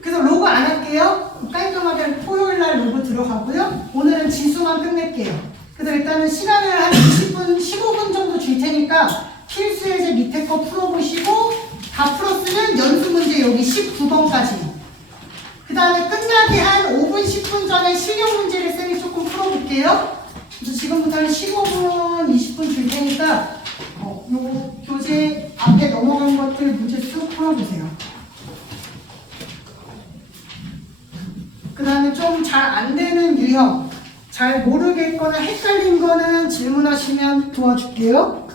그래서 로그 안 할게요. 깔끔하게 토요일날 로그 들어가고요. 오늘은 지수만 끝낼게요. 그래서 일단은 시간을 한 20분, 15분 정도 줄 테니까 필수 예제 밑에 거 풀어보시고 다 풀었으면 연습 문제 여기 19번까지. 그 다음에 끝나기 한 5분, 10분 전에 실용 문제를 쌤이 조금 풀어볼게요. 그래서 지금부터는 15분, 20분 줄 테니까 요거 교재 앞에 넘어간 것들 문제 쭉 풀어보세요. 그 다음에 좀 잘 안 되는 유형, 잘 모르겠거나 헷갈린 거는 질문하시면 도와줄게요.